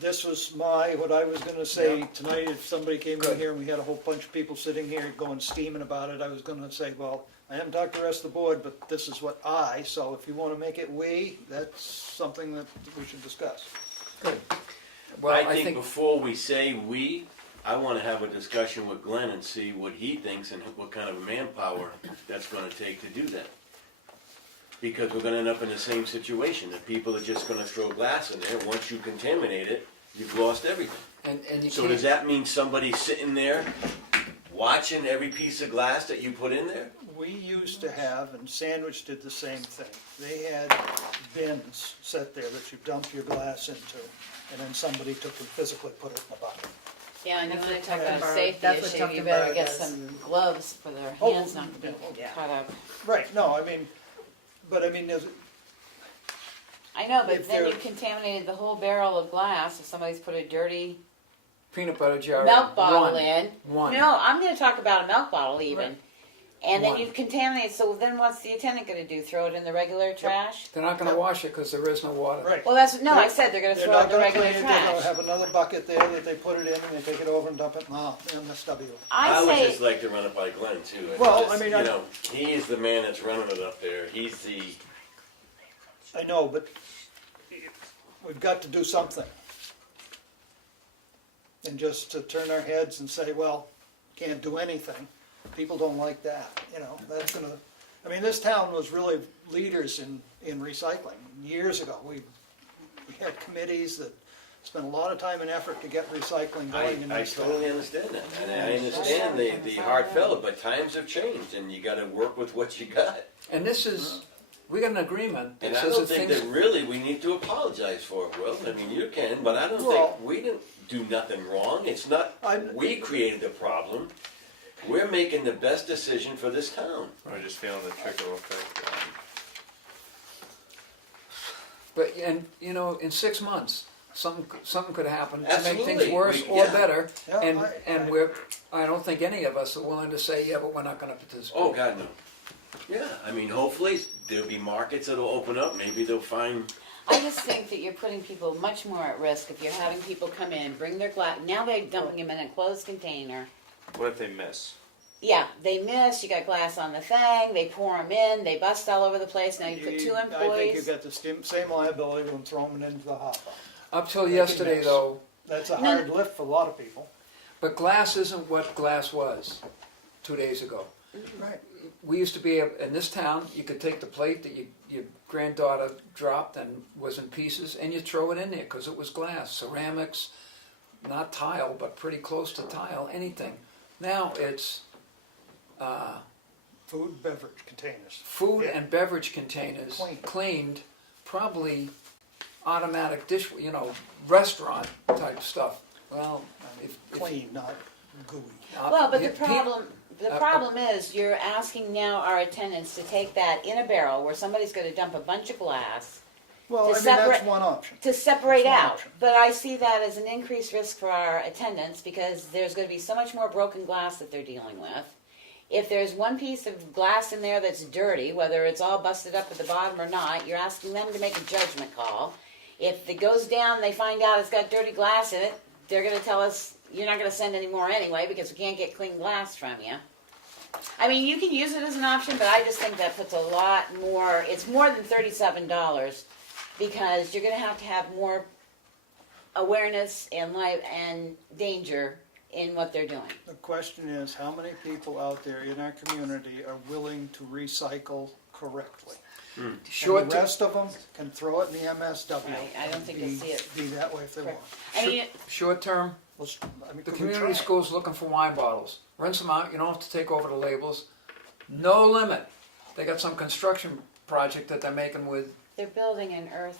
This was what I was gonna say Yeah. tonight, if somebody came in Good. here and we had a whole bunch of people sitting here going steaming about it, I was gonna say, well, I haven't talked to the rest of the board, but this is what so if you wanna make it we, that's something that we should discuss. good. Well, I think before we say we, I wanna have a discussion with Glenn and see what he thinks and what kind of manpower that's gonna take to do that. Because we're gonna end up in the same situation, that people are just gonna throw glass in there, once you contaminate it, you've lost everything. And you So can't, does that mean somebody's sitting there watching every piece of glass that you put in there? We used to have, and Sandwich did the same thing, they had bins set there that you dump your glass into, and then somebody took and physically put it in a bucket. Yeah, and you That's wanna what talk about a Tupperware- safety that's what issue, you better Tupperware get does. some gloves for their Oh, hands not to be yeah. cut up. Right, no, I mean, but I mean, I know, but If then they're- you've contaminated the whole barrel of glass if somebody's put a dirty peanut butter jar. milk bottle one. in. One. No, I'm gonna talk about a milk bottle even. Right. And then One. you've contaminated, so then what's the attendant gonna do, throw it in the regular trash? They're not gonna wash it, because there is no water. right. Well, I said they're gonna They're throw it not in the gonna regular clean it, they're gonna trash. have another bucket there that they put it in, and they take it over and dump it in MSW. I I would say, just like to run it by Glenn too. It's Well, just, I mean, you I- know, he is the man that's running it up there, he's the, I know, but we've got to do something. And just to turn our heads and say, well, can't do anything, people don't like that, that's gonna, I mean, this town was really leaders in recycling. Years ago, we had committees that spent a lot of time and effort to get recycling going in I this town. totally understand that, and I understand the heartfelt, but times have changed, and you gotta work with what you got. And this is, we got an agreement that And I says don't that think things. that really we need to apologize for it, Will, I mean, you can, but I don't Well- think, we didn't do nothing wrong, it's not, we created the problem. We're making the best decision for this town. We're just feeling the trickle effect. But, and, in 6 months, something could happen to make things Absolutely. worse We- or yeah. better. Yeah, And I don't think any of us are willing to say, yeah, but we're not gonna participate. Oh, God, no. Yeah, I mean, hopefully, there'll be markets that'll open up, maybe they'll find, I just think that you're putting people much more at risk if you're having people come in, bring their glass, now they're dumping them in a closed container. What if they miss? Yeah, they miss, you got glass on the thing, they pour them in, they bust all over the place, now you put two I think employees. you've got the same liability when throwing it into the hopper. Up till Make it yesterday, mix. though, That's a No, hard lift for a lot of people. but glass isn't what glass was 2 days ago. Right. We used to be, in this town, you could take the plate that your granddaughter dropped and was in pieces, and you throw it in there, because it was glass, ceramics, not tile, but pretty close to tile, anything. Now it's Food and beverage containers. food and beverage containers, Clean. cleaned, probably automatic dish, restaurant type stuff. Well, if Clean, not gooey. Well, but the pe- problem is, you're asking now our attendants to take that in a barrel where somebody's gonna dump a bunch of glass Well, To I mean, that's separate- one option. to separate That's one out. option. But I see that as an increased risk for our attendants because there's gonna be so much more broken glass that they're dealing with. If there's one piece of glass in there that's dirty, whether it's all busted up at the bottom or not, you're asking them to make a judgment call. If it goes down, they find out it's got dirty glass in it, they're gonna tell us, you're not gonna send any more anyway because we can't get clean glass from you. I mean, you can use it as an option, but I just think that puts a lot more, it's more than $37 because you're gonna have more awareness and life and danger in what they're doing. The question is, how many people out there in our community are willing to recycle correctly? And Short the rest of them can throw it in the MSW. Right, I don't think you'll Be- see it. Be that way if they want. I mean, term, Let's- I mean, the could we community try? school's looking for wine bottles. Rinse them out, you don't have to take over the labels. No limit. They got some construction project that they're making with they're building an earth,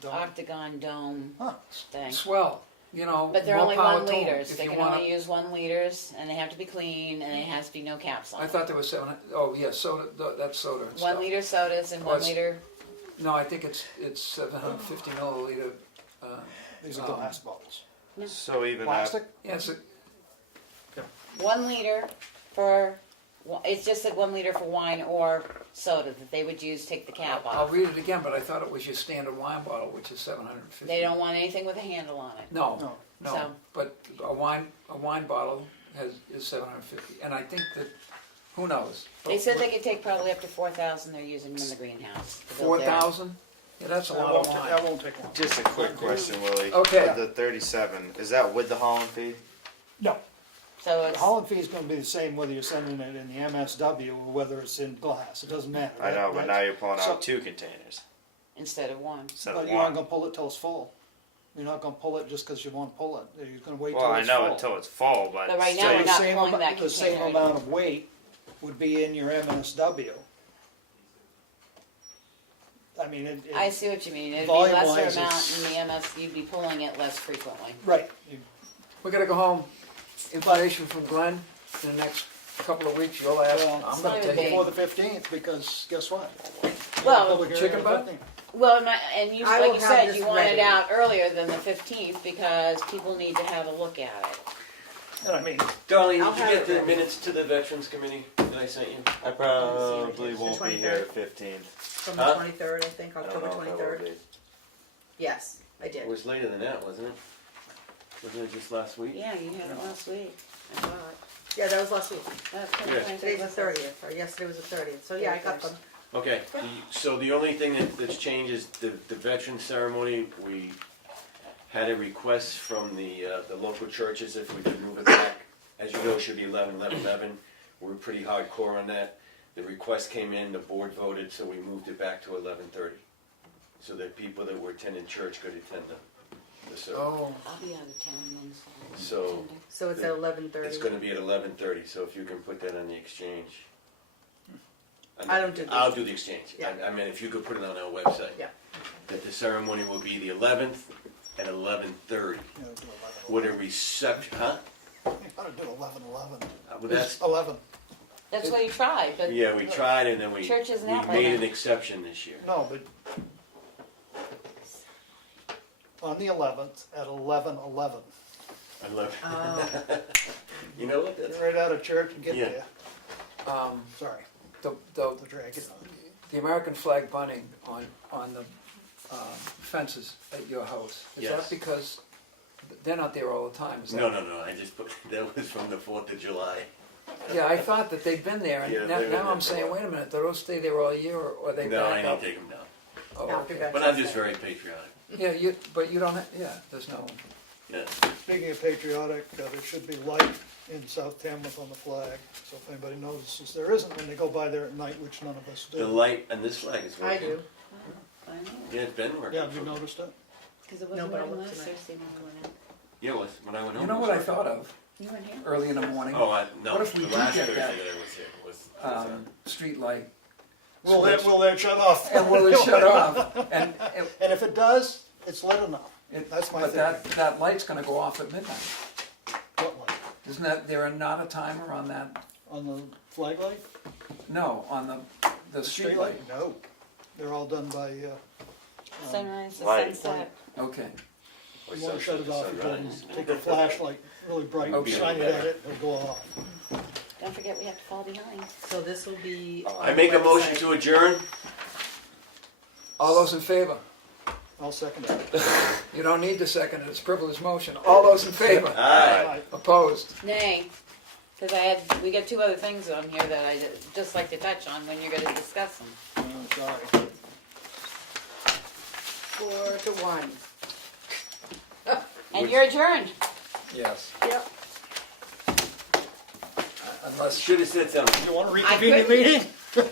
Dome. octagon dome Huh. thing. swell, you know, But they're more only power 1 to 'em. liters, If they you can wanna- only use 1 liters, and they have to be clean, and it has to be no caps on I them. thought there was 7, oh, yeah, soda, that's soda and 1 stuff. liter sodas and Well, 1 liter, No, I think it's 750 milliliter, These are glass bottles. So even Plastic? yeah, it's a, 1 liter for, it's just said 1 liter for wine or soda that they would use, take the cap I'll off. read it again, but I thought it was your standard wine bottle, which is 750. They don't want anything with a handle on it. No, No. no, So- but a wine bottle is 750, and I think that, who knows? They said they could take probably up to 4,000 they're using them in the greenhouse. to build their- 4,000? Yeah, that's a That lot won't of ta- wine. That won't take long. just a quick question, Willie. Okay. The 37, is that with the hauling fee? No, So the it's, hauling fee is gonna be the same whether you're sending it in the MSW or whether it's in glass, it doesn't matter. I know, but That- now you're pulling so- out 2 containers instead of 1. instead But of you aren't 1. gonna pull it till it's full. You're not gonna pull it just because you wanna pull it, you're gonna wait till Well, I it's know full. until it's full, but But right now still, we're you- not The same pulling amo- that The same container. amount of weight would be in your MSW. I mean, I see what you mean, it'd be lesser Volume-wise, amount it's- in the MS, you'd be pulling it less frequently. right, We gotta go home. Invitation from Glenn in the next couple of weeks, you'll ask, Well, I'm it's gonna not take even it. before the 15th, because guess what? Well, Public hearing chicken on the butt? 15th. Well, and you, I like will you have said, this you want it ready. out earlier than the 15th because people need to have a look at it. And I mean, Darlene, I'll did you have get it the ready. minutes to the Veterans Committee that I sent you? I probably The won't be here at 15th. From Huh? the 23rd, I think, I don't October know if I will 23rd. be. Yes, I It did. was later than that, wasn't it? Wasn't it just last week? Yeah, you had it last week. I saw it. Yeah, that was last week. That's Yeah. Today's the 30th, or yesterday was the 30th, so yeah, I got them. Okay, so the only thing that's changed is the veteran ceremony. We had a request from the local churches if we could move it back. As you know, it should be 11/11/11. We're pretty hardcore on that. The request came in, the board voted, so we moved it back to 11:30. So that people that were attending church could attend the service. Oh, I'll be out of town Wednesday. So So it's at 11:30. it's gonna be at 11:30, so if you can put that on the exchange. I don't do the I'll do the exchange. Yeah. I mean, if you could put it on our website. Yeah. That the ceremony will be the 11th at 11:30 you know, do 11. with a reception, huh? You gotta do 11/11. Well, that's, 11. That's what you tried, but yeah, we tried and then we Church isn't out by made then. an exception this year. No, but on the 11th at 11:11. I love Oh, You know what, that's, Get right out of church and get Yeah. there. Sorry, the the drag is on. the American flag bunting on the fences at your house, is Yes. that because they're not there all the time? Is that- no, I just put, that was from the 4th of July. Yeah, I thought that they'd been there, and Yeah, now, they've been now there I'm for a saying, while. wait a minute, do those stay there all year, or they No, I back need up? to take them down. Oh, After okay. that. But I'm just very patriotic. Yeah, but you don't have, yeah, there's no, Yeah. Speaking of patriotic, there should be light in South Tamworth on the flag, so if anybody notices there isn't when they go by there at night, which none of us do. The light on this flag is I working. do. I know, Yeah, it's been working. Yeah, have you noticed it? because it No, wasn't but I'll working look last tonight. Thursday when we went out. Yeah, it was, when I went home. you know it what I was thought working. of You went here? early in the morning? Oh, no, What if we the do last get Thursday that, that I was here was Street light, Will that shut off? and will it shut off? And, And if it does, it's lit enough. That's my but thinking. that light's gonna go off at midnight. What light? Isn't that, there are not a timer on that, On the flag light? no, on the street light? No, they're all done by, Sunrise to Light. sunset. Okay, you wanna shut it off, you Sunrise. take a flashlight, really bright, Okay. shine it at it, it'll go off. Don't forget we have to fall behind. So this will be. I make a motion to adjourn. all those in favor? I'll second that. You don't need to second it, it's privileged motion. All those in favor? Aye. Opposed? Nay, because we got 2 other things on here that I just like to touch on when you're gonna discuss them. Oh, sorry. 4-1. And you're adjourned. Yes. Yep. Unless, Should have said something. You wanna I reconvene the couldn't. meeting? I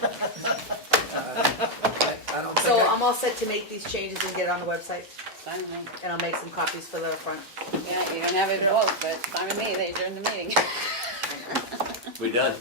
don't So think I'm all set to make these changes and get it on the website, Fine with me. and I'll make some copies for the front. Yeah, you don't have it vote, but fine with me, they adjourned the meeting. We're done.